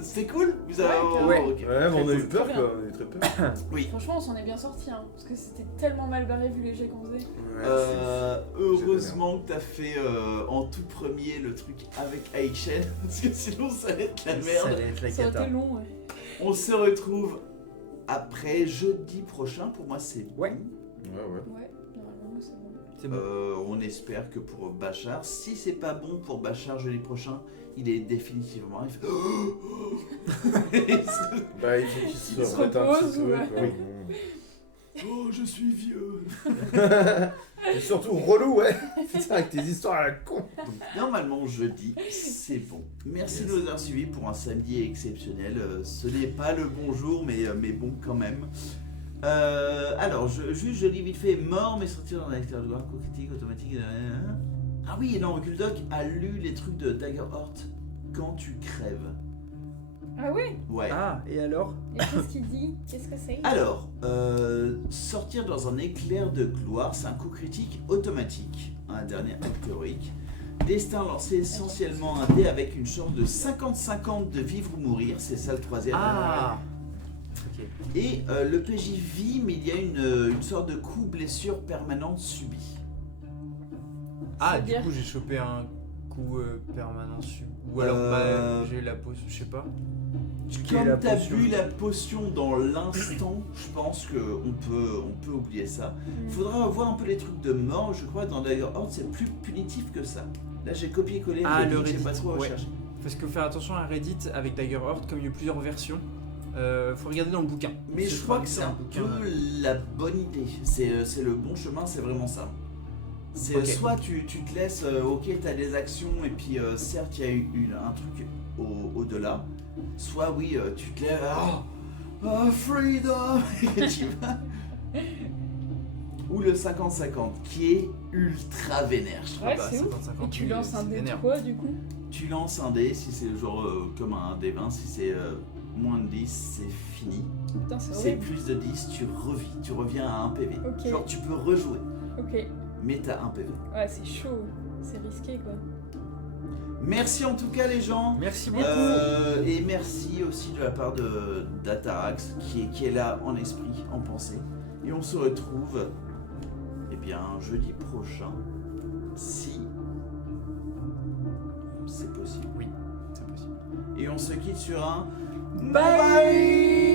C'était cool. Vous avez. Ouais, ok. Ouais, mais on a eu Très peur, Très quoi. On a eu très peur. Oui. Franchement, on s'en est bien sorti, hein, parce que c'était tellement mal barré vu les jets qu'on faisait. Heureusement que t'as fait en tout premier le truc avec Aishen, parce que sinon ça allait être la Ça merde. allait être la Ça aurait cata. été long, ouais. On se retrouve après jeudi prochain, pour moi c'est Ouais. bon. Ouais, ouais. Ouais, normalement, c'est bon. C'est bon. On espère que pour Bachar, si c'est pas bon pour Bachar jeudi prochain, il est définitivement. Il fait... Bah, il faut qu'il se Il se remette un repose, petit peu, ouais. quoi. Oh, je suis vieux. Et surtout relou, ouais. Putain, avec tes histoires à la con. Donc, normalement, jeudi, c'est bon. Merci de nous avoir suivis pour un samedi exceptionnel. Ce n'est pas le bon jour, mais bon quand même. Alors, je lis vite fait. Mort, mais sorti dans un lecteur de gloire, critique, automatique. Ah oui, non, Guldoc a lu les trucs de Daggerhort quand tu crèves. Ah ouais. Ouais. Ah, et alors? Et qu'est-ce qu'il dit? Qu'est-ce que c'est? Alors, sortir dans un éclair de gloire, c'est un coup critique automatique, un dernier acte théorique. Destin lancé essentiellement un dé avec une chance de 50-50 de vivre ou mourir, c'est ça le troisième. Ah. Ok. Et le PJ vit, mais il y a une sorte de coup blessure permanente subie. Ah, du C'est-à-dire coup, j'ai chopé un coup permanent sur. Ou alors, j'ai la pause, je sais pas. Comme t'as bu la potion dans l'instant, je pense qu'on peut oublier ça. Mm. Faudra voir un peu les trucs de mort, je crois que dans Daggerhort c'est plus punitif que ça. Là j'ai copié-collé, Ah, le j'ai Reddit, pas trop ouais. recherché. Parce qu'il faut faire attention à Reddit avec Daggerhort, comme il y a plusieurs versions. Faut regarder dans le bouquin. Mais je crois que c'est dans un le peu bouquin, la bonne idée. C'est le bon chemin, c'est vraiment ça. C'est Ok. soit tu te laisses, ok, t'as des actions, et puis certes, il y a eu un truc au-delà. Soit oui, tu te lèves, freedom, et tu vas. Ou le 50-50, qui est ultra vénère, je trouve. Ouais, bah, c'est ouf. 50-50, Et tu oui, lances un c'est dé de vénère. quoi du coup? Tu lances un dé, si c'est genre comme un D20, si c'est moins de 10, c'est fini. Putain, c'est C'est horrible. plus de 10, tu reviens à 1 PV. Ok. Genre tu peux rejouer, Ok. mais t'as 1 PV. Ouais, c'est chaud. C'est risqué quoi. Merci en tout cas les gens. Merci beaucoup. Et merci aussi de la part de d'Atarax qui est là en esprit, en pensée. Et on se retrouve eh bien jeudi prochain, si c'est possible. C'est possible. Et on se quitte sur un Bye.